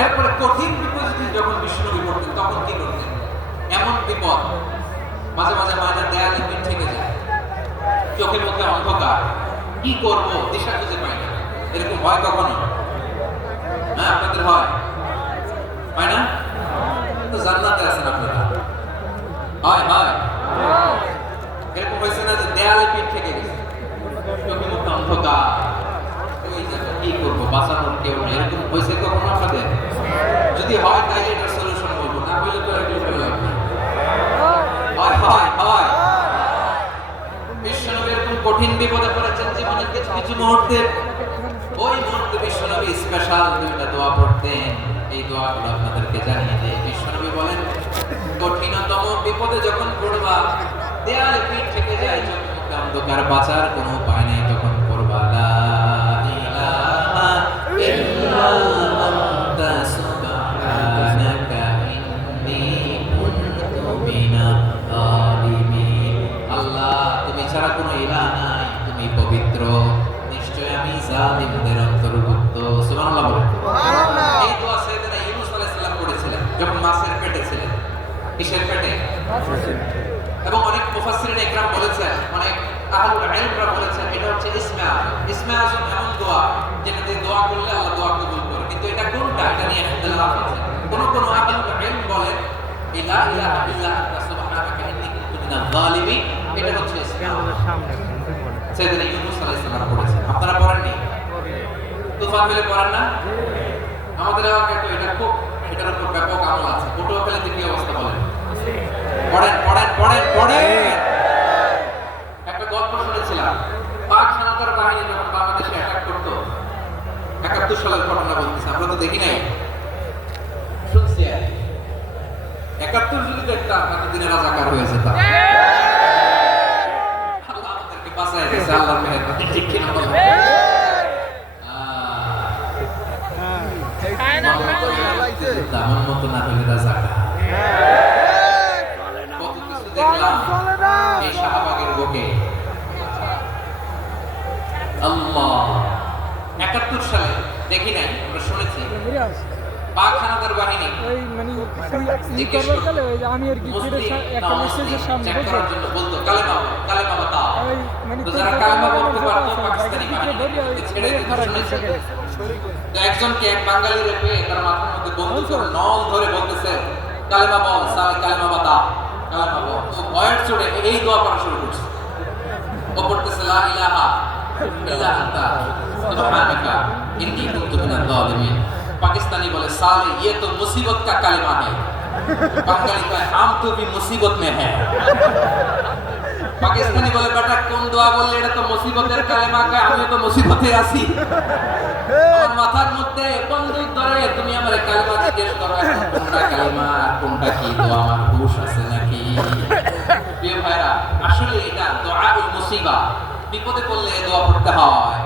এরপরে কঠিন বিপদ যখন বিষ্ণু পড়তেন তখন কি করতেন? এমন বিপদ মাঝে মাঝে মায়ের দেয়ালে পিঠ থেকে যায়, চোখের মধ্যে অন্ধকার, কি করব দিশা খুঁজে পাই না, এরকম হয় কখনো? হ্যাঁ, আপনাদের হয় না? তো জান্নাতে আছেন আপনারা, হয় হয় এরকম হয়েছে না যে দেয়ালে পিঠ থেকে গেছে, চোখের মধ্যে অন্ধকার, ওই যে কি করবো, বাঁচানোর কেউ নেই, এরকম হয়েছে কখনো আপনাদের? যদি হয় তাইলে এটার সলিউশন বলবো, না হলে তো কঠিন বিপদে পড়েছেন জীবনের কিছু কিছু মুহূর্তে, ওই মুহূর্তে বিশ্বনবী স্পেশাল দুইটা দোয়া পড়তেন। এই দোয়াগুলো আপনাদেরকে জানিয়ে দেয়। বিশ্বনবী বলেন, কঠিনতম বিপদে যখন পড়বা, দেয়ালে পিঠ থেকে যায়, চোখে মুখে অন্ধকার, বাঁচার কোনো উপায় নেই, তখন পড়বা লা ইলাহা ইল্লা আনতা সুবহানাকা ইন্নী কুনতু মিনাজ জালিমিন। আল্লাহ, তুমি ছাড়া কোনো ইলাহ নাই, তুমি পবিত্র, নিশ্চয় আমি জালিমদের অন্তর্ভুক্ত। সুবহানাল্লাহ বলেন। এই দোয়া সাইয়েদনা ইউনূস আলাইহিস সালাম পড়েছিলেন যখন মাছের পেটে ছিলেন। কিসের পেটে? এবং অনেক মুফাসসিরিন ইকরাম বলেছেন, অনেক আহলুল ইলমরা বলেছেন, এটা হচ্ছে ইসমে আযম। ইসমে আযম এমন দোয়া যেটা দিয়ে দোয়া করলে আল্লাহ দোয়া কবুল করে। কিন্তু এটা কোনটা, এটা নিয়ে ইখতিলাফ আছে। কোন আহলুল ইলম বলেন লা ইলাহা ইল্লা আনতা সুবহানাকা ইন্নী কুনতু মিনাজ জালিমিন, এটা হচ্ছে ইসমে আযম। সাইয়েদনা ইউনূস আলাইহিস সালাম পড়েছেন। আপনারা পড়েননি? তুফান মিলে পড়েন না? আমাদের এলাকায় তো এটা খুব, এটার উপর ব্যাপক আমল আছে। পটুয়াখালীতে কি অবস্থা বলেন? পড়েন পড়েন পড়েন পড়েন। একটা গল্প শুনেছিলাম, পাক সেনাদের বাহিনী যখন বাংলাদেশে অ্যাটাক করতো, ৭১ সালের ঘটনা বলতেছে, আমরা তো দেখি নাই, শুনছি। ৭১ যদি দেখতাম এতদিনে রাজাকার হয়ে যেতাম। আল্লাহ আমাদেরকে বাঁচায় গেছে, আল্লাহর মেহেরবানি। ঠিক কিনা বলেন? আমার মতো না হলে রাজাকার। কত কিছু দেখলাম এই শাহবাগের বুকে। আল্লাহ, ৭১ সালে দেখি নাই, আমরা শুনেছি পাক হানাদার বাহিনী জিজ্ঞেস করতো, চেক করার জন্য বলতো কালেমা বল, কালেমা বাতা। তো যারা কালেমা বলতে পারতো পাকিস্তানি বাহিনী ছেড়ে দিত, শুনেছি। তো একজনকে, এক বাঙালির পেয়ে তার মাথার মধ্যে বন্দুক করে নল ধরে বলতেছে কালেমা বল, সালে কালেমা বাতা, কালেমা বল। তো ভয়ের চড়ে এই দোয়া পড়া শুরু করছে। ও পড়তেছে লা ইলাহা ইল্লা আনতা সুবহানাকা ইন্নী কুনতু মিনাজ জালিমিন। পাকিস্তানি বলে साले ये तो मुसीबत का कलमा है। बंगाली कहे हम तो भी मुसीबत में हैं। পাকিস্তানি বলে বেটা কোন দোয়া বললে এটা তো মুসিবতের কালেমা, কয় আমি তো মুসিবতে আছি। আমার মাথার মধ্যে বন্দুক ধরে তুমি আমার কালেমা জিজ্ঞেস করো, এখন কোনটা কালেমা কোনটা কি দোয়া, আমার হুঁশ আছে নাকি? প্রিয় ভাইরা, আসলে এটা দুআউল মুসিবা, বিপদে পড়লে এই দোয়া পড়তে হয়।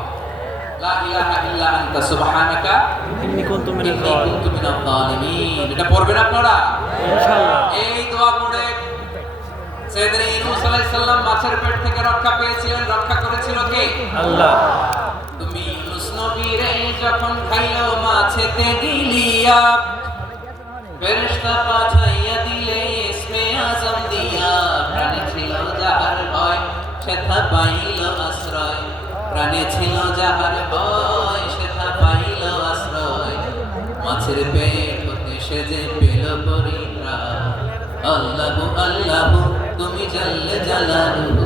লা ইলাহা ইল্লা আনতা সুবহানাকা ইন্নী কুনতু মিনাজ জালিমিন। এটা পড়বেন আপনারা ইনশাআল্লাহ। এই দোয়া পড়ে সাইয়েদনা ইউনূস আলাইহিস সালাম মাছের পেট থেকে রক্ষা পেয়েছিলেন। রক্ষা করেছিল কে? আল্লাহ। তুমি ইউনূস নবীরে যখন খাইলো মাছেতে গিলিয়া, ফেরেশতা পাঠাইয়া দিলে ইসমে আযম দিয়া। প্রাণে ছিল যাহার ভয়, সেথা পাইল আশ্রয়। প্রাণে ছিল যাহার ভয়, সেথা পাইল আশ্রয়। মাছের পেট হতে সে যে পেল পরিত্রাণ। আল্লাহু আল্লাহু তুমি জাল্লে জালালুহু,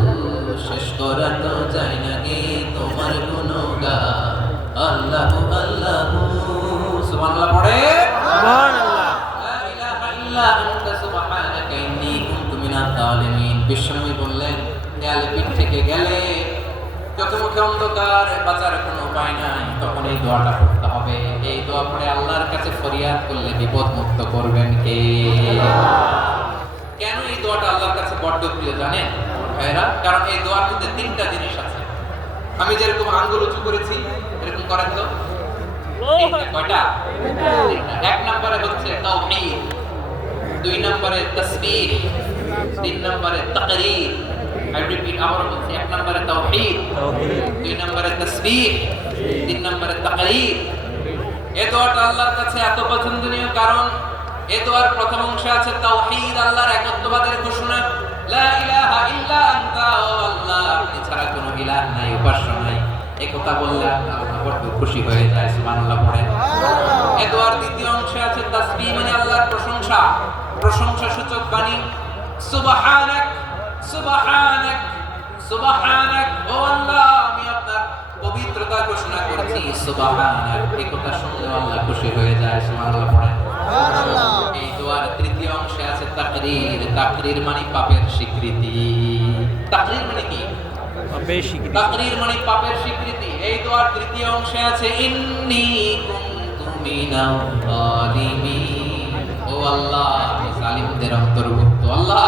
শেষ করা তো যায় না গে তোমার গুণগান। আল্লাহু আল্লাহু সুবহানাল্লাহ পড়ে সুবহানাল্লাহ। লা ইলাহা ইল্লা আনতা সুবহানাকা ইন্নী কুনতু মিনাজ জালিমিন। বিশ্বনবী বললেন, দেয়ালে পিঠ থেকে গেলে, চোখে মুখে অন্ধকার, বাঁচার কোনো উপায় নাই, তখন এই দোয়াটা পড়তে হবে। এই দোয়া পড়ে আল্লাহর কাছে ফরিয়াদ করলে বিপদ মুক্ত করবেন কে? কেন এই দোয়াটা আল্লাহর কাছে বড্ড প্রিয় জানেন ভাইরা? কারণ এই দোয়ার মধ্যে 3টা জিনিস আছে। আমি যেরকম আঙ্গুল উঁচু করেছি এরকম করেন তো। কয়টা? 3টা। 1 নম্বরে হচ্ছে তাওহীদ, 2 নম্বরে তাসবিহ, 3 নম্বরে তাকরীর। I repeat, আবার বলছি, 1 নম্বরে তাওহীদ, 2 নম্বরে তাসবিহ, 3 নম্বরে তাকরীর। এই দোয়াটা আল্লাহর কাছে এত পছন্দনীয় কারণ এই দোয়ার প্রথম অংশে আছে তাওহীদ, আল্লাহর একত্ববাদের ঘোষণা। লা ইলাহা ইল্লা আনতা, ও আল্লাহ আপনি ছাড়া কোনো ইলাহ নাই, উপাস্য নাই। এই কথা বললে আল্লাহ বড় খুশি হয়ে যায়। সুবহানাল্লাহ পড়েন। এই দোয়ার দ্বিতীয় অংশে আছে তাসবিহ, মানে আল্লাহর প্রশংসা, প্রশংসা সূচক বাণী। সুবহানাক সুবহানাক সুবহানাক, ও আল্লাহ আমি আপনার পবিত্রতা ঘোষণা করেছি। সুবহানাক, এই কথা শুনলে আল্লাহ খুশি হয়ে যায়। সুবহানাল্লাহ পড়েন। এই দোয়ার তৃতীয় অংশে আছে তাকরীর। তাকরীর মানে পাপের স্বীকৃতি। তাকরীর মানে কি? বেশি কি তাকরীর মানে পাপের স্বীকৃতি। এই দোয়ার তৃতীয় অংশে আছে ইন্নী কুনতু মিনাল যালিমিন। ও আল্লাহ, আমি জালিমদের অন্তর্ভুক্ত। আল্লাহ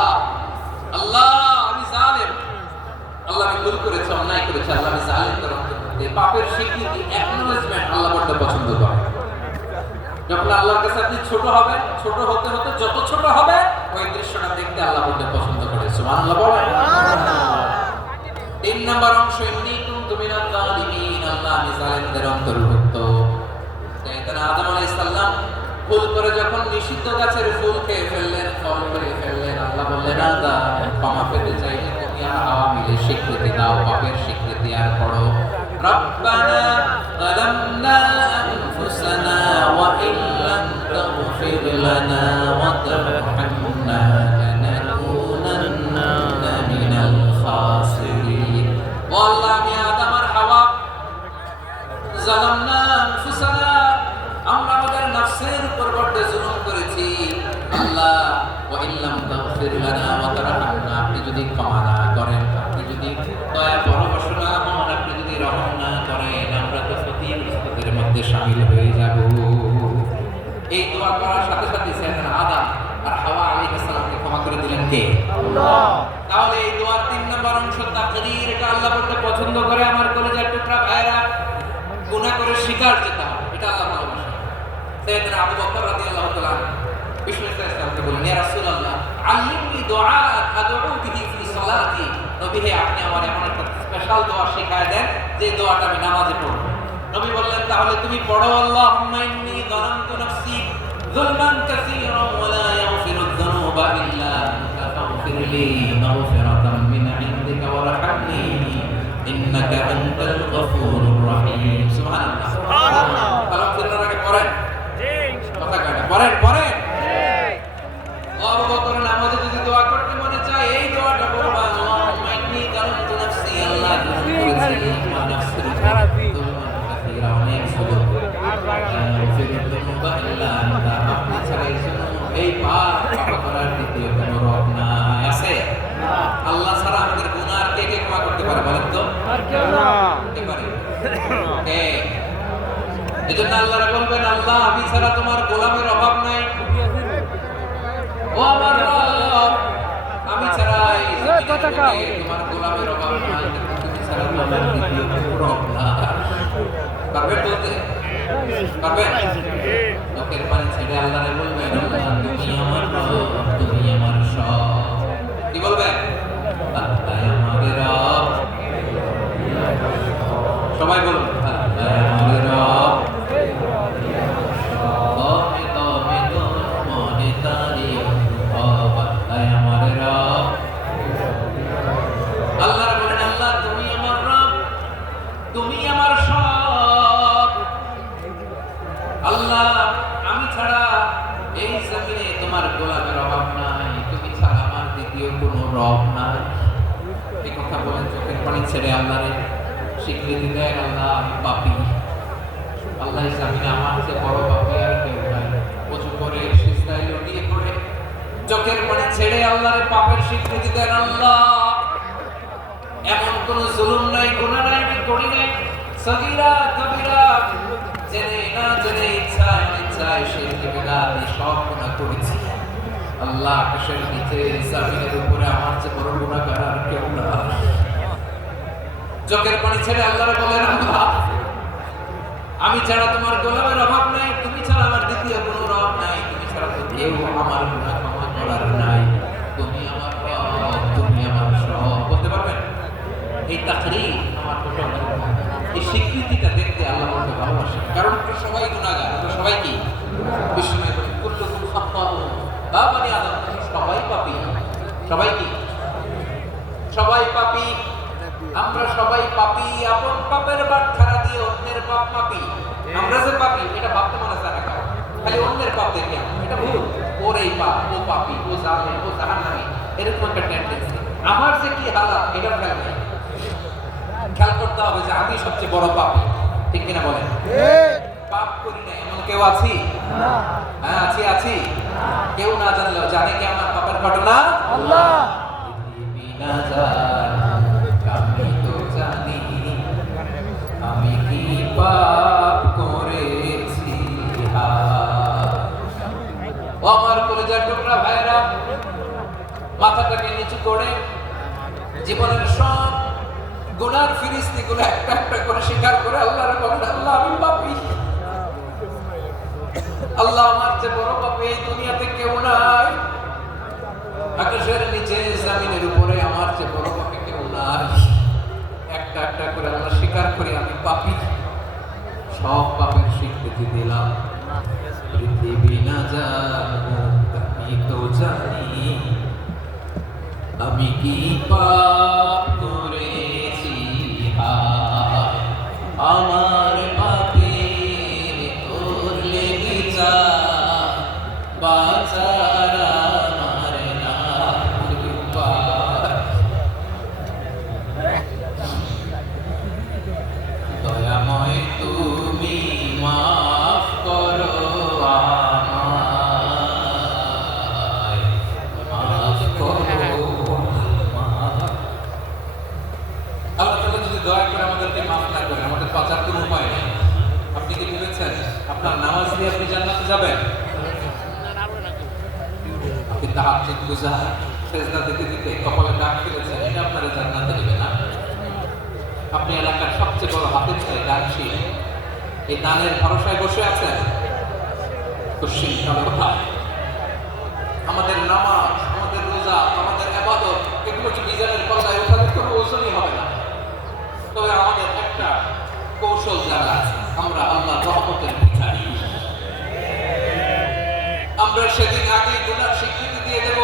আল্লাহ, আমি জালিম। আল্লাহ, আমি ভুল করেছি, অন্যায় করেছি। আল্লাহ, আমি জালিমদের অন্তর্ভুক্ত। এই পাপের স্বীকৃতি, অ্যাকনলেজমেন্ট আল্লাহ বড় পছন্দ করে। যখন আল্লাহর কাছে আপনি ছোট হবেন, ছোট হতে হতে যত ছোট হবে, ওই দৃশ্যটা দেখতে আল্লাহ বড় পছন্দ করে। সুবহানাল্লাহ বলেন। তিন নম্বর অংশ, ইন্নী কুনতু মিনাল যালিমিন। আল্লাহ, আমি জালিমদের অন্তর্ভুক্ত। সাইয়েদনা আদম আলাইহিস সালাম ভুল করে যখন নিষিদ্ধ গাছের ফুল খেয়ে ফেললেন, ফল খেয়ে ফেললেন, আল্লাহ বললেন আদম, ক্ষমা পেতে চাইলে তুমি আর হাওয়া মিলে স্বীকৃতি দাও, পাপের স্বীকৃতি আর পড়ো। রব্বানা যালামনা আনফুসানা ওয়া ইল্লাম তাগফির লানা ওয়া তারহামনা লানাকুনান্না মিনাল খাসিরিন। ও আল্লাহ, আমি আদম আর হাওয়া যালামনা আনফুসানা, আমরা আমাদের নফসের উপর বড় জুলুম করেছি। আল্লাহ, ওয়া ইল্লাম তাগফির লানা ওয়া তারহামনা, আপনি যদি ক্ষমা না করেন, আপনি যদি দয়া পরবশ না হন, আপনি যদি রহম না করেন, আমরা তো ক্ষতিগ্রস্তদের মধ্যে শামিল হয়ে যাব। এই দোয়া করার সাথে সাথে সাইয়েদনা আদম আর হাওয়া আলাইহিস সালামকে ক্ষমা করে দিলেন কে? আল্লাহ। তাহলে এই দোয়ার 3 নম্বর অংশ তাকরীর, এটা আল্লাহ বড় পছন্দ করে। আমার কলিজার টুকরা ভাইরা, গুনাহ করে স্বীকার যেতে হবে, এটা আল্লাহ ভালোবাসে। সাইয়েদনা আবু বকর রাদিয়াল্লাহু তাআলা বিষ্ণু ইসলামকে বললেন, ইয়া রাসূলুল্লাহ, আল্লিমনি দুআ আদউ বিহি ফি সালাতি। নবী হে, আপনি আমার এমন একটা স্পেশাল দোয়া শিখায় দেন যে দোয়াটা আমি নামাজে পড়ব। নবী বললেন, তাহলে তুমি পড়ো, আল্লাহুম্মা ইন্নী যালামতু নাফসি যুলমান কাসীরান ওয়া লা ইয়াগফিরুয যুনুবা ইল্লা আনতা ফাগফির লি মাগফিরাতাম মিন ইনদিকা ওয়ারহামনি ইন্নাকা আনতাল গফুরুর রহিম। সুবহানাল্লাহ, সুবহানাল্লাহ। তাহলে ফিরার আগে পড়েন, কথা কাটা পড়েন, পড়েন। আবু বকর নামাজে যদি দোয়া করতে মনে চায়, এই দোয়াটা পড়বা, আল্লাহুম্মা ইন্নী যালামতু নাফসি, আল্লাহ তুমি করেছি আমার নফসের যুলমান কাসীরা, অনেক জুলুম। ফাগফির যুনুবা ইল্লা আনতা, আপনি ছাড়া এই পাপ করার দ্বিতীয় কোনো রব নাই। আছে? আল্লাহ ছাড়া আমাদের গুনাহ কে কে ক্ষমা করতে পারে বলেন তো? আর কেউ না। কে পারে? কে? এজন্য আল্লাহরা বলবেন, আল্লাহ, আমি ছাড়া তোমার গোলামের অভাব নাই। ও আমার রব, আমি ছাড়া এই জমিনে তোমার গোলামের অভাব নাই। তুমি ছাড়া তোমার দ্বিতীয় কোনো রব নাই। পারবেন বলতে? পারবেন? চোখের পানি ছেড়ে আল্লাহরে বলবেন, আল্লাহ, তুমি আমার রব, তুমি আমার সব। কি বলবেন? আল্লাহ আমার রব। সবাই বলুন, আল্লাহ আমার রব। ছেড়ে আল্লাহরে স্বীকৃতি দেন, আল্লাহ আমি পাপী, আল্লাহ জামিনে আমার চেয়ে বড় পাপী আর কেউ নাই। ওযু করে সিজদায় লুটিয়ে পড়ে চোখের পানি ছেড়ে আল্লাহরে পাপের স্বীকৃতি দেন, আল্লাহ এমন কোন জুলুম নাই, গুনাহ নাই আমি করি নাই, সগীরা কবিরা, জেনে না জেনে, ইচ্ছায় অনিচ্ছায়, শিরক বিদআত সব গুনাহ করেছি। আল্লাহ আকাশের নিচে জমিনের উপরে আমার চেয়ে বড় গুনাহগার আর কেউ নাই। চোখের পানি ছেড়ে আল্লাহরে বলেন, আল্লাহ আমি ছাড়া তোমার গোলামের অভাব নাই, তুমি ছাড়া আমার দ্বিতীয় কোনো রব নাই, তুমি ছাড়া তো কেউ আমার গুনাহ ক্ষমা করার নাই, তুমি আমার রব, তুমি আমার সব। বলতে পারবেন? এই তাকরীর আমার প্রথম, এই স্বীকৃতিটা দেখতে আল্লাহ বলতে ভালোবাসে। কারণ তো সবাই গুনাহগার, তো সবাই কি বিষ্ণু কুল্লুকুম খাত্তাউন বা বনি আদম, সবাই পাপী। সবাই কি? সবাই পাপী। আমরা সবাই পাপী। আপন পাপের বাটখারা দিয়ে অন্যের পাপ মাপি। আমরা যে পাপী এটা ভাবতে মনে চায় না, খালি অন্যের পাপ দেখে এটা ভুল। ওর এই পাপ, ও পাপী, ও জালেম, ও জাহান্নামী, এরকম একটা টেন্ডেন্সি। আমার যে কি হালাত এটা খেয়াল নেই। খেয়াল করতে হবে যে আমি সবচেয়ে বড় পাপী, ঠিক কিনা বলেন? পাপ করি না এমন কেউ আছি? হ্যাঁ আছি, আছি। কেউ না জানলেও জানে কি আমার পাপের ঘটনা? আল্লাহ। পাপ করেছি ও আমার কলেজার টুকরা ভাইরা, মাথাটাকে নিচু করে জীবনের সব গুনার ফিরিস্তিগুলো একটা একটা করে স্বীকার করে আল্লাহর বলেন, আল্লাহ আমি পাপী, আল্লাহ আমার চেয়ে বড় পাপী এই দুনিয়াতে কেউ নাই, আকাশের নিচে জমিনের উপরে আমার চেয়ে বড় পাপী কেউ নাই। একটা একটা করে আমরা স্বীকার করি আমি পাপী, সব পাপের স্বীকৃতি দিলাম। পৃথিবী না জানুক আমি তো জানি আমি কি পাপ করেছি, হায় আমার পাপের করলে বিচার, বাঁচার আমার নাম পার। দয়াময় তুমি মাফ করো আমায়, মাফ করো আমায়। আল্লাহ তাআলা যদি দয়া করে আমাদেরকে মাফ না করে, আমাদের বাঁচার কোনো উপায় নেই। আপনি কি ভেবেছেন আপনার নামাজ দিয়ে আপনি জান্নাতে যাবেন? আপনি তাহাজ্জুদ গুজার সেজদা দিতে দিতে কপালে দাগ ফেলেছেন, এটা আপনার জান্নাতে নেবে না। আপনি এলাকার সবচেয়ে বড় হাতের চাই দানশীল, এই দানের ভরসায় বসে আছেন, খুশির কথা। আমাদের নামাজ, আমাদের রোজা, আমাদের ইবাদত এগুলো কি মিজানের পাল্লায় ওঠানোর কোনো ওজনই হবে না। তবে আমাদের একটা কৌশল জানা আছে, আমরা আল্লাহর রহমতের ভিখারি। আমরা সেদিন আগে গুনার স্বীকৃতি দিয়ে দেব।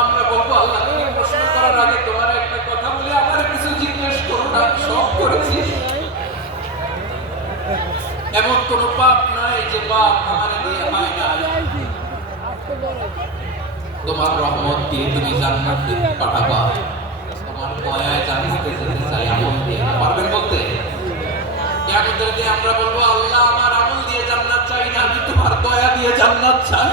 আমরা বলবো, আল্লাহ তুমি প্রশ্ন করার আগে তোমার একটা কথা বলে আমার কিছু জিজ্ঞেস করো না, সব করেছি। এমন কোন পাপ নাই যে পাপ আমার দিয়ে হয় না। তোমার রহমত দিয়ে তুমি জান্নাতে পাঠাবা, তোমার দয়ায় জান্নাতে যেতে চাই আমল দিয়ে। পারবেন বলতে? কিয়ামতের দিনে আমরা বলবো, আল্লাহ আমার আমল দিয়ে জান্নাত চাই না, আমি তোমার দয়া দিয়ে জান্নাত চাই।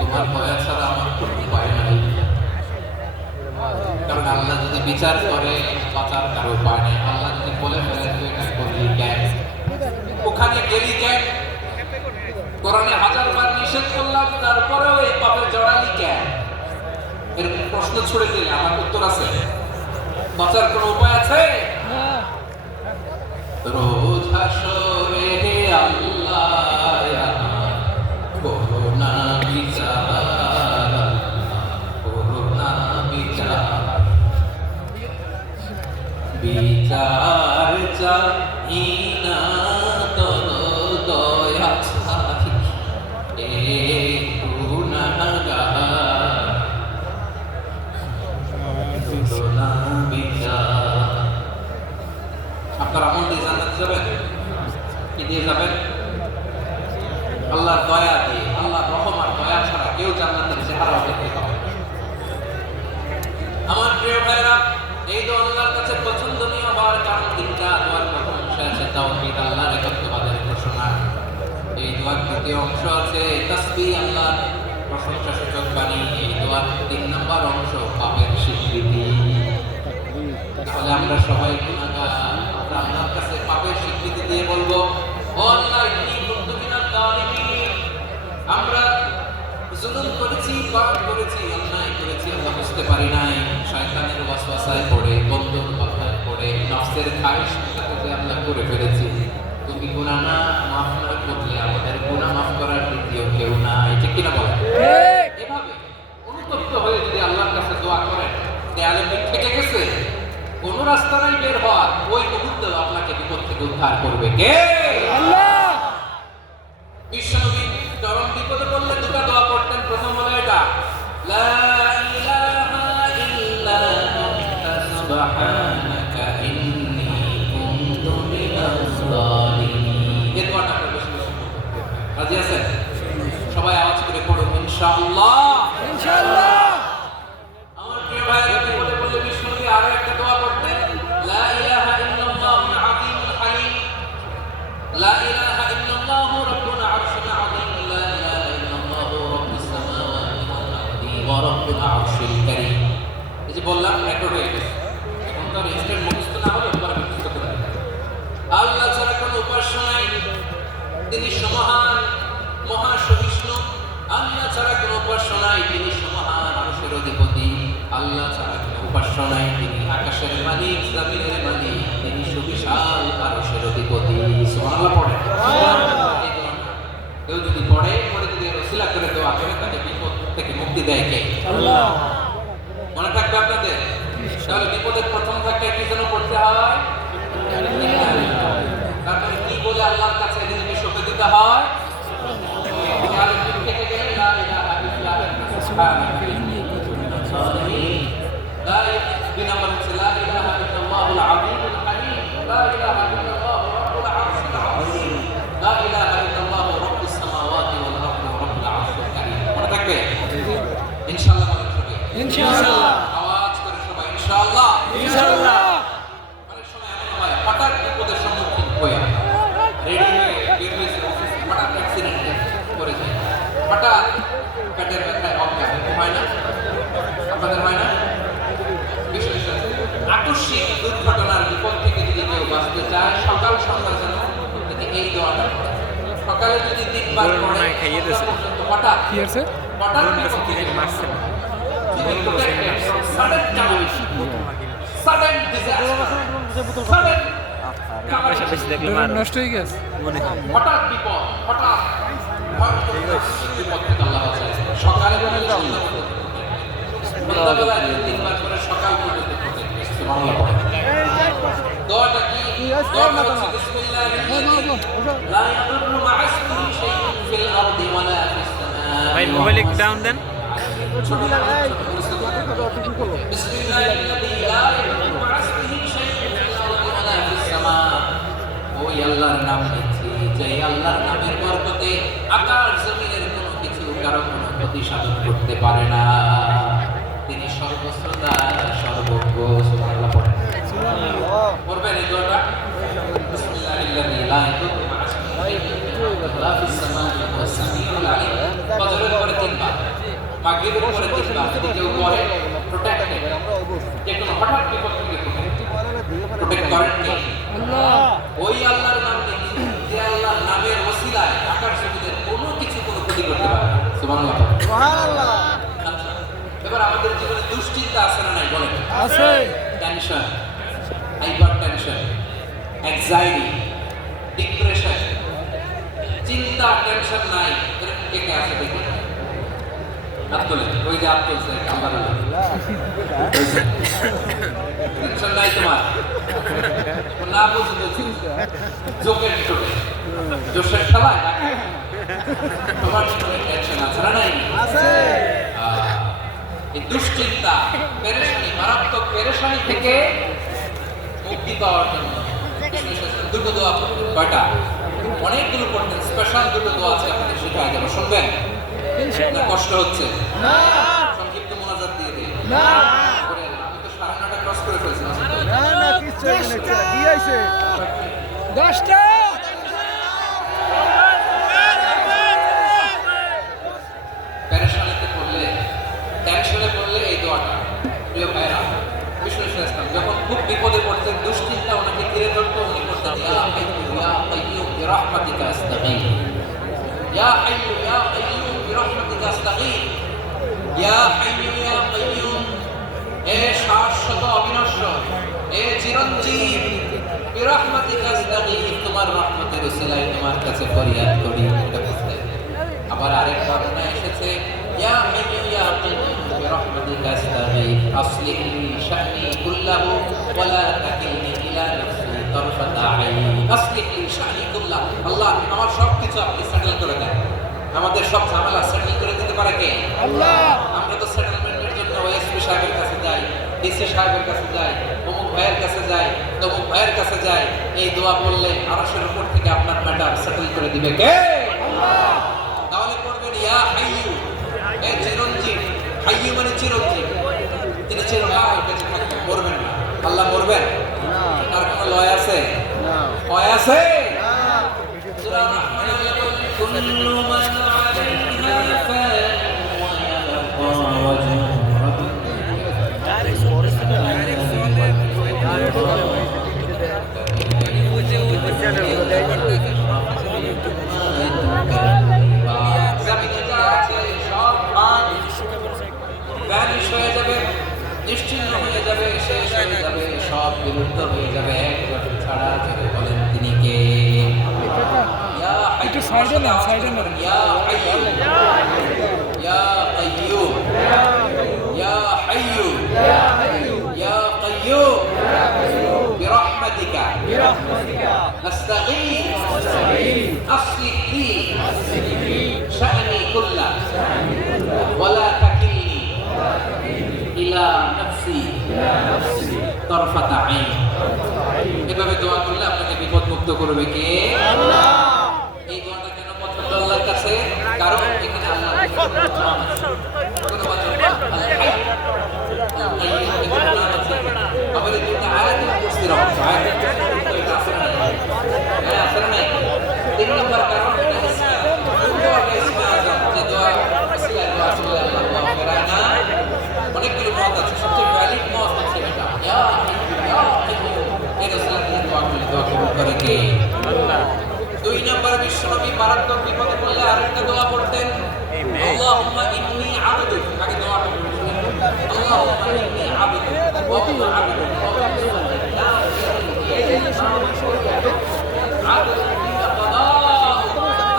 তোমার দয়া ছাড়া আমার কোনো উপায় নাই। কারণ আল্লাহ যদি বিচার করে বাঁচার কারো উপায় নেই। আল্লাহ যদি বলে ফেলে তুই এটা করলি কেন, ওখানে গেলি কেন, কোরআনে 1000 বার নিষেধ করলাম তারপরেও এই পাপে জড়ালি কেন, এরকম প্রশ্ন ছুড়ে দিলে আমার উত্তর আছে? বাঁচার কোনো উপায় আছে? রোজ হাসরে হে আল্লাহ করুণা বিচার, করুণা বিচার, বিচার চাই না তোর দয়া চাই, এ গুনাহগার করুণা বিচার। আপনার আমল দিয়ে জান্নাতে যাবেন? কি দিয়ে যাবেন? আল্লাহর দয়া দিয়ে। আল্লাহর রহমত দয়া ছাড়া কেউ জান্নাতের চেহারাও দেখতে পাবে না। আমার প্রিয় ভাইরা, এই দোয়া আল্লাহর কাছে পছন্দনীয় হওয়ার কারণ তিনটা। দোয়ার প্রথম অংশ আছে তাওহীদ, আল্লাহর একাত্মবাদের ঘোষণা। এই দোয়ার দ্বিতীয় অংশ আছে তাসবিহ, আল্লাহর প্রশংসা সূচক বাণী। এই দোয়ার 3 নম্বর অংশ পাপের স্বীকৃতি। তাহলে আমরা সবাই গুনাহগার, আমরা আল্লাহর কাছে পাপের স্বীকৃতি দিয়ে বলবো, ও আল্লাহ ইন্নী কুনতু মিনাল যালিমিন, আমরা জুলুম করেছি, পাপ করেছি, অন্যায় করেছি, আমরা বুঝতে পারি নাই, শয়তানের ওয়াসওয়াসায় পড়ে, বন্ধুর কথায় পড়ে, নফসের খায়েশ মেটাতে আমরা করে ফেলেছি। তুমি গুনাহ না মাফ না করলে আমাদের গুনাহ মাফ করার দ্বিতীয় কেউ নাই। ঠিক কিনা বলেন? এভাবে অনুতপ্ত হয়ে যদি আল্লাহর কাছে দোয়া করেন, দেয়ালে পিঠ থেকে গেছে, কোন রাস্তা নাই বের হওয়ার, ওই মুহূর্তেও আপনাকে বিপদ থেকে উদ্ধার করবে কে? আল্লাহ। বিশ্বনবী চরম বিপদে পড়লে দুটো দোয়া পড়তেন। প্রথম হলো এটা, লা ইলাহা ইল্লা আনতা সুবহানাকা ইন্নী কুনতু মিনাজ যালিমিন। এই দোয়াটা আমরা বেশি বেশি পড়ব। রাজি আছেন? সবাই আওয়াজ করে পড়ুন ইনশাআল্লাহ। ইনশাআল্লাহ। আমার প্রিয় ভাইরা, বিপদে পড়লে বিশ্বনবী আরো একটা দোয়া পড়তেন, লা ইলাহা ইল্লাল্লাহুল আযীমুল হালিম, লা ইলাহা ইল্লাল্লাহু রাব্বুল আরশিল আযীম, লা ইলাহা ইল্লাল্লাহু রাব্বুস সামাওয়াতি ওয়াল আরদি ওয়া রাব্বুল আরশিল কারীম। এই যে বললাম রেকর্ড হয়ে গেছে, এখন তো ইনস্ট্যান্ট মুখস্থ না হলে পরে মুখস্থ তিনি সমহান, মহাসহিষ্ণু, আল্লাহ ছাড়া কোনো উপাস্য নাই, তিনি সমহান আরশের অধিপতি, আল্লাহ ছাড়া কোনো উপাস্য নাই, তিনি আকাশের মালিক, জমিনের মালিক, তিনি সুবিশাল আরশের অধিপতি। সুবহানাল্লাহ পড়ে। কেউ যদি পড়ে যদি রসিলা করে দোয়া করে তাকে বিপদ থেকে মুক্তি দেয় কে? আল্লাহ। মনে থাকবে আপনাদের। তাহলে বিপদের প্রথম ধাক্কা কি যেন পড়তে হয়? তারপরে কি বলে আল্লাহর কাছে নিজেকে সঁপে দিতে হয়? তাহলে কি কেটে গেলে লা ইলাহা ইল্লাল্লাহ সুবহানাল্লাহ। দুই নম্বর হচ্ছে লা ইলাহা ইল্লাল্লাহুল আযীমুল হালিম, লা ইলাহা ইল্লাল্লাহু রাব্বুল আরশিল আযীম, লা ইলাহা ইল্লাল্লাহু রাব্বুস সামাওয়াতি ওয়াল আরদি ওয়া রাব্বুল আরশিল কারীম। মনে থাকবে? ইনশাআল্লাহ বলেন সবাই। ইনশাআল্লাহ। আওয়াজ করে সবাই ইনশাআল্লাহ। ইনশাআল্লাহ। অনেক সময় এমন হয় হঠাৎ বিপদের সম্মুখীন হয়ে রেডি হয়ে বের হয়েছে অফিস, হঠাৎ অ্যাক্সিডেন্টে পড়ে যায়, হঠাৎ পেটের ব্যথায় অজ্ঞান হয় না? আপনাদের হয় না? বিশেষ আকস্মিক দুর্ঘটনার বিপদ থেকে যদি কেউ বাঁচতে চায় সকাল সন্ধ্যা যেন তিনি এই দোয়াটা পড়ে। সকালে যদি 3 বার পড়ে হঠাৎ কি আছে? হঠাৎ বিপদ থেকে মারছে না। সাডেন চালাইশ, সাডেন ডিজাস্টার, সাডেন পয়সা বেশি দেখলে মার নষ্ট হয়ে গেছে। মনে হয়। হঠাৎ বিপদ, হঠাৎ বিপদ থেকে আল্লাহ বাঁচায়। সকালে বলে সন্ধ্যাবেলায় 3 বার করে সকাল পর্যন্ত পড়তে সুবহানাল্লাহ পড়ে। দোয়াটা কি? দোয়াটা হচ্ছে বিসমিল্লাহির লা ইয়াদুররু মা'a ইসমিহি শাইউন ফিল আরদি ওয়ালা ফিস সামা। ভাই মোবাইল একটু ডাউন দেন। বিসমিল্লাহিল্লাযী লা ইয়াদুররু মা'a ইসমিহি শাইউন ফিল আরদি ওয়ালা ফিস সামা। ওই আল্লাহর নাম নিচ্ছি, যে আল্লাহর নামের বরকতে আকাশ জমিনের কোনো কিছু কারো কোনো ক্ষতি সাধন করতে পারে না। তিনি সর্বশ্রোতা, সর্বজ্ঞ। সুবহানাল্লাহ পড়েন। পড়বেন এই দোয়াটা। বিসমিল্লাহিল্লাযী লা ইয়াদুররু মা'a ইসমিহি ফিস সামা'i ওয়াস সামিউল আলীম। ফজরের পরে 3 বার, মাগরিবের পরে 3 বার। যদি কেউ করে প্রোটেক্টেড, যে কোনো হঠাৎ বিপদ থেকে প্রোটেক্ট করেন কে? আল্লাহ। ওই আল্লাহর নাম নিচ্ছি, যে আল্লাহর নামের ওসিলায় আকাশ জমিনের কোনো কিছু কোনো ক্ষতি করতে পারে না। সুবহানাল্লাহ। সুবহানাল্লাহ। আচ্ছা, এবার আমাদের জীবনে দুশ্চিন্তা আছে না নাই বলেন? আছে। Tension, hyper tension, anxiety, depression, চিন্তা, টেনশন নাই, এরকম কে কে আছে দেখি? হাত তোলেন। ওই যে হাত তুলছে আলহামদুলিল্লাহ। টেনশন নাই তোমার? না বুঝতে জোকের চোটে, জোশের খেলায় তোমার টেনশন আছে না নাই? আছে। এই দুশ্চিন্তা, পেরেশানি, মারাত্মক পেরেশানি থেকে মুক্তি পাওয়ার জন্য দুটো দোয়া পড়তেন। কয়টা? অনেকগুলো পড়তেন। স্পেশাল দুটো দোয়া আছে, আপনাদের শেখা যাবে। শুনবেন? না কষ্ট হচ্ছে? না। সংক্ষিপ্ত মোনাজাত দিয়ে দিই। না। আমি তো 9:30 ক্রস করে ফেলছি। না না কিছু না। কি হইছে? 10টা। পেরেশানিতে পড়লে, টেনশনে পড়লে এই দোয়াটা। প্রিয় ভাইরা, বিষ্ণু ইসলাম যখন খুব বিপদে পড়তেন, দুশ্চিন্তা ওনাকে ঘিরে ধরতো, উনি করতেন ইয়া হাইয়্যু ইয়া কাইয়্যুম বিরহমাতিকা আস্তাগীথ, ইয়া হাইয়্যু ইয়া কাইয়্যুম বিরহমাতিকা আস্তাগীথ, ইয়া হাইয়্যু ইয়া কাইয়্যুম, এ শাশ্বত অবিনশ্বর, এ চিরঞ্জীব, বিরহমাতিকা আস্তাগীথ, তোমার রহমতের উসিলায় তোমার কাছে ফরিয়াদ করি। এটা বুঝতে। আবার আরেক ঘটনা এসেছে ইয়া হাইয়্যু ইয়া কাইয়্যুম বিরহমাতিকা আস্তাগীথ আসলিহ লি শা'নি কুল্লাহু ওয়া লা তাকিলনি ইলা নাফসি তারফাতা আইন। আসলিহ লি শা'নি কুল্লাহু, আল্লাহ আমার সব কিছু আপনি সেটেল করে দেন। আমাদের সব ঝামেলা সেটেল করে দিতে পারে কে? আল্লাহ। আমরা তো সেটেলমেন্টের জন্য ওএসপি সাহেবের কাছে যাই, ডিসি সাহেবের কাছে যাই, অমুক ভাইয়ের কাছে যাই, তমুক ভাইয়ের কাছে যাই। এই দোয়া বললে আরশের উপর থেকে আপনার ম্যাটার সেটেল করে দিবে কে? আল্লাহ। তাহলে পড়বেন ইয়া হাইয়্যু, এ চিরঞ্জীব। হাইয়্যু মানে চিরঞ্জীব, তিনি চিরকাল বেঁচে থাকবেন, মরবেন না। আল্লাহ মরবেন? তার কোনো লয় আছে? লয় আছে? সূরা রহমানে বলেন কুল্লু মান আলাইহা ফান ওয়া ইয়াবকা ওয়াজহু রাব্বিকা বিলুপ্ত হয়ে যাবে একবার ছাড়া যদি বলেন তিনি কে? ইয়া হাইয়্যু, একটু সাইডে নেন, সাইডে নেন। ইয়া হাইয়্যু, ইয়া কাইয়্যুম, ইয়া হাইয়্যু, ইয়া কাইয়্যুম বিরহমাতিকা نستغيث أصلح لي شأني كله ولا تكلني إلى نفسي طرفة عين এভাবে দোয়া করলে আপনাকে বিপদ মুক্ত করবে কে? আল্লাহ। এই দোয়াটা কেন পছন্দ আল্লাহর কাছে? কারণ এখানে আল্লাহ কোনো বচন না। আবার এই দুটো আয়াত মুস্তির অংশ আয়াত এটা আসলে না। হ্যাঁ আসলে না। 3 নম্বর কারণ এটা ইসলাম। দোয়া ইসলাম যে দোয়া ইসলাম দোয়া আসলে আল্লাহ করায় না। অনেকগুলো মত আছে, সবচেয়ে ভ্যালিড মত হচ্ছে এটা। ইয়া কাইয়্যুম এই রাসূলের দোয়া করলে দোয়া কবুল করে কে? আল্লাহ। 2 নম্বর বিশ্বনবী মারাত্মক বিপদে পড়লে আরেকটা দোয়া পড়তেন, আল্লাহুম্মা ইন্নী আবদুক। আগে দোয়াটা পড়তেন, আল্লাহুম্মা ইন্নী আবদুক ওয়া আবদুক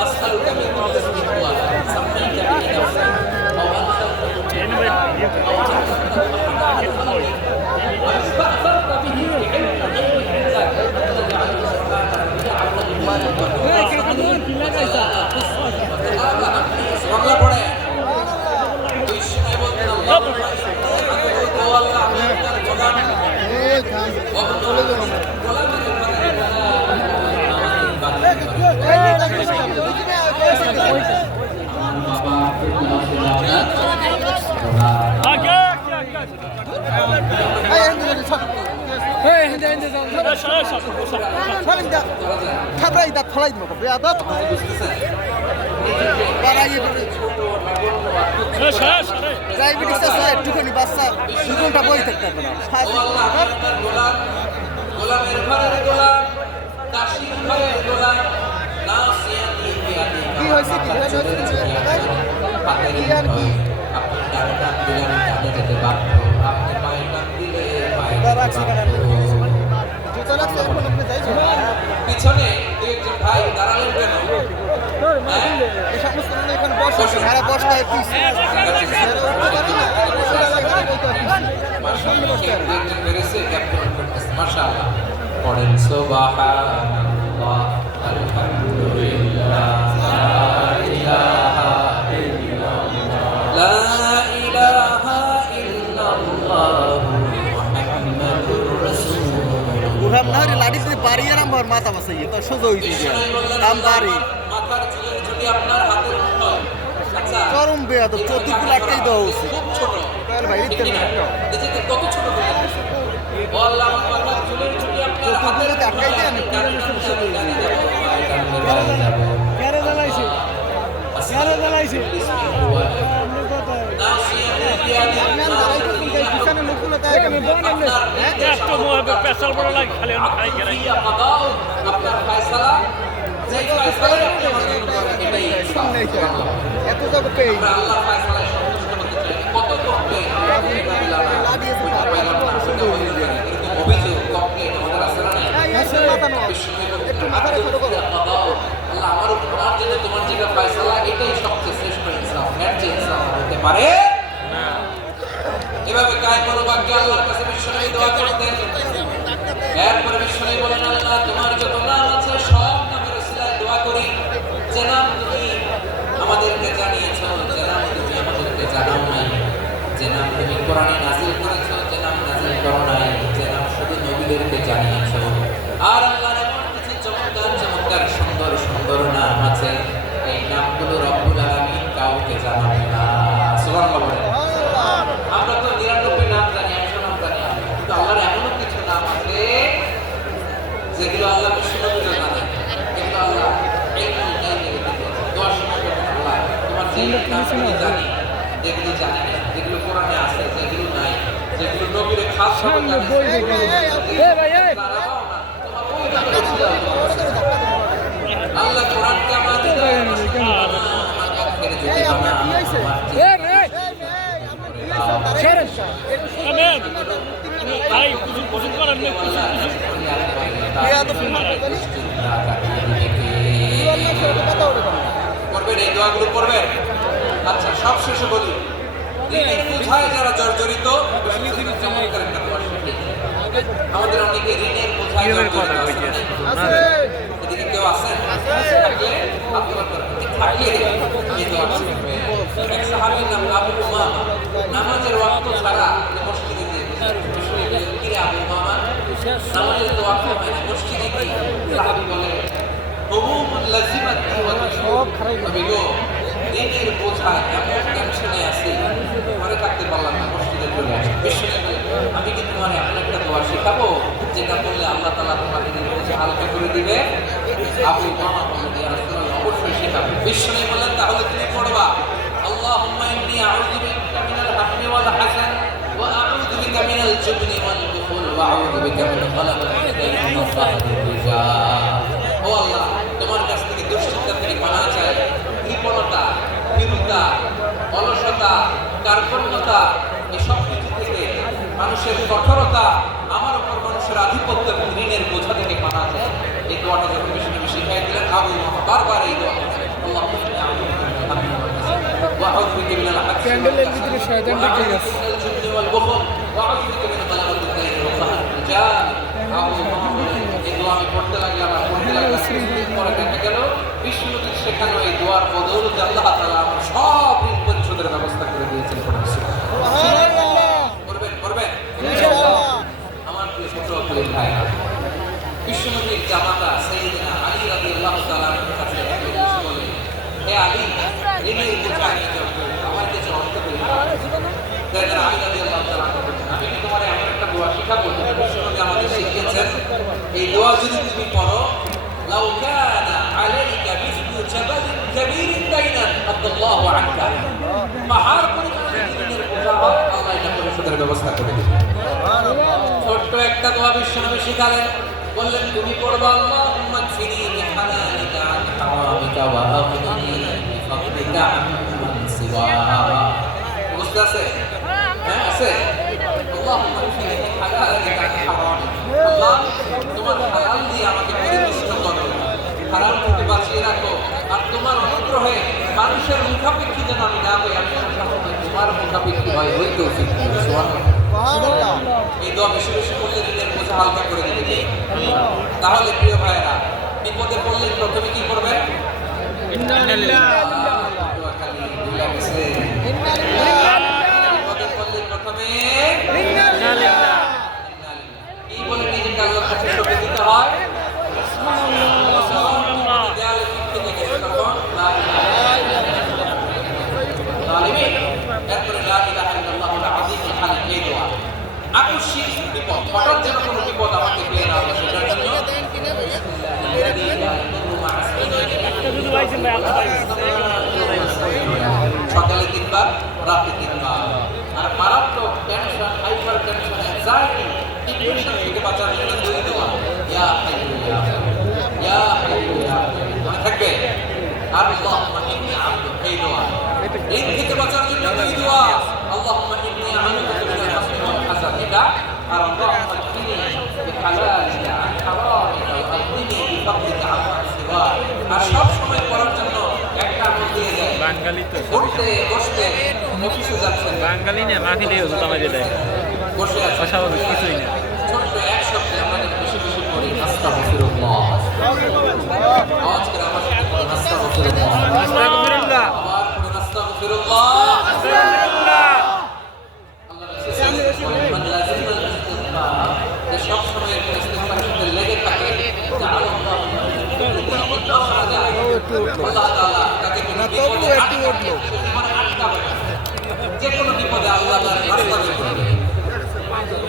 أسألك من كل اسم هو سميت به نفسك أو أنزلته أو واستأثرت به في علم الغيب عندك أن تجعل الشفاعة বাংলা পড়ে দুই সময় বলতেন আল্লাহ একটুখানি বাচ্চা দুঘন্টা বই থাকতে পারে গোলামের ঘরের গোলাম, দাসীর ঘরের গোলাম, কি হয়েছে কি আপনি ডান দিলেন ডানে যেতে বাধ্য, আপনি পায়ে টান দিলে পায়ে পিছনে দুই একজন ভাই দাঁড়ালেন কেন? পড়েন সুবহানাল্লাহ আলহামদুলিল্লাহ লা ইলাহা ইল্লাল্লাহ মুহাম্মাদুর রাসূলুল্লাহ। বুড়াম না হলে লাড়ি দিয়ে বাড়ি আরাম আর মাথা বাসাই তো সোজা হই দিছে দাম বাড়ি মাথার চুলের যদি আপনার হাতের হয় আচ্ছা চরম বেয়াদ চতুর্থ লাটকাই দাও খুব ছোট কাল ভাই দিতে না দেখতে কত ছোট করে ও আল্লাহ আমার মাথার চুলের যদি আপনার হাতের আটকাই দেন কেন জ্বালাইছে কেন জ্বালাইছে পিছনে মুখগুলো তাই পেশাল বড় লাগে খালি খাই গেলে আপনার ফয়সালা যেই ফয়সালা আপনি আমাদের করেন এটাই এত জগতে আমরা আল্লাহর ফয়সালায় সন্তুষ্ট হতে চাই। কত কমপ্লেন অভিযোগ কমপ্লেন আমাদের আছে না? একটু মাথাটা ছোট করো আল্লাহ আমার উপর আর যেটা তোমার যেটা ফয়সালা এটাই সবচেয়ে শ্রেষ্ঠ ইনসাফ, এর চেয়ে ইনসাফ হতে পারে না। এভাবে কায় মনোবাক্য আল্লাহর কাছে বিশ্বনবী দোয়া করতেন। এরপর বিশ্বনবী বলেন, আল্লাহ তোমার যত নাম আছে সব নামের উসিলায় দোয়া করি, যে নাম তুমি আমাদেরকে জানিয়েছো, যে নাম তুমি আমাদেরকে জানাও নাই, যে নাম তুমি কোরআনে নাযিল করেছো, যে নাম নাযিল করো নাই, যে নাম শুধু নবীদেরকে জানিয়েছো। আর আল্লাহর এমন কিছু চমৎকার চমৎকার সুন্দর সুন্দর নাম আছে, এই নামগুলো রব্বুল আলামিন কাউকে জানাবে না। সুবহানাল্লাহ বলেন। আমরা তো 99 নাম জানি, 100 নাম জানি, কিন্তু আল্লাহর এমন কিছু নাম আছে যেগুলো আল্লাহ বিশ্বনবীকে জানেন। এগুলো আল্লাহ ইলমুল গায়বের ভিতরে দোয়া সময় আল্লাহ তোমার যে নামগুলো জানি, যেগুলো জানি না, যেগুলো কোরআনে আছে, যেগুলো নাই, যেগুলো নবীরে খাস ভাবে জানেন, আল্লাহ কোরআনকে আমার হৃদয়ে বসানো, আমার আখেরে যদি বানা ভাই কুসুম কুসুম করেন না কুসুম কুসুম করবেন এই দোয়াগুলো করবেন। আচ্ছা সব শেষে বলি ঋণের বোঝায় যারা জর্জরিত চমৎকার একটা দোয়া শিখিয়েছে। আমাদের অনেকে ঋণের বোঝায় জর্জরিত আছে। এদিকে কেউ আছেন? থাকলে আপনারা থাকলে এই দোয়া শিখবেন। এক সাহাবীর নাম আবু উমামা, নামাজের ওয়াক্ত ছাড়া মসজিদে গিয়ে কিরে আবু উমামা, নামাজের তো ওয়াক্ত হয় না, মসজিদে কি? সাহাবী বলে হুমুমুল লাজিমাত ওয়া তুশরুব, নবী গো ঋণের বোঝায় এমন টেনশনে আছি, ঘরে থাকতে পারলাম না, মসজিদে চলে আসি। বিশ্বনবী বলে আমি কি তোমার এমন একটা দোয়া শেখাবো যেটা বললে আল্লাহ তাআলা তোমার ঋণের বোঝা হালকা করে দিবে? আবু উমামা বললেন ইয়া রাসূলুল্লাহ অবশ্যই শেখাবো। বিশ্বনবী বললেন তাহলে তুমি পড়বা আল্লাহুম্মা ইন্নী আউযু বিকা মিনাল হাম্মি ওয়াল হাযান ওয়া আউযু বিকা মিনাল জুবনি ওয়াল বুখল ওয়া আউযু বিকা মিন গালাবাতিল দাইন ওয়া সাহরির রিজাল। ও আল্লাহ তোমার কাছ থেকে দুশ্চিন্তা থেকে পানা চাই, কৃপণতা, ভীরুতা, অলসতা, কার্পণ্যতা, এসব কিছু থেকে, মানুষের কঠোরতা, আমার উপর মানুষের আধিপত্য এবং ঋণের বোঝা থেকে পানা চাই। এই দোয়াটা যখন বিষ্ণু শিখাই দিলেন আবু উমামা বারবার এই দোয়া করছেন, আল্লাহুম্মা ইন্নী আউযু বিকা মিনাল হাম্মি ওয়াল হাযান ওয়া আউযু বিকা মিনাল আজজি ক্যান্ডেলের ভিতরে শয়তান ঢুকে গেছে। মিনাল জুবনি ওয়াল বুখল ওয়া আউযু বিকা মিন গালাবাতিল দাইন ওয়া সাহরির রিজাল। আবু উমামা বলেন এই দোয়া আমি পড়তে লাগলাম আর পড়তে লাগলাম, পরে দেখা গেল বিষ্ণুনবীর শেখানো এই দোয়ার বদৌলতে আল্লাহ তাআলা আমার সব ঋণ পরিশোধের ব্যবস্থা করে দিয়েছেন। করবেন করবেন ইনশাআল্লাহ। আমার প্রিয় ছোট ভাই, বিষ্ণুনবীর জামাতা সাইয়েদনা আলী রাদিয়াল্লাহু তাআলা আনহুর কাছে এসে বলে, হে আলী, ঋণের বোঝা নিয়ে যাও, আমার কাছে অর্থ করে দাও। সাইয়েদনা আলী রাদিয়াল্লাহু তাআলা আনহু বলেন, আমি কি তোমার এমন একটা দোয়া শেখাবো যেটা বিষ্ণুনবী আমাদের শিখিয়েছেন? এই দোয়া যদি তুমি পড়ো, লাউ কানা আলাইকা মিসলু জাবালিন কাবীরিন দাইনান আদাল্লাহু আনকা, পাহাড় পরিমাণ ঋণের বোঝা হয়, আল্লাহ এটা পরিশোধের ব্যবস্থা করে দিবেন। ছোট্ট একটা দোয়া বিশ্বনবী শিখালেন, বললেন তুমি পড়বা আল্লাহুম্মা কফিনি বিহালালিকা আন হারামিকা ওয়া আগনিনি বিফাদলিকা আম্মান সিওয়া। বুঝতে আছে? হ্যাঁ আছে। আল্লাহুম্মা কফিনি বিহালালিকা আন হারামিকা, আল্লাহ তোমার হালাল দিয়ে আমাকে পরিতুষ্ট করো, হারাম থেকে বাঁচিয়ে রাখো, আর তোমার অনুগ্রহে মানুষের মুখাপেক্ষী যেন আমি না হই, আমি সবসময় তোমার মুখাপেক্ষী হয়, ওই তৌফিক দিও। সুবহানাল্লাহ। এই দোয়া বেশি বেশি করলে ঋণের বোঝা হালকা করে দিবে। তাহলে প্রিয় ভাইয়েরা, বিপদে পড়লে প্রথমে কি করবেন? বিপদে পড়লে প্রথমে কি বলে নিজেকে আল্লাহর কাছে সঁপে দিতে হয়? দেয়ালে পিঠে থেকে তখন এরপরে লা ইলাহা ইল্লাল্লাহুল আযীমুল হালিম, এই দোয়া। আকস্মিক বিপদ, হঠাৎ যেন কোনো বিপদ আমাকে পেয়ে না আসে, সেটার জন্য সকালে 3 বার, রাতে 3 বার। আর মারাত্মক tension, hyper tension, anxiety, depression থেকে বাঁচার জন্য 2 দোয়া, ইয়া হাইয়্যু ইয়া কাইয়্যুম, ইয়া হাইয়্যু ইয়া কাইয়্যুম, মনে থাকবে? আর আল্লাহুম্মা ইন্নী আবদুক, এই দোয়া। ঋণ থেকে বাঁচার জন্য 2 দোয়া, আল্লাহুম্মা ইন্নী আ'উযু বিকা মিনাল হাসদি ওয়াল হাসাদ, এটা। আর আল্লাহুম্মা কফিনি বিহালালিকা আন হারামিকা ওয়া আগনিনি বিফাদলিকা আম্মান সিওয়া। আর সব সময় পড়ার জন্য একটা আমল দিয়ে যায়, বাঙালি তো উঠতে বসতে, অফিসে যাচ্ছেন, বাঙালি না মাফি দিয়ে জুতা মারি দেয়, বসে আছেন, অস্বাভাবিক কিছুই না। ছোট্ট এক শব্দে আমরা বেশি বেশি পড়ি আস্তাগফিরুল্লাহ। আওয়াজ করে আমার সাথে পড়ুন আস্তাগফিরুল্লাহ, আস্তাগফিরুল্লাহ, আবার পড়ুন আস্তাগফিরুল্লাহ। আস্তাগফিরুল্লাহ। আল্লাহ রাসূল মান লাযিমাল ইস্তিগফার, যে সব সময় ইস্তিগফারের সাথে লেগে থাকে, আল্লাহ তাআলা তাকে কোনো বিপদে আটকাবে, যে কোনো বিপদে আল্লাহ তার রাস্তা বের করে দেবে।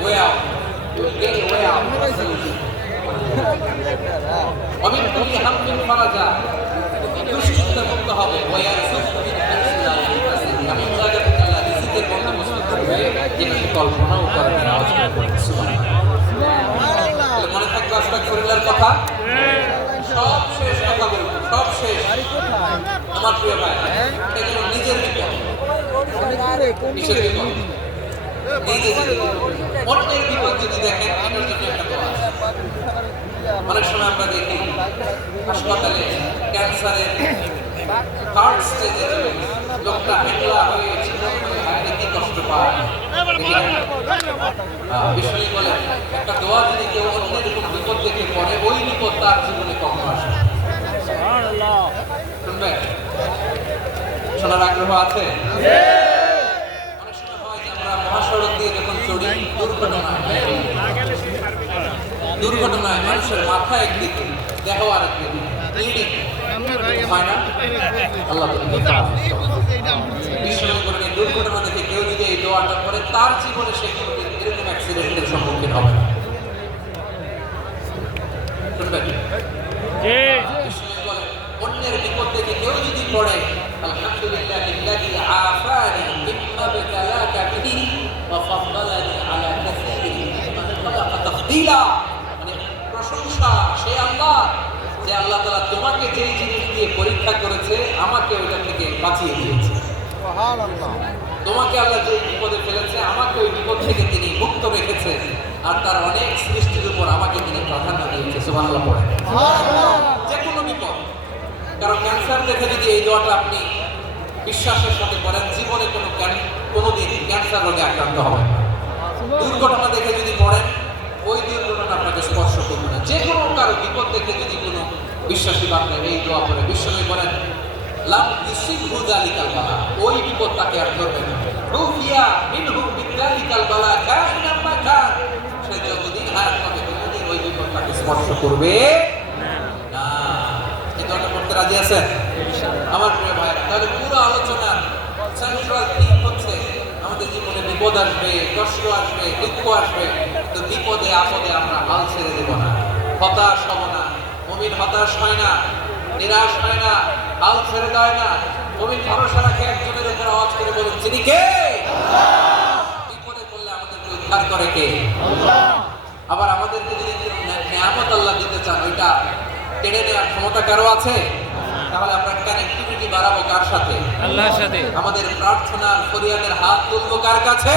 Way out. Get a way out. ومن كل هم فرجا, দুশ্চিন্তা মুক্ত হবে। ويرزقه من حيث لا يحتسب, এমন জায়গা থেকে আল্লাহ রিজিকের বন্দোবস্ত করবে যেটা কল্পনাও করবে না। সুবহানাল্লাহ। মনে থাকবে আস্তাগফিরুল্লাহর কথা, সব শেষ কথা বলবো, সব শেষ। আমার প্রিয় ভাই, এটা যেন নিজের বিপদ, কিসের বিপদ? নিজে যদি অন্যের বিপদ যদি দেখেন এটার জন্য একটা দোয়া আছে। অনেক সময় আমরা দেখি হাসপাতালে ক্যান্সারের থার্ড স্টেজে লোকটা একলা হয়ে কি কষ্ট পায় বিষ্ণু বলেন একটা দোয়া যদি কেউ অন্যের বিপদ দেখে পড়ে ওই বিপদ তার জীবনে কখনো আসে না। শুনবেন? শোনার আগ্রহ আছে? অনেক সময় হয় যে আমরা মহাসড়ক দিয়ে যখন চড়ি দুর্ঘটনায় মানুষের মাথা একদিকে দেহ আরেকদিকে হয় না? আল্লাহ বিষ্ণু করেন এই দুর্ঘটনা দেখে কেউ যদি এই দোয়াটা করে তার জীবনে সে কোনোদিন এরকম অ্যাক্সিডেন্টের সম্মুখীন হবে না। শুনবেন? বিষ্ণু বলেন অন্যের বিপদ থেকে কেউ যদি পড়ে আলহামদুলিল্লাহিল্লাযী আফানি মিম্মা বতালাকা বিহি ওয়া ফাদ্দালানি আলা কাসীরিন মান খালাকা তাফদীলা। মানে প্রশংসা সেই আল্লাহ যে আল্লাহ তাআলা তোমাকে যেই জিনিস দিয়ে পরীক্ষা করেছে আমাকে ওইটা থেকে বাঁচিয়ে দিয়েছে। সুবহানাল্লাহ। তোমাকে আল্লাহ যেই বিপদে ফেলেছে আমাকে ওই বিপদ থেকে তিনি মুক্ত রেখেছে আর তার অনেক সৃষ্টির উপর আমাকে তিনি প্রাধান্য দিয়েছে। সুবহানাল্লাহ পড়ে। সুবহানাল্লাহ। যে কোনো বিপদ, কারণ ক্যান্সার দেখে যদি এই দোয়াটা আপনি বিশ্বাসের সাথে করেন জীবনে কোনোদিন ক্যান্সার রোগে আক্রান্ত হবেন না। দুর্ঘটনা দেখে যদি পড়েন ওই দুর্ঘটনা আপনাকে স্পর্শ করবে না। যে কোনো কারো বিপদ দেখে যদি কোনো বিশ্বাসী বান্ধব এই দোয়া করে বিশ্বনবী বলেন লাম ইউসিবহু যালিকাল বালা, ওই বিপদ তাকে আর ধরবে না। রুফিয়া মিনহু বিযালিকাল বালা কাইনাম মা কান, সে যতদিন হায়াত পাবে ততদিন ওই বিপদ তাকে স্পর্শ করবে না। এই দোয়াটা করতে রাজি আছেন? আমার প্রিয় ভাই, তাহলে পুরো আলোচনার সেন্ট্রাল থিম হচ্ছে আমাদের জীবনে বিপদ আসবে, কষ্ট আসবে, দুঃখ আসবে, তো বিপদে আপদে আমরা হাল ছেড়ে দেব না, হতাশ হব না। মুমিন হতাশ হয় না, নিরাশ হয় না, হাল ছেড়ে দেয় না। মুমিন ভরসা রাখে একজনের উপর আওয়াজ করে বলুন যিনি কে? বিপদে পড়লে আমাদেরকে উদ্ধার করে কে? আবার আমাদেরকে যদি নিয়ামত আল্লাহ দিতে চান ওইটা কেড়ে নেওয়ার ক্ষমতা কারো আছে? তাহলে আমরা কানেক্টিভিটি বাড়াবো কার সাথে? আল্লাহর সাথে। আমাদের প্রার্থনার ফরিয়াদের হাত তুলবো কার কাছে?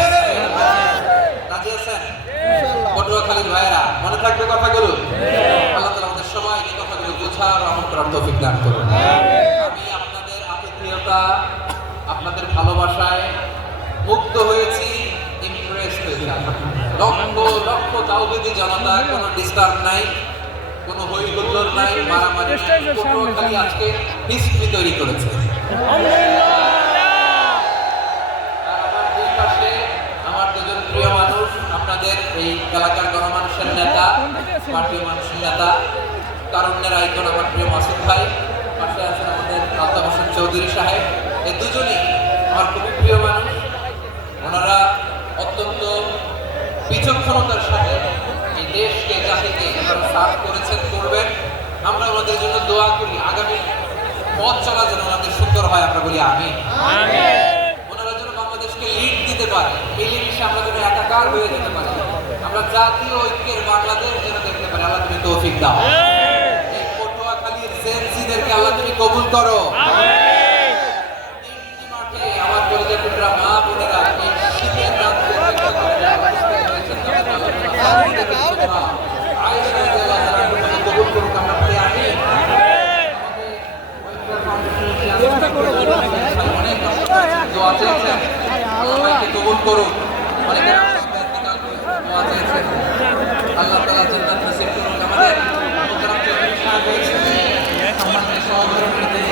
রাজি আছেন? পটুয়াখালীর ভাইয়েরা মনে থাকবে কথাগুলো? আল্লাহ তাআলা আমাদের সবাইকে কথাগুলো বোঝার রহমত করার তৌফিক দান করুন। আমি আপনাদের আতিথেয়তা, আপনাদের ভালোবাসায় মুগ্ধ হয়েছি, ইমপ্রেস হয়েছি। লক্ষ লক্ষ তাওহীদি জনতা, কোনো ডিস্টার্ব নাই, কোনো হই হুল্লোড় নাই, মারামারি নাই। পটুয়াখালী আজকে হিস্ট্রি তৈরি করেছে। আমার দুজন প্রিয় মানুষ, আপনাদের এই এলাকার গণমানুষের নেতা, পার্টির মানুষের নেতা, তারুণ্যের আইকন আমার প্রিয় মাসুদ ভাই, পাশে আছেন আমাদের আলতাফ হোসেন চৌধুরী সাহেব। এই দুজনই আমার খুবই প্রিয় মানুষ। ওনারা অত্যন্ত বিচক্ষণতার সাথে এই দেশকে, জাতিকে সার্ভ করেছেন, করবেন। আমরা ওনাদের জন্য দোয়া করি আগামী পথ চলা যেন ওনাদের সুন্দর হয়। আমরা বলি আমিন। ওনারা যেন বাংলাদেশকে লিড দিতে পারে, মিলেমিশে আমরা যেন একাকার হয়ে যেতে পারি, আমরা জাতীয় ঐক্যের বাংলাদেশ যেন দেখতে পারি। আল্লাহ তুমি তৌফিক দাও। এই পটুয়াখালীর জেনজিদেরকে আল্লাহ তুমি কবুল করো। তিনটি মাঠে আমার কলিজার মা বোনেরা এই শীতের রাত কবুল করুক। আমরা বলি আমিন। অনেক দোয়া চেয়েছেন, সবাইকে কবুল করুন। অনেকে দোয়া চেয়েছেন, আল্লাহ তাআলা জান্নাত নসিব করুন। আমাদের মোহতারাম চৌধুরী সাহেব হয়েছে সম্মানিত সহধর্মিণীদের